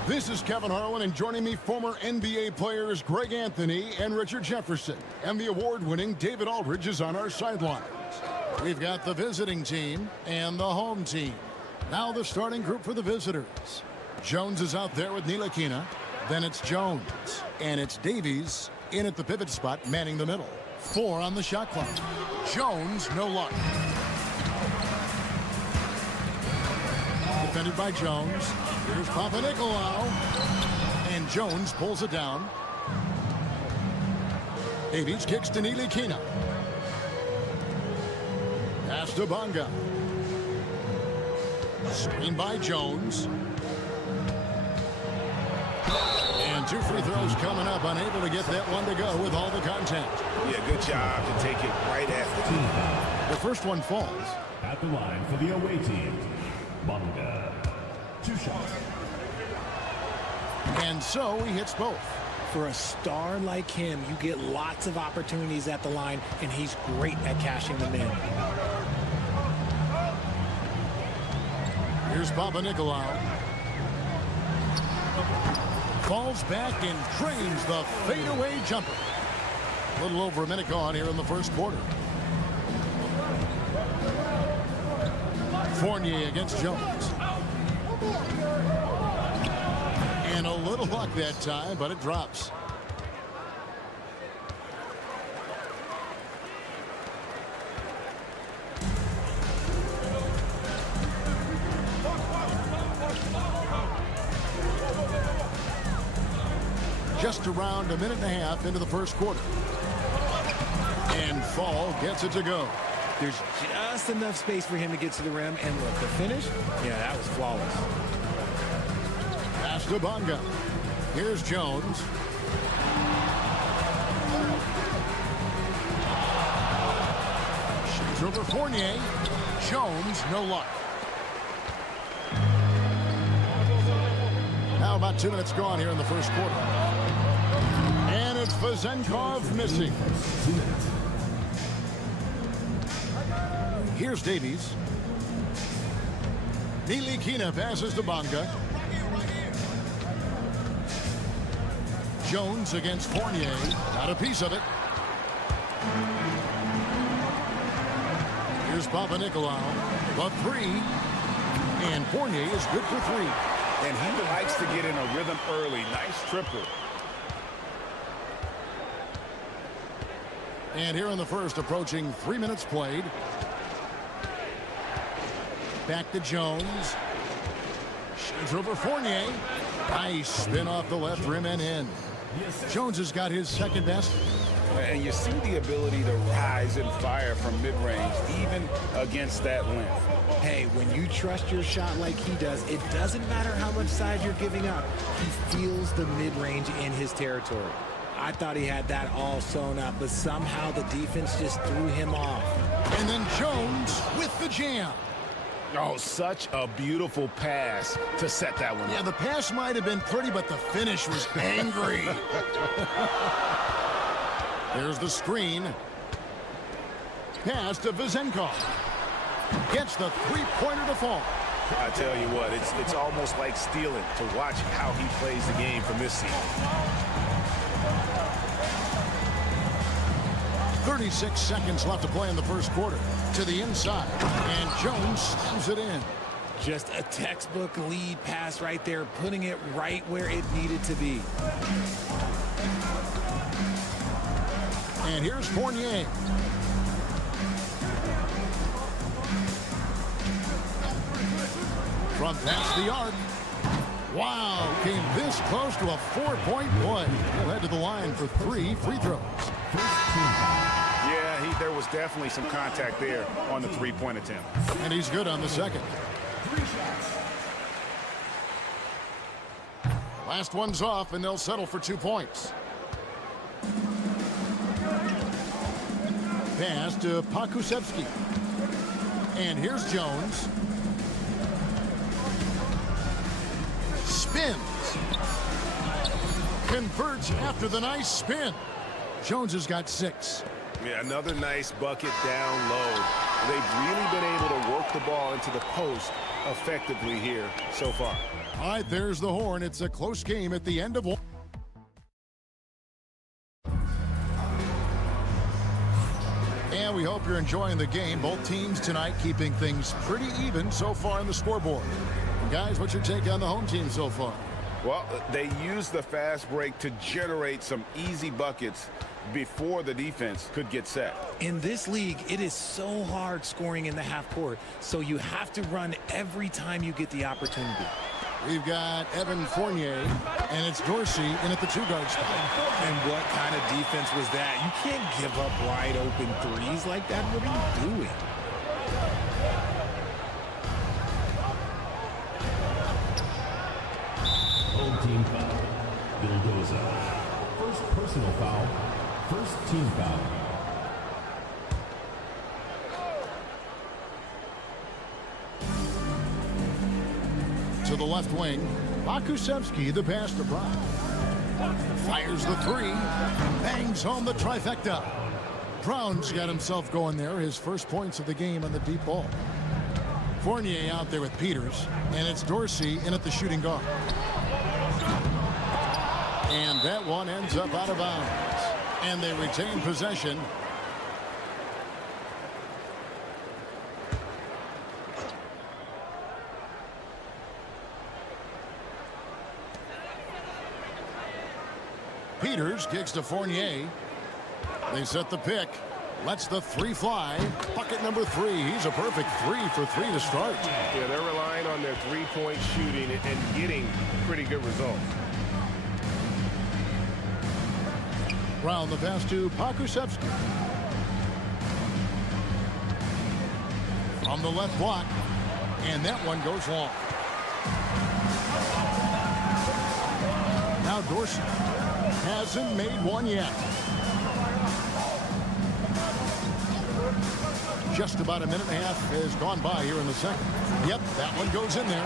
This is Kevin Harlan, and joining me, former NBA players Greg Anthony and Richard Jefferson. And the award-winning David Aldridge is on our sidelines. We've got the visiting team and the home team. Now the starting group for the visitors. Jones is out there with Ntilikina. Then it's Jones. And it's Davies in at the pivot spot, manning the middle. 4 on the shot clock. Jones, no luck. Defended by Jones. Here's Papanikolaou. And Jones pulls it down. Davies kicks to Ntilikina. Pass to Bonga. Screen by Jones. And 2 free throws coming up. Unable to get that one to go with all the contact. Yeah, good job to take it right at the team. The first one falls. At the line for the away team, Bonga. 2 shots. And so he hits both. For a star like him, you get lots of opportunities at the line, and he's great at cashing them in. Here's Papanikolaou. Falls back and drains the fadeaway jumper. A little over a minute gone here in the first quarter. Fournier against Jones. And a little luck that time, but it drops. Just around a minute and a half into the first quarter. And Fall gets it to go. There's just enough space for him to get to the rim. And look, the finish, yeah, that was flawless. Pass to Bonga. Here's Jones. Shoots over Fournier. Jones, no luck. Now about 2 minutes gone here in the first quarter. And it's Vezenkov missing. Here's Davies. Nilikina passes to Bonga. Jones against Fournier. Got a piece of it. Here's Papanikolaou. The three. And Fournier is good for three. And he likes to get in a rhythm early. Nice triple. And here in the first, approaching 3 minutes played. Back to Jones. Shoots over Fournier. Nice spin off the left rim and in. Jones has got his second best. And you see the ability to rise and fire from mid-range, even against that length. Hey, when you trust your shot like he does, it doesn't matter how much size you're giving up. He feels the mid-range in his territory. I thought he had that all sewn up, but somehow the defense just threw him off. And then Jones with the jam. Oh, such a beautiful pass to set that one up. Yeah, the pass might have been pretty, but the finish was angry. There's the screen. Pass to Vezenkov. Gets the three-pointer to fall. I tell you what, it's almost like stealing to watch how he plays the game from this seat. 36 seconds left to play in the first quarter. To the inside, and Jones slams it in. Just a textbook lead pass right there, putting it right where it needed to be. And here's Fournier. From past the arc. Wow, came this close to a 4-point play. He'll head to the line for 3 free throws. Yeah, there was definitely some contact there on the three-point attempt. And he's good on the second. Last one's off, and they'll settle for 2 points. Pass to Pakusevsky. And here's Jones. Spins. Converts after the nice spin. Jones has got 6. Yeah, another nice bucket down low. They've really been able to work the ball into the post effectively here so far. All right, there's the horn. It's a close game at the end of one. And we hope you're enjoying the game. Both teams tonight keeping things pretty even so far on the scoreboard. And guys, what's your take on the home team so far? Well, they used the fast break to generate some easy buckets before the defense could get set. In this league, it is so hard scoring in the half court, so you have to run every time you get the opportunity. We've got Evan Fournier, and it's Dorsey in at the 2-guard spot. And what kind of defense was that? You can't give up wide open threes like that. What are you doing? Home team foul. Vildoza. First personal foul. First team foul. To the left wing, Pakusevsky, the pass to Brown. Fires the 3, bangs home the trifecta. Brown's got himself going there, his first points of the game on the deep ball. Fournier out there with Peters, and it's Dorsey in at the shooting guard. And that one ends up out of bounds. And they retain Peters kicks to Fournier. They set the pick. Lets the three fly. Bucket number 3. He's a perfect 3 for 3 to start. Yeah, they're relying on their three-point shooting and getting pretty good results. Brown the pass to Pakusevsky. From the left block. And that one goes long. Now Dorsey hasn't made one yet. Just about a minute and a half has gone by here in the second. Yep, that one goes in there.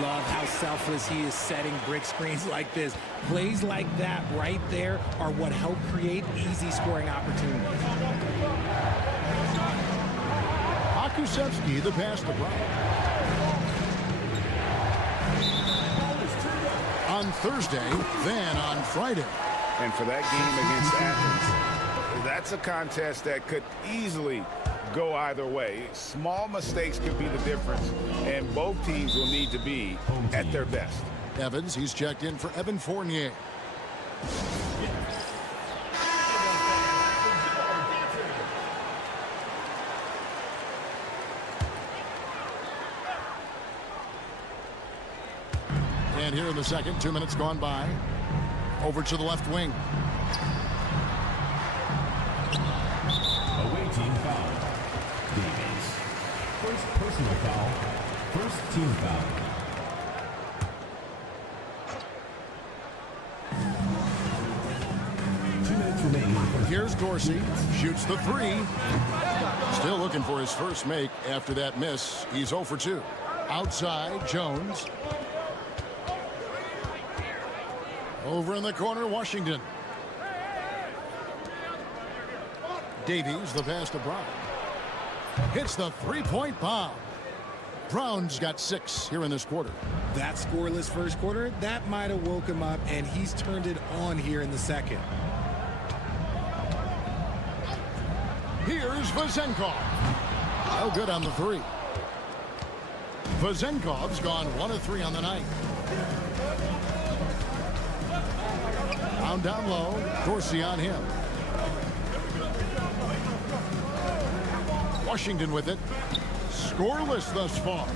Love how selfless he is setting brick screens like this. Plays like that right there are what help create easy scoring opportunities. Pakusevsky, the pass to Brown. On Thursday, then on Friday. And for that game against Athens, that's a contest that could easily go either way. Small mistakes could be the difference, and both teams will need to be at their best. Evans, he's checked in for Evan Fournier. And here in the second, 2 minutes gone by. Over to the left wing. Away team foul. Davies. First personal foul. First team foul. Here's Dorsey. Shoots the 3. Still looking for his first make after that miss. He's 0 for 2. Outside, Jones. Over in the corner, Washington. Davies, the pass to Brown. Hits the three-point bomb. Brown's got 6 here in this quarter. That scoreless first quarter, that might have woke him up, and he's turned it on here in the second. Here's Vezenkov. No good on the 3. Vezenkov's gone 1 of 3 on the night. Down low. Dorsey on him. Washington with it. Scoreless thus far.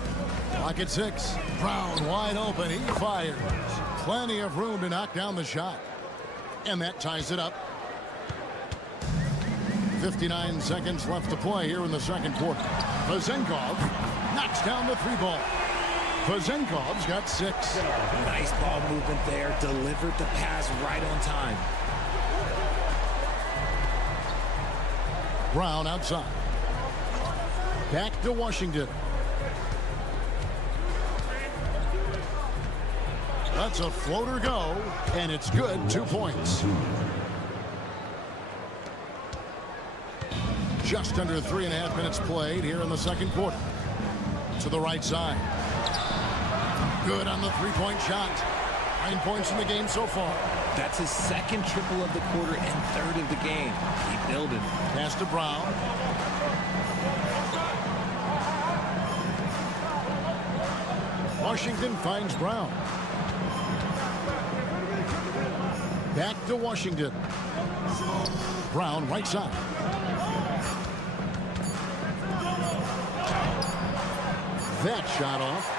Clock at 6. Brown wide open. He fires. Plenty of room to knock down the shot. And that ties it up. 59 seconds left to play here in the second quarter. Vezenkov knocks down the 3-ball. Vezenkov's got 6. Nice ball movement there. Delivered the pass right on time. Brown outside. Back to Washington. That's a floater go, and it's good. 2 points. Just under 3.5 minutes played here in the second quarter. To the right side. Good on the 3-point shot. 9 points in the game so far. That's his second triple of the quarter and third of the game. Keep building. Pass to Brown. Washington finds Brown. Back to Washington. Brown right side. That shot off.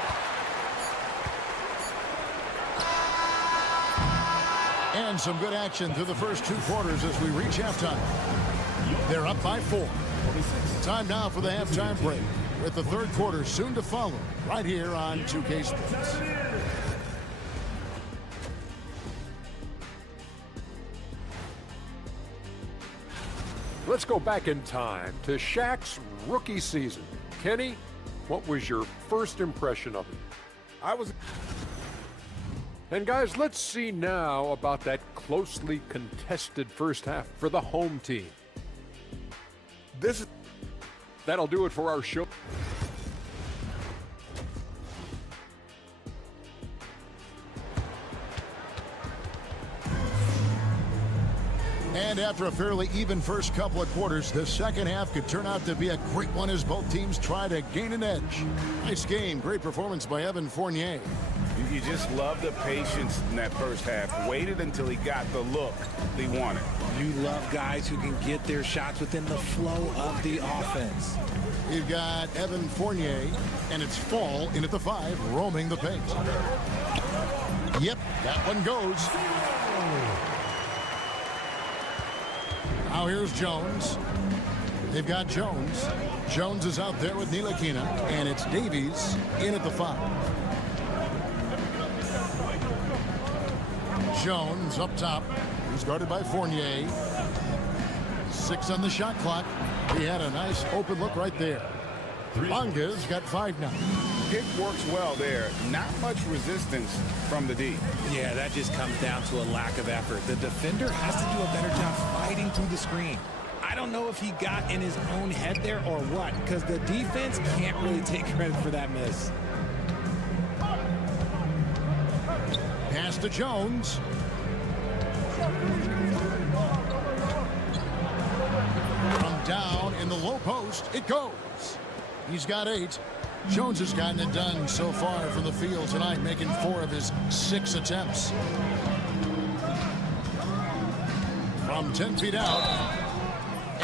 And some good action through the first 2 quarters as we reach halftime. They're up by 4. Time now for the halftime break, with the third quarter soon to follow, right here on 2K Sports. Let's go back in time to Shaq's rookie season. Kenny, what was your first impression of him? And guys, let's see now about that closely contested first half for the home team. That'll do it for our show. And after a fairly even first couple of quarters, the second half could turn out to be a great one as both teams try to gain an edge. Nice game, great performance by Evan Fournier. You just love the patience in that first half. Waited until he got the look he wanted. You love guys who can get their shots within the flow of the offense. You've got Evan Fournier, and it's Fall in at the 5, roaming the paint. Yep, that one goes. Now here's Jones. They've got Jones. Jones is out there with Ntilikina, and it's Davies in at the 5. Jones up top. He's guarded by Fournier. 6 on the shot clock. He had a nice open look right there. Bonga's got 5 now. It works well there. Not much resistance from the D. Yeah, that just comes down to a lack of effort. The defender has to do a better job fighting through the screen. I don't know if he got in his own head there or what, because the defense can't really take credit for that miss. Pass to Jones. From down in the low post, it goes. He's got 8. Jones has gotten it done so far from the field tonight, making 4 of his 6 attempts. From 10 feet out,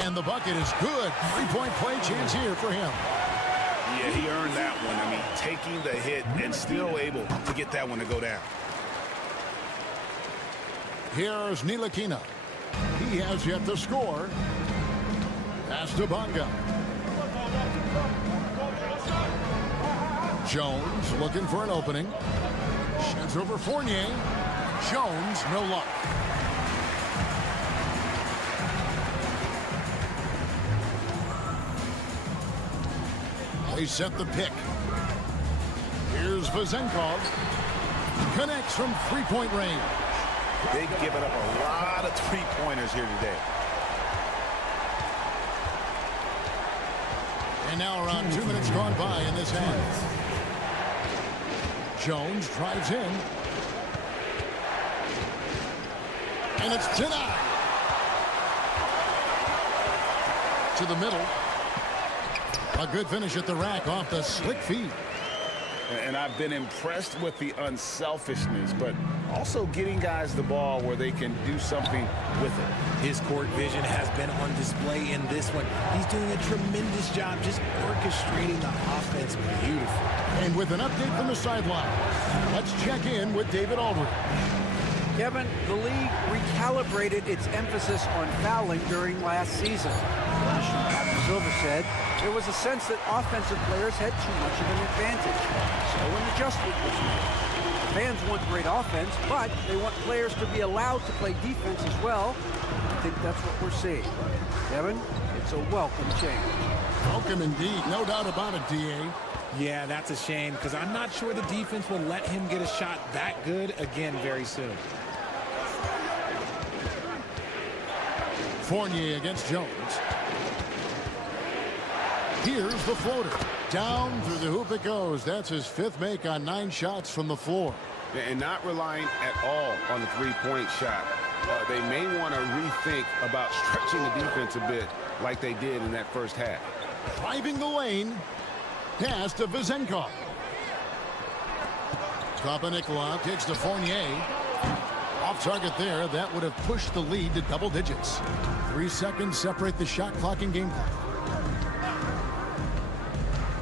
and the bucket is good. 3-point play chance here for him. Yeah, he earned that one. I mean, taking the hit and still able to get that one to go down. Here's Ntilikina. He has yet to score. Pass to Bonga. Jones looking for an opening. Sheds over Fournier. Jones, no luck. They set the pick. Here's Vezenkov. Connects from 3-point range. They've given up a lot of 3-pointers here today. And now around 2 minutes gone by in this half. Jones drives in. And it's denied. To the middle. A good finish at the rack off the slick feed. And I've been impressed with the unselfishness, but also getting guys the ball where they can do something with it. His court vision has been on display in this one. He's doing a tremendous job just orchestrating the offense beautifully. And with an update from the sideline, let's check in with David Aldridge. Kevin, the league recalibrated its emphasis on fouling during last season. Adam Silver said there was a sense that offensive players had too much of an advantage. So an adjustment was made. The fans want great offense, but they want players to be allowed to play defense as well. I think that's what we're seeing. Kevin, it's a welcome change. Welcome indeed. No doubt about it, D.A. Yeah, that's a shame, because I'm not sure the defense will let him get a shot that good again very soon. Fournier against Jones. Here's the floater. Down through the hoop it goes. That's his 5th make on 9 shots from the floor. And not relying at all on the 3-point shot. They may want to rethink about stretching the defense a bit like they did in that first half. Driving the lane. Pass to Vezenkov. Papanikolaou takes to Fournier. Off target there. That would have pushed the lead to double digits. 3 seconds separate the shot clock and game clock.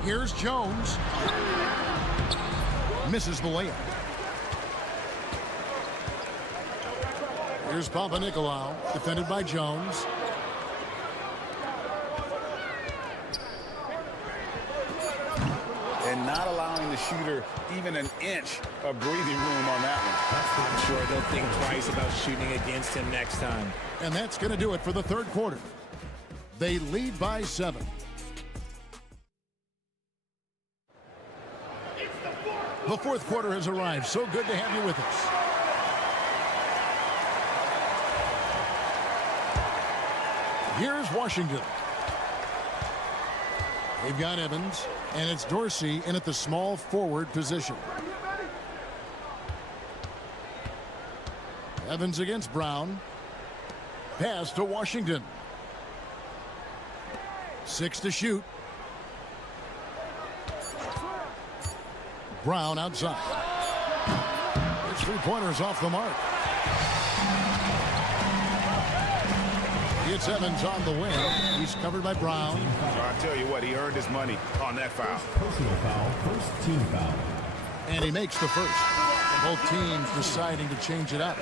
Here's Jones. Misses the layup. Here's Papanikolaou, defended by Jones. And not allowing the shooter even an inch of breathing room on that one. I'm sure they'll think twice about shooting against him next time. And that's going to do it for the 3rd quarter. They lead by 7. The 4th quarter has arrived. So good to have you with us. Here's Washington. They've got Evans, and it's Dorsey in at the small forward position. Evans against Brown. Pass to Washington. 6 to shoot. Brown outside. three-pointers off the mark. It's Evans on the wing. He's covered by Brown. I tell you what, he earned his money on that foul. Personal foul, first team foul. And he makes the first. And both teams deciding to change it up.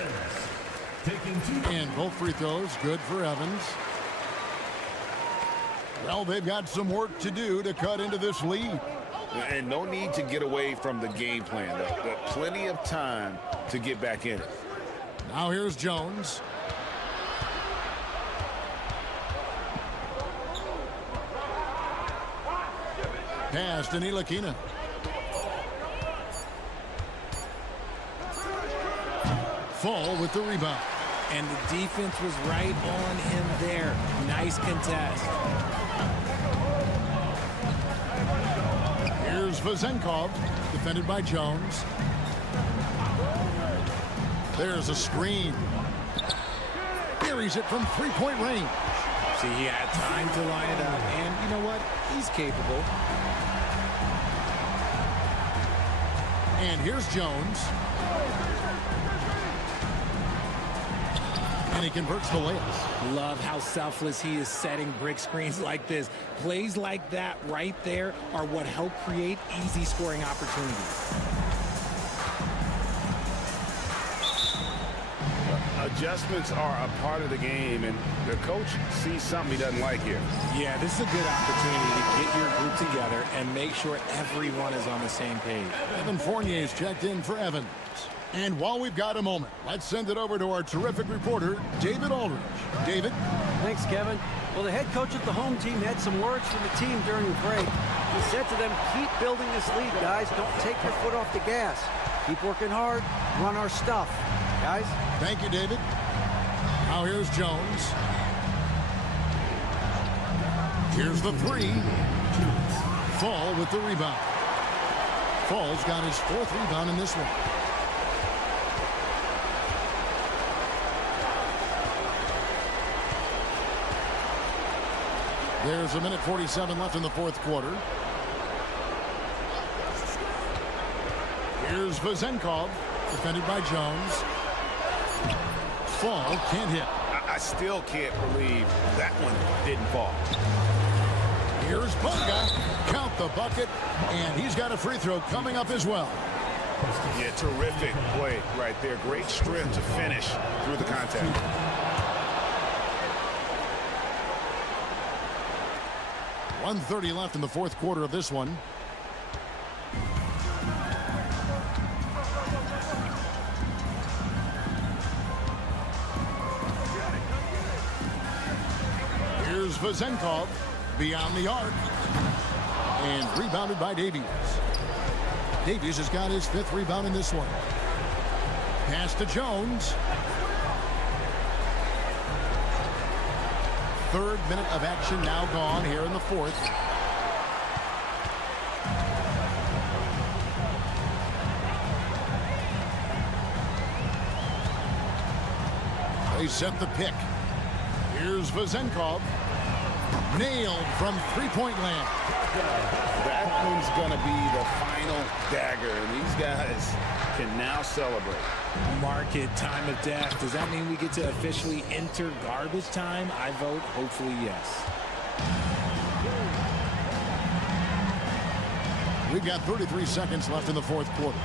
And both free throws good for Evans. Well, they've got some work to do to cut into this lead. And no need to get away from the game plan. Plenty of time to get back in it. Now here's Jones. Pass to Ntilikina. Fall with the rebound. And the defense was right on him there. Nice contest. Here's Vezenkov, defended by Jones. There's a screen. Buries it from three-point range. See, he had time to line it up, and you know what? He's capable. And here's Jones. And he converts the layups. Love how selfless he is setting brick screens like this. Plays like that right there are what help create easy scoring opportunities. Adjustments are a part of the game, and the coach sees something he doesn't like here. Yeah, this is a good opportunity to get your group together and make sure everyone is on the same page. Evan Fournier's checked in for Evans. And while we've got a moment, let's send it over to our terrific reporter, David Aldridge. David? Thanks, Kevin. Well, the head coach of the home team had some words for the team during the break. He said to them, keep building this lead, guys. Don't take your foot off the gas. Keep working hard. Run our stuff. Guys? Thank you, David. Now here's Jones. Here's the three. Fall with the rebound. Fall's got his fourth rebound in this one. There's a minute 47 left in the fourth quarter. Here's Vezenkov, defended by Jones. Fall can't hit. I still can't believe that one didn't fall. Here's Bunga. Count the bucket, and he's got a free throw coming up as well. Yeah, terrific play right there. Great strength to finish through the contact. .130 left in the fourth quarter of this one. Here's Vezenkov beyond the arc. And rebounded by Davies. Davies has got his fifth rebound in this one. Pass to Jones. Third minute of action now gone here in the fourth. They set the pick. Here's Vezenkov. Nailed from three-point land. That one's going to be the final dagger, and these guys can now celebrate. Mark it, time of death. Does that mean we get to officially enter garbage time? I vote hopefully yes. We've got 33 seconds left in the fourth quarter.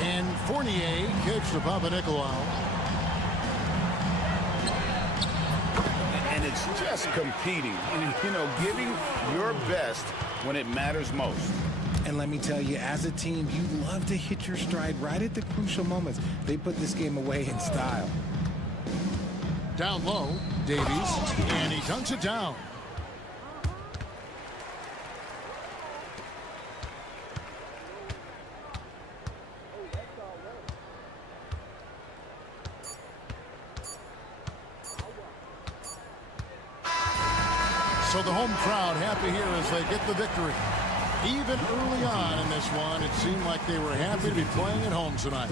And Fournier kicks to Papanikolaou. And it's just competing, and, you know, giving your best when it matters most. And let me tell you, as a team, you love to hit your stride right at the crucial moments. They put this game away in style. Down low, Davies, and he dunks it down. So the home crowd happy here as they get the victory. Even early on in this one, it seemed like they were happy to be playing at home tonight.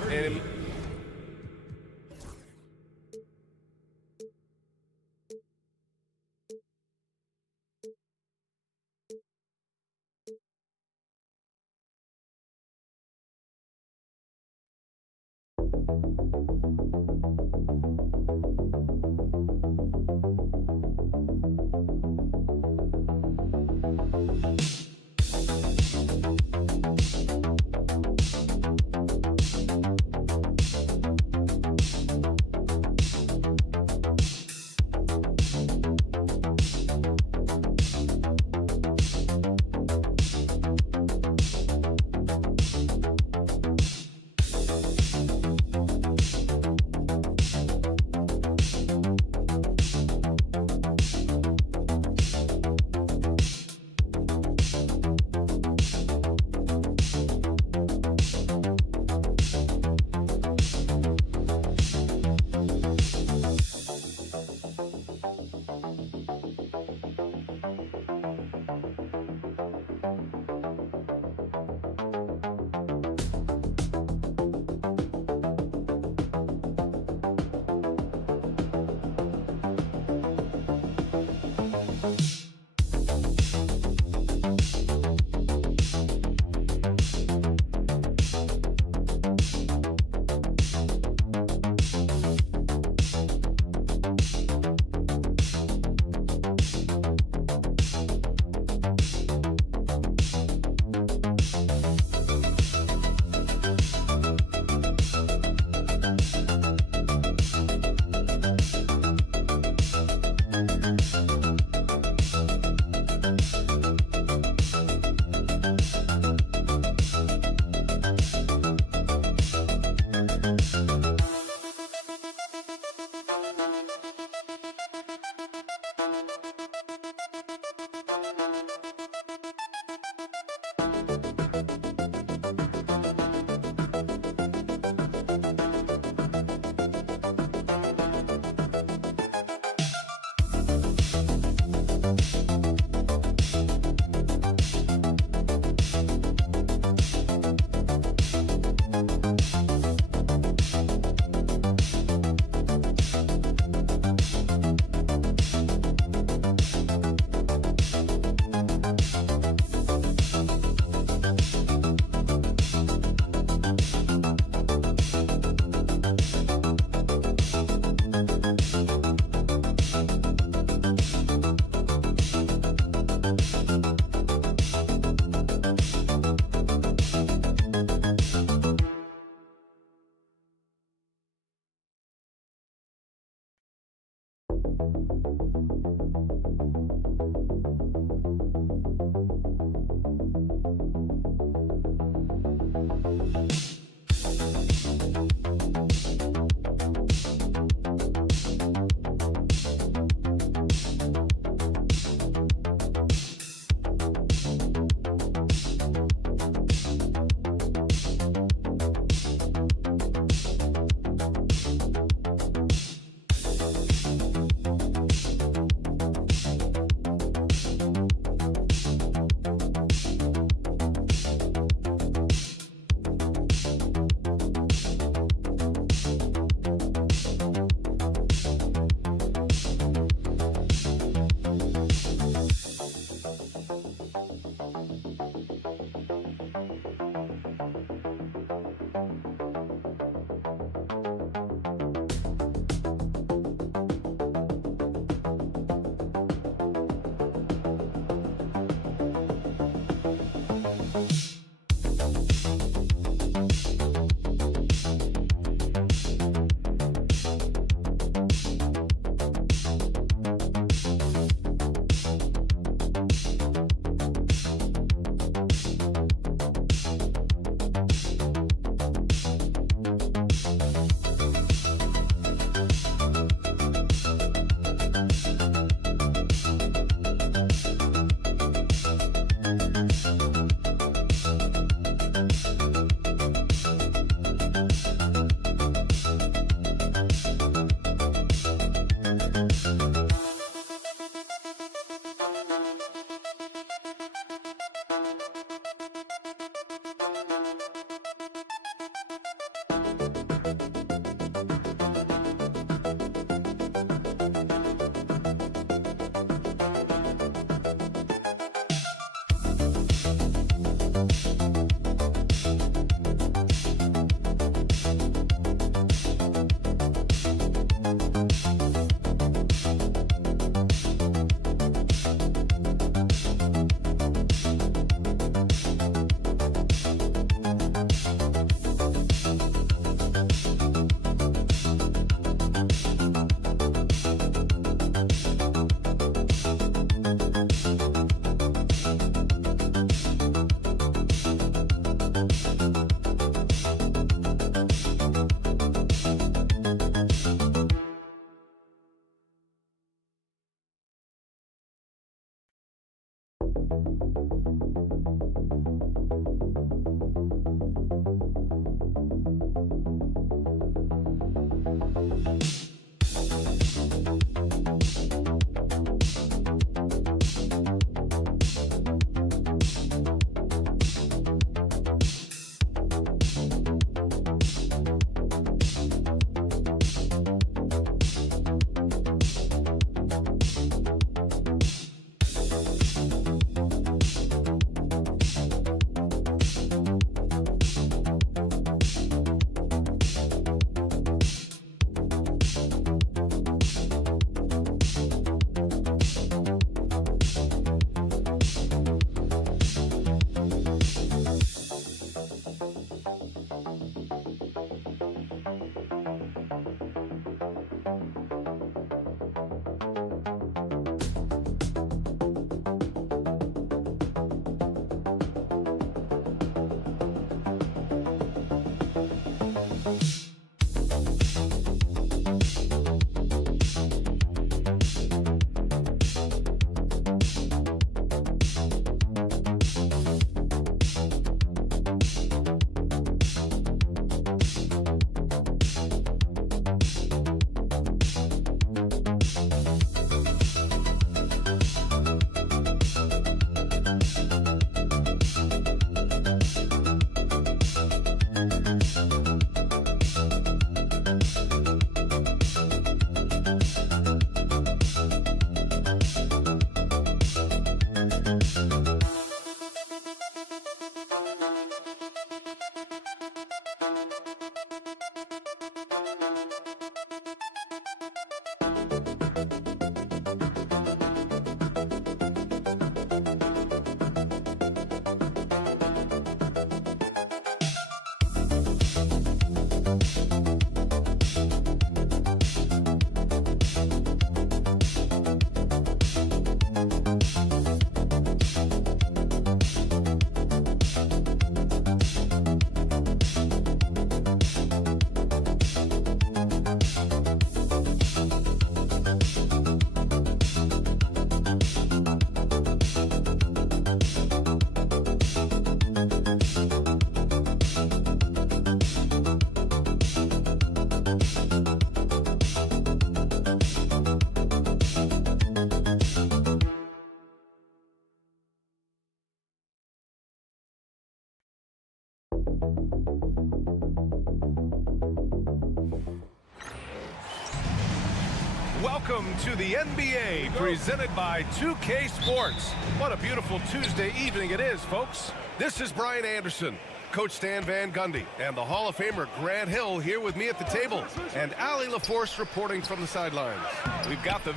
Welcome to the NBA, presented by 2K Sports. What a beautiful Tuesday evening it is, folks. This is Brian Anderson, Coach Stan Van Gundy, and the Hall of Famer Grant Hill here with me at the table, and Allie LaForce reporting from the sidelines. We've got the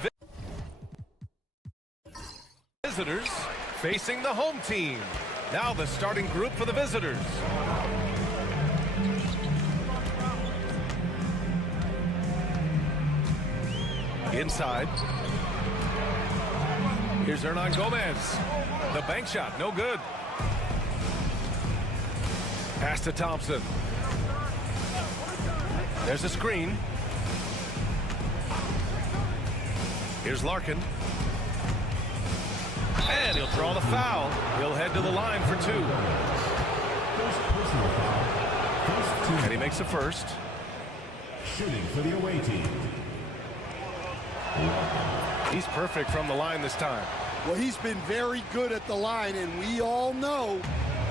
visitors facing the home team. Now the starting group for the visitors. Inside. Here's Hernan Gomez. The bank shot, no good. Pass to Thompson. There's a screen. Here's Larkin. And he'll draw the foul. He'll head to the line for two. And he makes a first. Shooting for the away team. He's perfect from the line this time. Well, he's been very good at the line, and we all know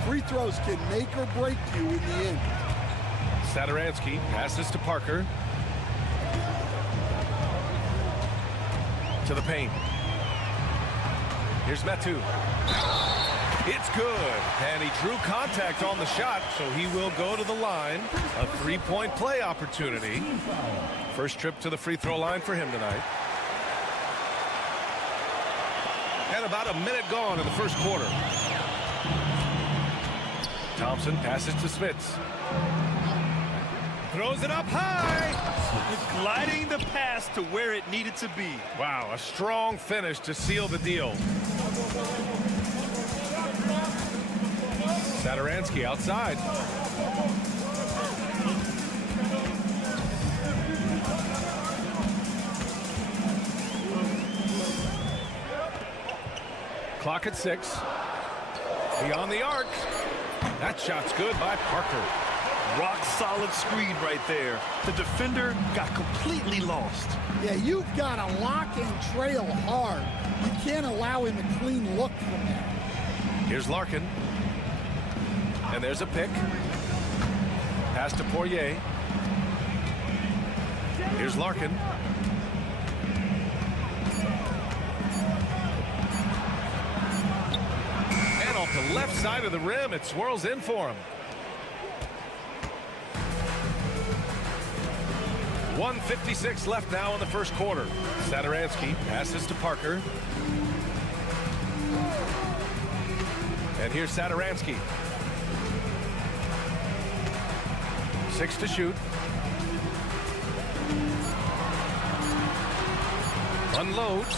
free throws can make or break you in the end. Satoransky passes to Parker. To the paint. Here's Metu. It's good. And he drew contact on the shot, so he will go to the line. A three-point play opportunity. First trip to the free throw line for him tonight. And about a minute gone in the first quarter. Thompson passes to Smits. Throws it up high. Gliding the pass to where it needed to be. Wow, a strong finish to seal the deal. Satoransky outside. Clock at 6. Beyond the arc. That shot's good by Parker. Rock solid screen right there. The defender got completely lost. Yeah, you've got to lock and trail hard. You can't allow him a clean look from that. Here's Larkin. And there's a pick. Pass to Poirier. Here's Larkin. And off the left side of the rim, it swirls in for him. 1:56 left now in the first quarter. Satoransky passes to Parker. And here's Satoransky. 6 to shoot. Unloads.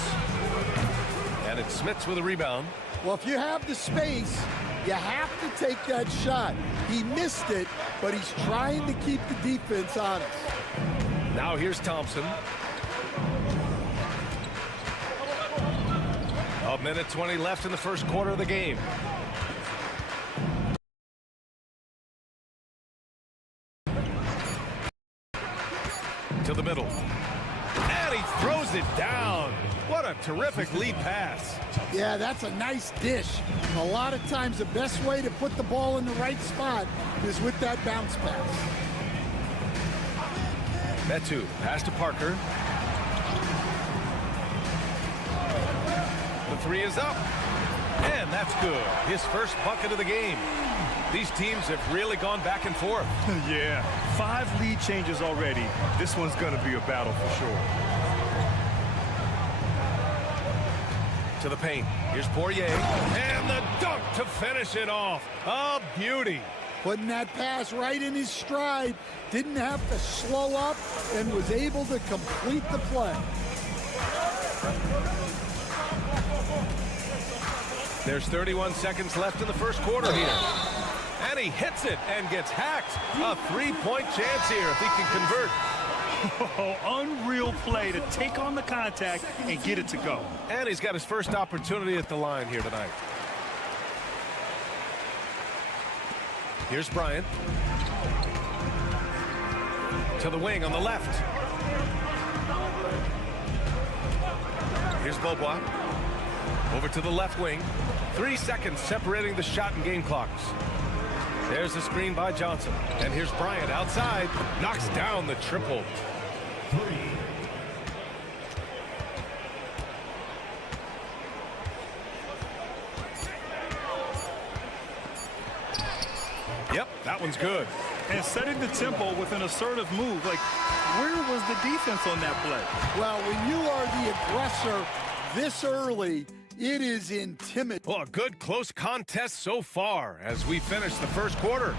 And it's Smits with a rebound. Well, if you have the space, you have to take that shot. He missed it, but he's trying to keep the defense honest. Now here's Thompson. A minute 20 left in the first quarter of the game. To the middle. And he throws it down. What a terrific lead pass. Yeah, that's a nice dish. A lot of times the best way to put the ball in the right spot is with that bounce pass. Metu, pass to Parker. The three is up. And that's good. His first bucket of the game. These teams have really gone back and forth. Yeah, 5 lead changes already. This one's going to be a battle for sure. To the paint. Here's Poirier. And the dunk to finish it off. A beauty. Putting that pass right in his stride. Didn't have to slow up and was able to complete the play. There's 31 seconds left in the first quarter here. And he hits it and gets hacked. A 3-point chance here if he can convert. Oh, unreal play to take on the contact and get it to go. And he's got his first opportunity at the line here tonight. Here's Bryant. To the wing on the left. Here's Beaubois. Over to the left wing. 3 seconds separating the shot and game clocks. There's the screen by Johnson. And here's Bryant outside. Knocks down the triple. 3. Yep, that one's good. And setting the tempo with an assertive move. Like, where was the defense on that play? Well, when you are the aggressor this early, it is intimidating. Well, a good close contest so far as we finish the first quarter.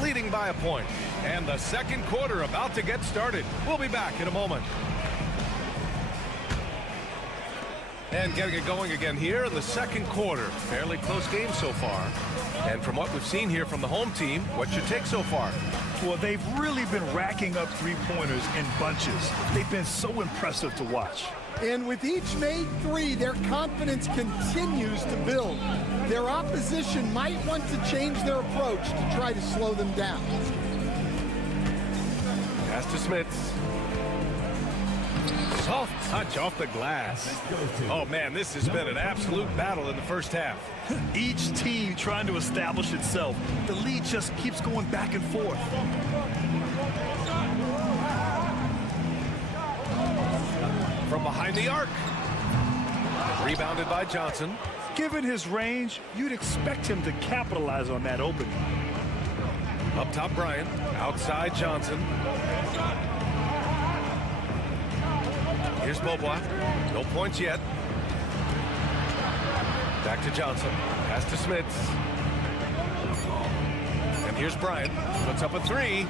Leading by a point. And the second quarter about to get started. We'll be back in a moment. And getting it going again here in the second quarter. Fairly close game so far. And from what we've seen here from the home team, what's your take so far? Well, they've really been racking up three-pointers in bunches. They've been so impressive to watch. And with each made 3, their confidence continues to build. Their opposition might want to change their approach to try to slow them down. Pass to Smits. Soft touch off the glass. Oh, man, this has been an absolute battle in the first half. Each team trying to establish itself. The lead just keeps going back and forth. From behind the arc. Rebounded by Johnson. Given his range, you'd expect him to capitalize on that opening. Up top, Bryant. Outside, Johnson. Here's Beaubois. No points yet. Back to Johnson. Pass to Smits. And here's Bryant. Puts up a 3.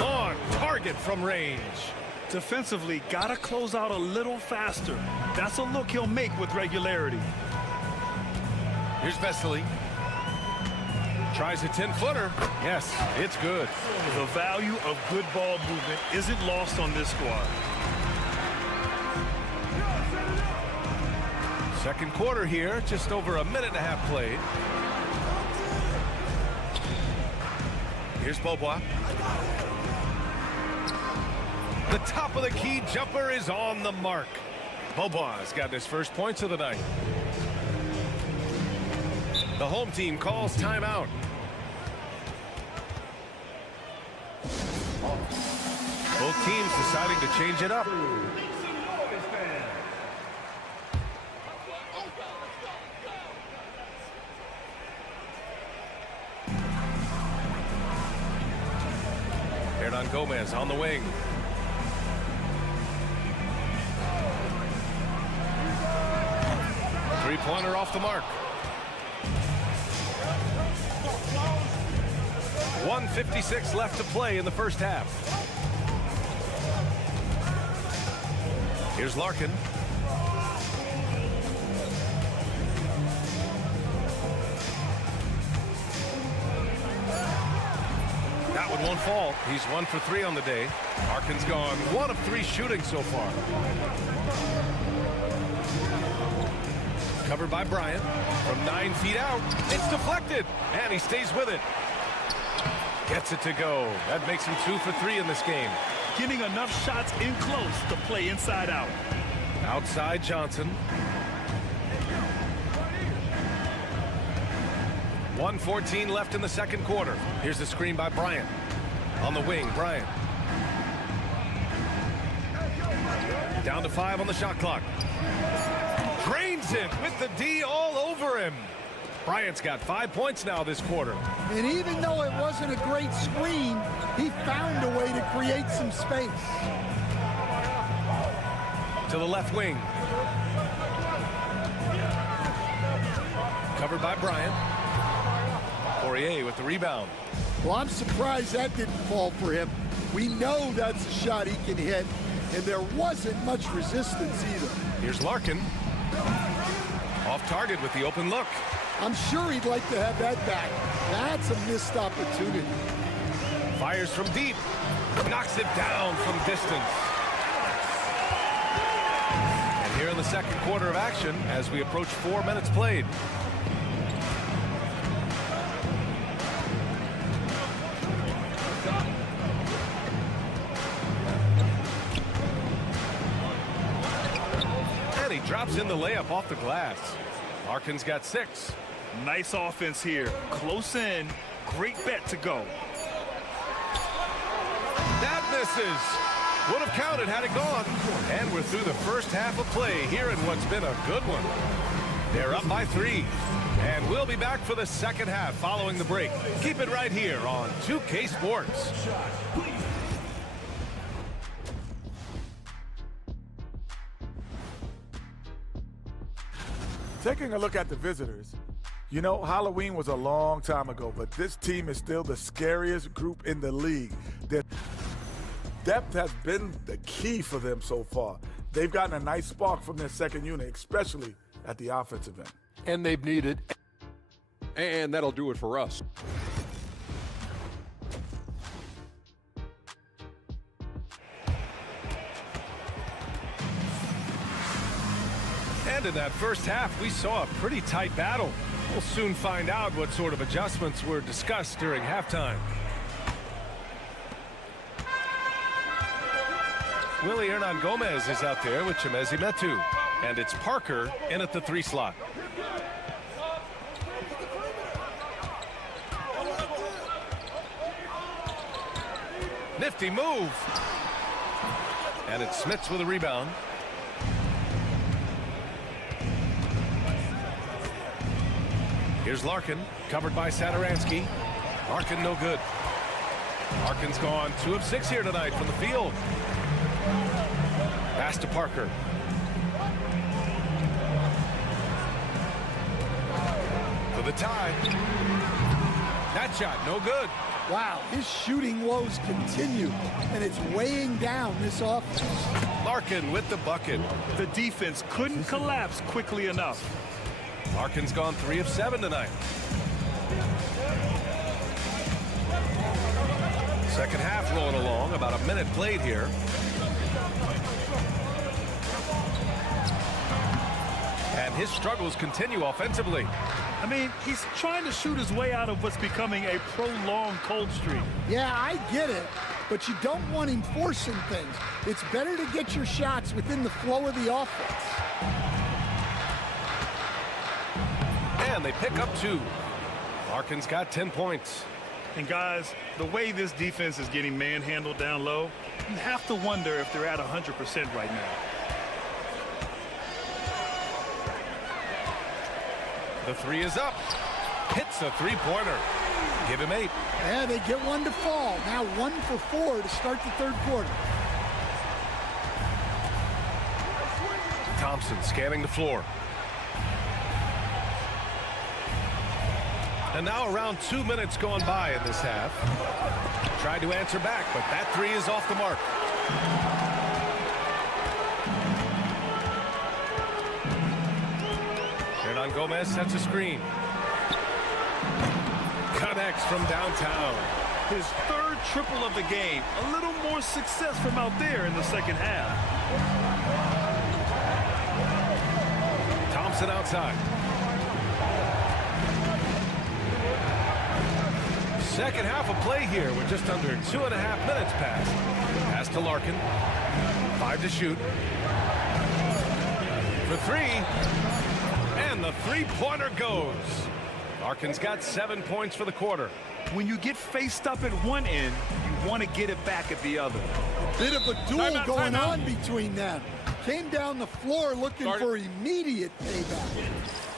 On target from range. Defensively, gotta close out a little faster. That's a look he'll make with regularity. Here's Vesely. Tries a 10-footer. Yes, it's good. The value of good ball movement isn't lost on this squad. Second quarter here, just over a minute and a half played. Here's Beaubois. The top of the key jumper is on the mark. Beaubois has gotten his first points of the night. The home team calls timeout. Both teams deciding to change it up. Hernan Gomez on the wing. Three-pointer off the mark. 1:56 left to play in the first half. Here's Larkin. That one won't fall. He's 1 for 3 on the day. Larkin's gone 1 of 3 shooting so far. Covered by Bryant from 9 feet out. It's deflected, and he stays with it. Gets it to go. That makes him 2 for 3 in this game. Getting enough shots in close to play inside out. Outside Johnson. 1:14 left in the second quarter. Here's the screen by Bryant. On the wing, Bryant. Down to 5 on the shot clock. Drains it with the D all over him. Bryant's got 5 points now this quarter. And even though it wasn't a great screen, he found a way to create some space. To the left wing. Covered by Bryant. Poirier with the rebound. Well, I'm surprised that didn't fall for him. We know that's a shot he can hit, and there wasn't much resistance either. Here's Larkin. Off target with the open look. I'm sure he'd like to have that back. That's a missed opportunity. Fires from deep. Knocks it down from distance. And here in the second quarter of action as we approach 4 minutes played. And he drops in the layup off the glass. Larkin's got 6. Nice offense here. Close in. Great bet to go. That misses. Would have counted had it gone. And we're through the first half of play here in what's been a good one. They're up by 3. And we'll be back for the second half following the break. Keep it right here on 2K Sports. Taking a look at the visitors, you know, Halloween was a long time ago, but this team is still the scariest group in the league. Their depth has been the key for them so far. They've gotten a nice spark from their second unit, especially at the offensive end. And they've needed, and that'll do it for us. And in that first half, we saw a pretty tight battle. We'll soon find out what sort of adjustments were discussed during halftime. Willie Hernan Gomez is out there with Chemezi Metu. And it's Parker in at the 3 slot. Nifty move. And it's Smits with a rebound. Here's Larkin, covered by Saturansky. Larkin no good. Larkin's gone 2 of 6 here tonight from the field. Pass to Parker. For the tie. That shot, no good. Wow, his shooting woes continue, and it's weighing down this offense. Larkin with the bucket. The defense couldn't collapse quickly enough. Larkin's gone 3 of 7 tonight. Second half rolling along, about a minute played here. And and his struggles continue offensively. I mean, he's trying to shoot his way out of what's becoming a prolonged cold streak. Yeah, I get it, but you don't want him forcing things. It's better to get your shots within the flow of the offense. And they pick up 2. Larkin's got 10 points. And guys, the way this defense is getting manhandled down low, you have to wonder if they're at 100% right now. The 3 is up. Hits a 3-pointer. Give him 8. Yeah, they get 1 to fall. Now 1 for 4 to start the third quarter. Thompson scanning the floor. And now around 2 minutes gone by in this half. Tried to answer back, but that 3 is off the mark. Hernan Gomez sets a screen. Connects from downtown. His 3rd triple of the game. A little more success from out there in the second half. Thompson outside. Second half of play here. We're just under 2.5 minutes past. Pass to Larkin. 5 to shoot. For 3. And the 3-pointer goes. Larkin's got 7 points for the quarter. When you get faced up at one end, you want to get it back at the other. A bit of a duel going on between them. Came down the floor looking for immediate payback.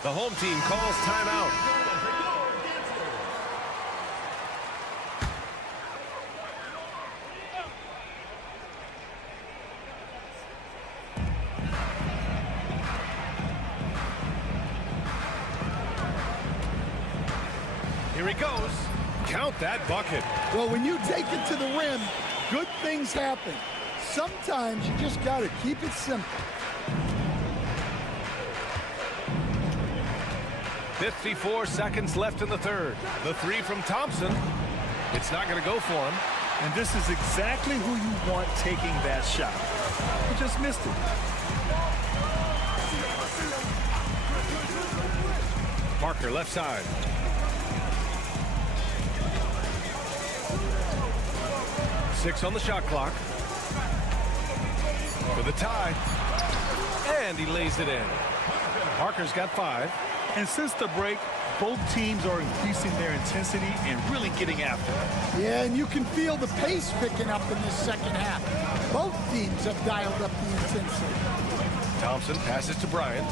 The home team calls timeout. Here he goes. Count that bucket. Well, when you take it to the rim, good things happen. Sometimes you just got to keep it simple. 54 seconds left in the third. The 3 from Thompson. It's not going to go for him. And this is exactly who you want taking that shot. He just missed it. Parker left side. Six on the shot clock. For the tie. And he lays it in. Parker's got 5. And since the break, both teams are increasing their intensity and really getting after it. Yeah, and you can feel the pace picking up in this second half. Both teams have dialed up the intensity. Thompson passes to Bryant.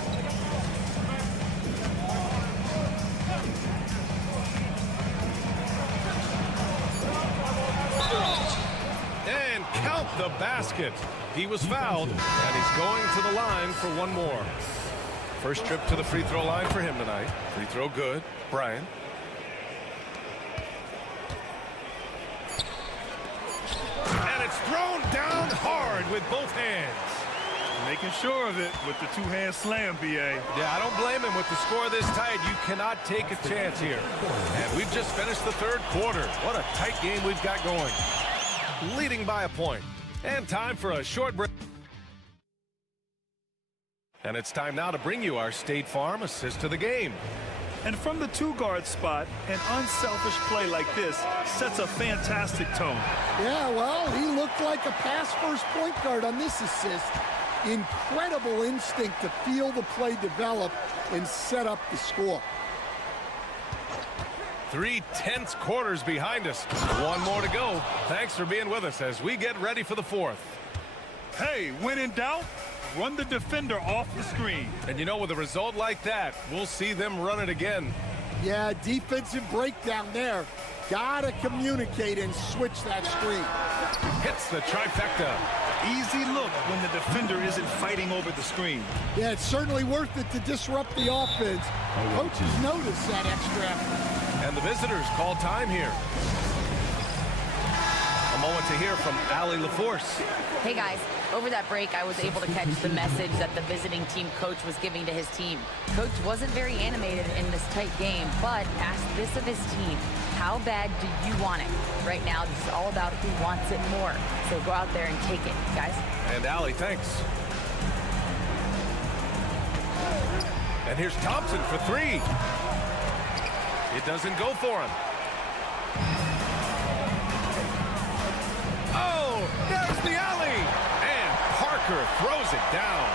And count the basket. He was fouled, and he's going to the line for one more. First trip to the free throw line for him tonight. Free throw good. Bryant. And it's thrown down hard with both hands. Making sure of it with the two-hand slam, B.A. Yeah, I don't blame him. With the score this tight, you cannot take a chance here. And we've just finished the third quarter. What a tight game we've got going. Leading by a point. And time for a short break. And it's time now to bring you our State Farm assist to the game. And from the two-guard spot, an unselfish play like this sets a fantastic tone. Yeah, well, he looked like a pass-first point guard on this assist. Incredible instinct to feel the play develop and set up the score. 3 tense quarters behind us. One more to go. Thanks for being with us as we get ready for the fourth. Hey, when in doubt, run the defender off the screen. And you know, with a result like that, we'll see them run it again. Yeah, defensive breakdown there. Gotta communicate and switch that screen. Hits the trifecta. Easy look when the defender isn't fighting over the screen. Yeah, it's certainly worth it to disrupt the offense. Coaches notice that extra effort. And the visitors call time here. A moment to hear from Allie LaForce. Hey guys, over that break I was able to catch the message that the visiting team coach was giving to his team. Coach wasn't very animated in this tight game, but asked this of his team: how bad do you want it? Right now, this is all about who wants it more. So go out there and take it, guys. And Allie, thanks. And here's Thompson for three. It doesn't go for him. Oh, there's the alley. And Parker throws it down.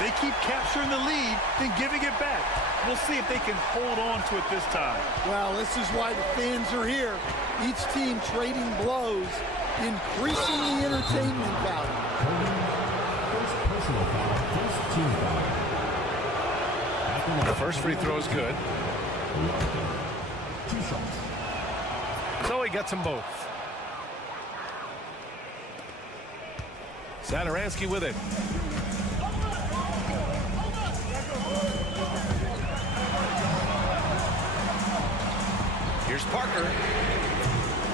They keep capturing the lead, then giving it back. We'll see if they can hold on to it this time. Well, this is why the fans are here. Each team trading blows, increasing the entertainment value. First personal foul, first team foul. The first free throw is good. 2 shots. So he gets them both. Satoransky with it. Here's Parker.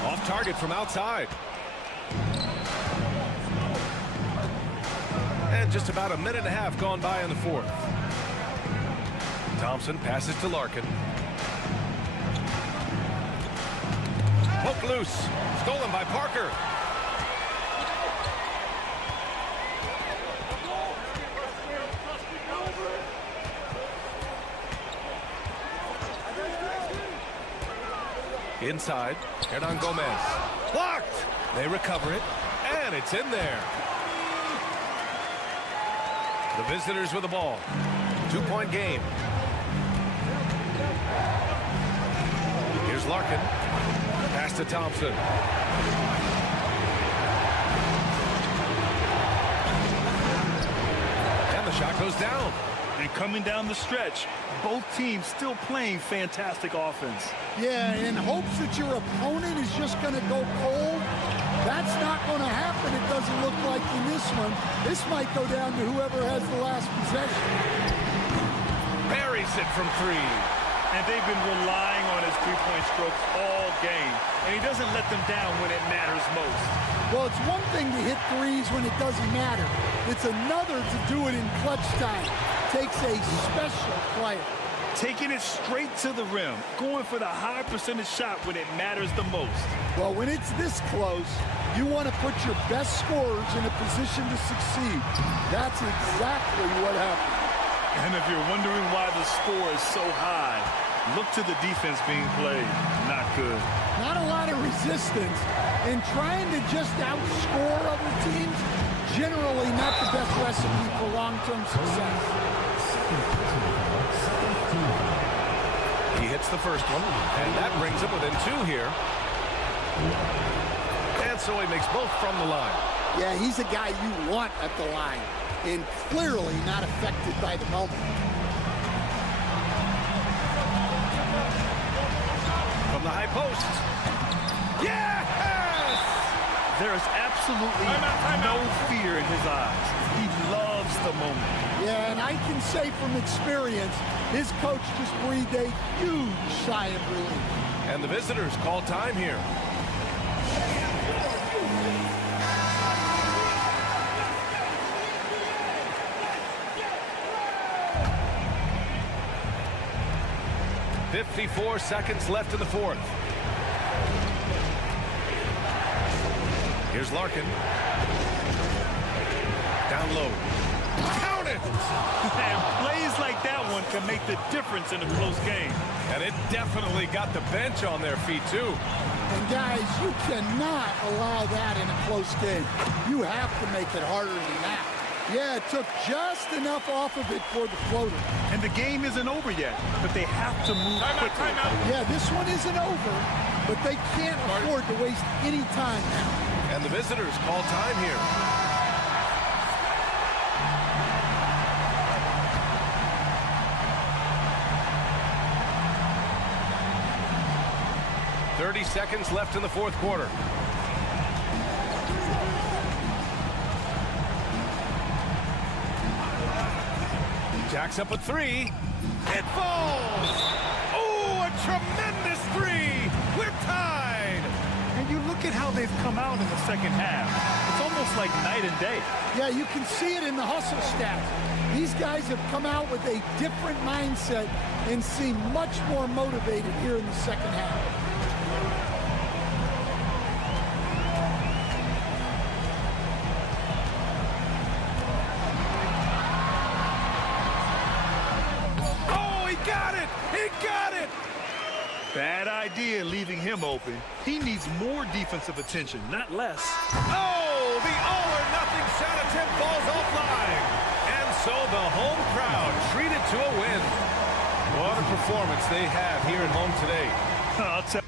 Off target from outside. And just about a minute and a half gone by in the fourth. Thompson passes to Larkin. Poke loose. Stolen by Parker. Inside, Hernan Gomez. Blocked! They recover it, and it's in there. The visitors with the ball. 2-point game. Here's Larkin. Pass to Thompson. And the shot goes down. And coming down the stretch, both teams still playing fantastic offense. Yeah, in hopes that your opponent is just going to go cold. That's not going to happen, it doesn't look like in this one. This might go down to whoever has the last possession. Buries it from three. And they've been relying on his three-point strokes all game. And he doesn't let them down when it matters most. Well, it's one thing to hit threes when it doesn't matter. It's another to do it in clutch time. Takes a special player. Taking it straight to the rim. Going for the high percentage shot when it matters the most. Well, when it's this close, you want to put your best scorers in a position to succeed. That's exactly what happened. And if you're wondering why the score is so high, look to the defense being played. Not good. Not a lot of resistance. And trying to just outscore other teams, generally not the best recipe for long-term success. He hits the first one, and that brings him within 2 here. And so he makes both from the line. Yeah, he's a guy you want at the line, and clearly not affected by the moment. From the high post. Yes! There is absolutely no fear in his eyes. He loves the moment. Yeah, and I can say from experience, his coach just breathed a huge sigh of relief. And the visitors call time here. .54 seconds left in the fourth. Here's Larkin. Down low. Count it! And plays like that one can make the difference in a close game. And it definitely got the bench on their feet, too. And guys, you cannot allow that in a close game. You have to make it harder than that. Yeah, it took just enough off of it for the floater. And the game isn't over yet, but they have to move quickly. Yeah, this one isn't over, but they can't afford to waste any time now. And the visitors call time here. .30 seconds left in the fourth quarter. Jacks up a three. It falls! Oh, a tremendous three! We're tied! And you look at how they've come out in the second half. It's almost like night and day. Yeah, you can see it in the hustle stats. These guys have come out with a different mindset and seem much more motivated here in the second half. He got it! Bad idea leaving him open. He needs more defensive attention, not less. Oh, the all-or-nothing shot attempt falls offline. And so the home crowd treated to a win. What a performance they have here at home today. I'll tell you.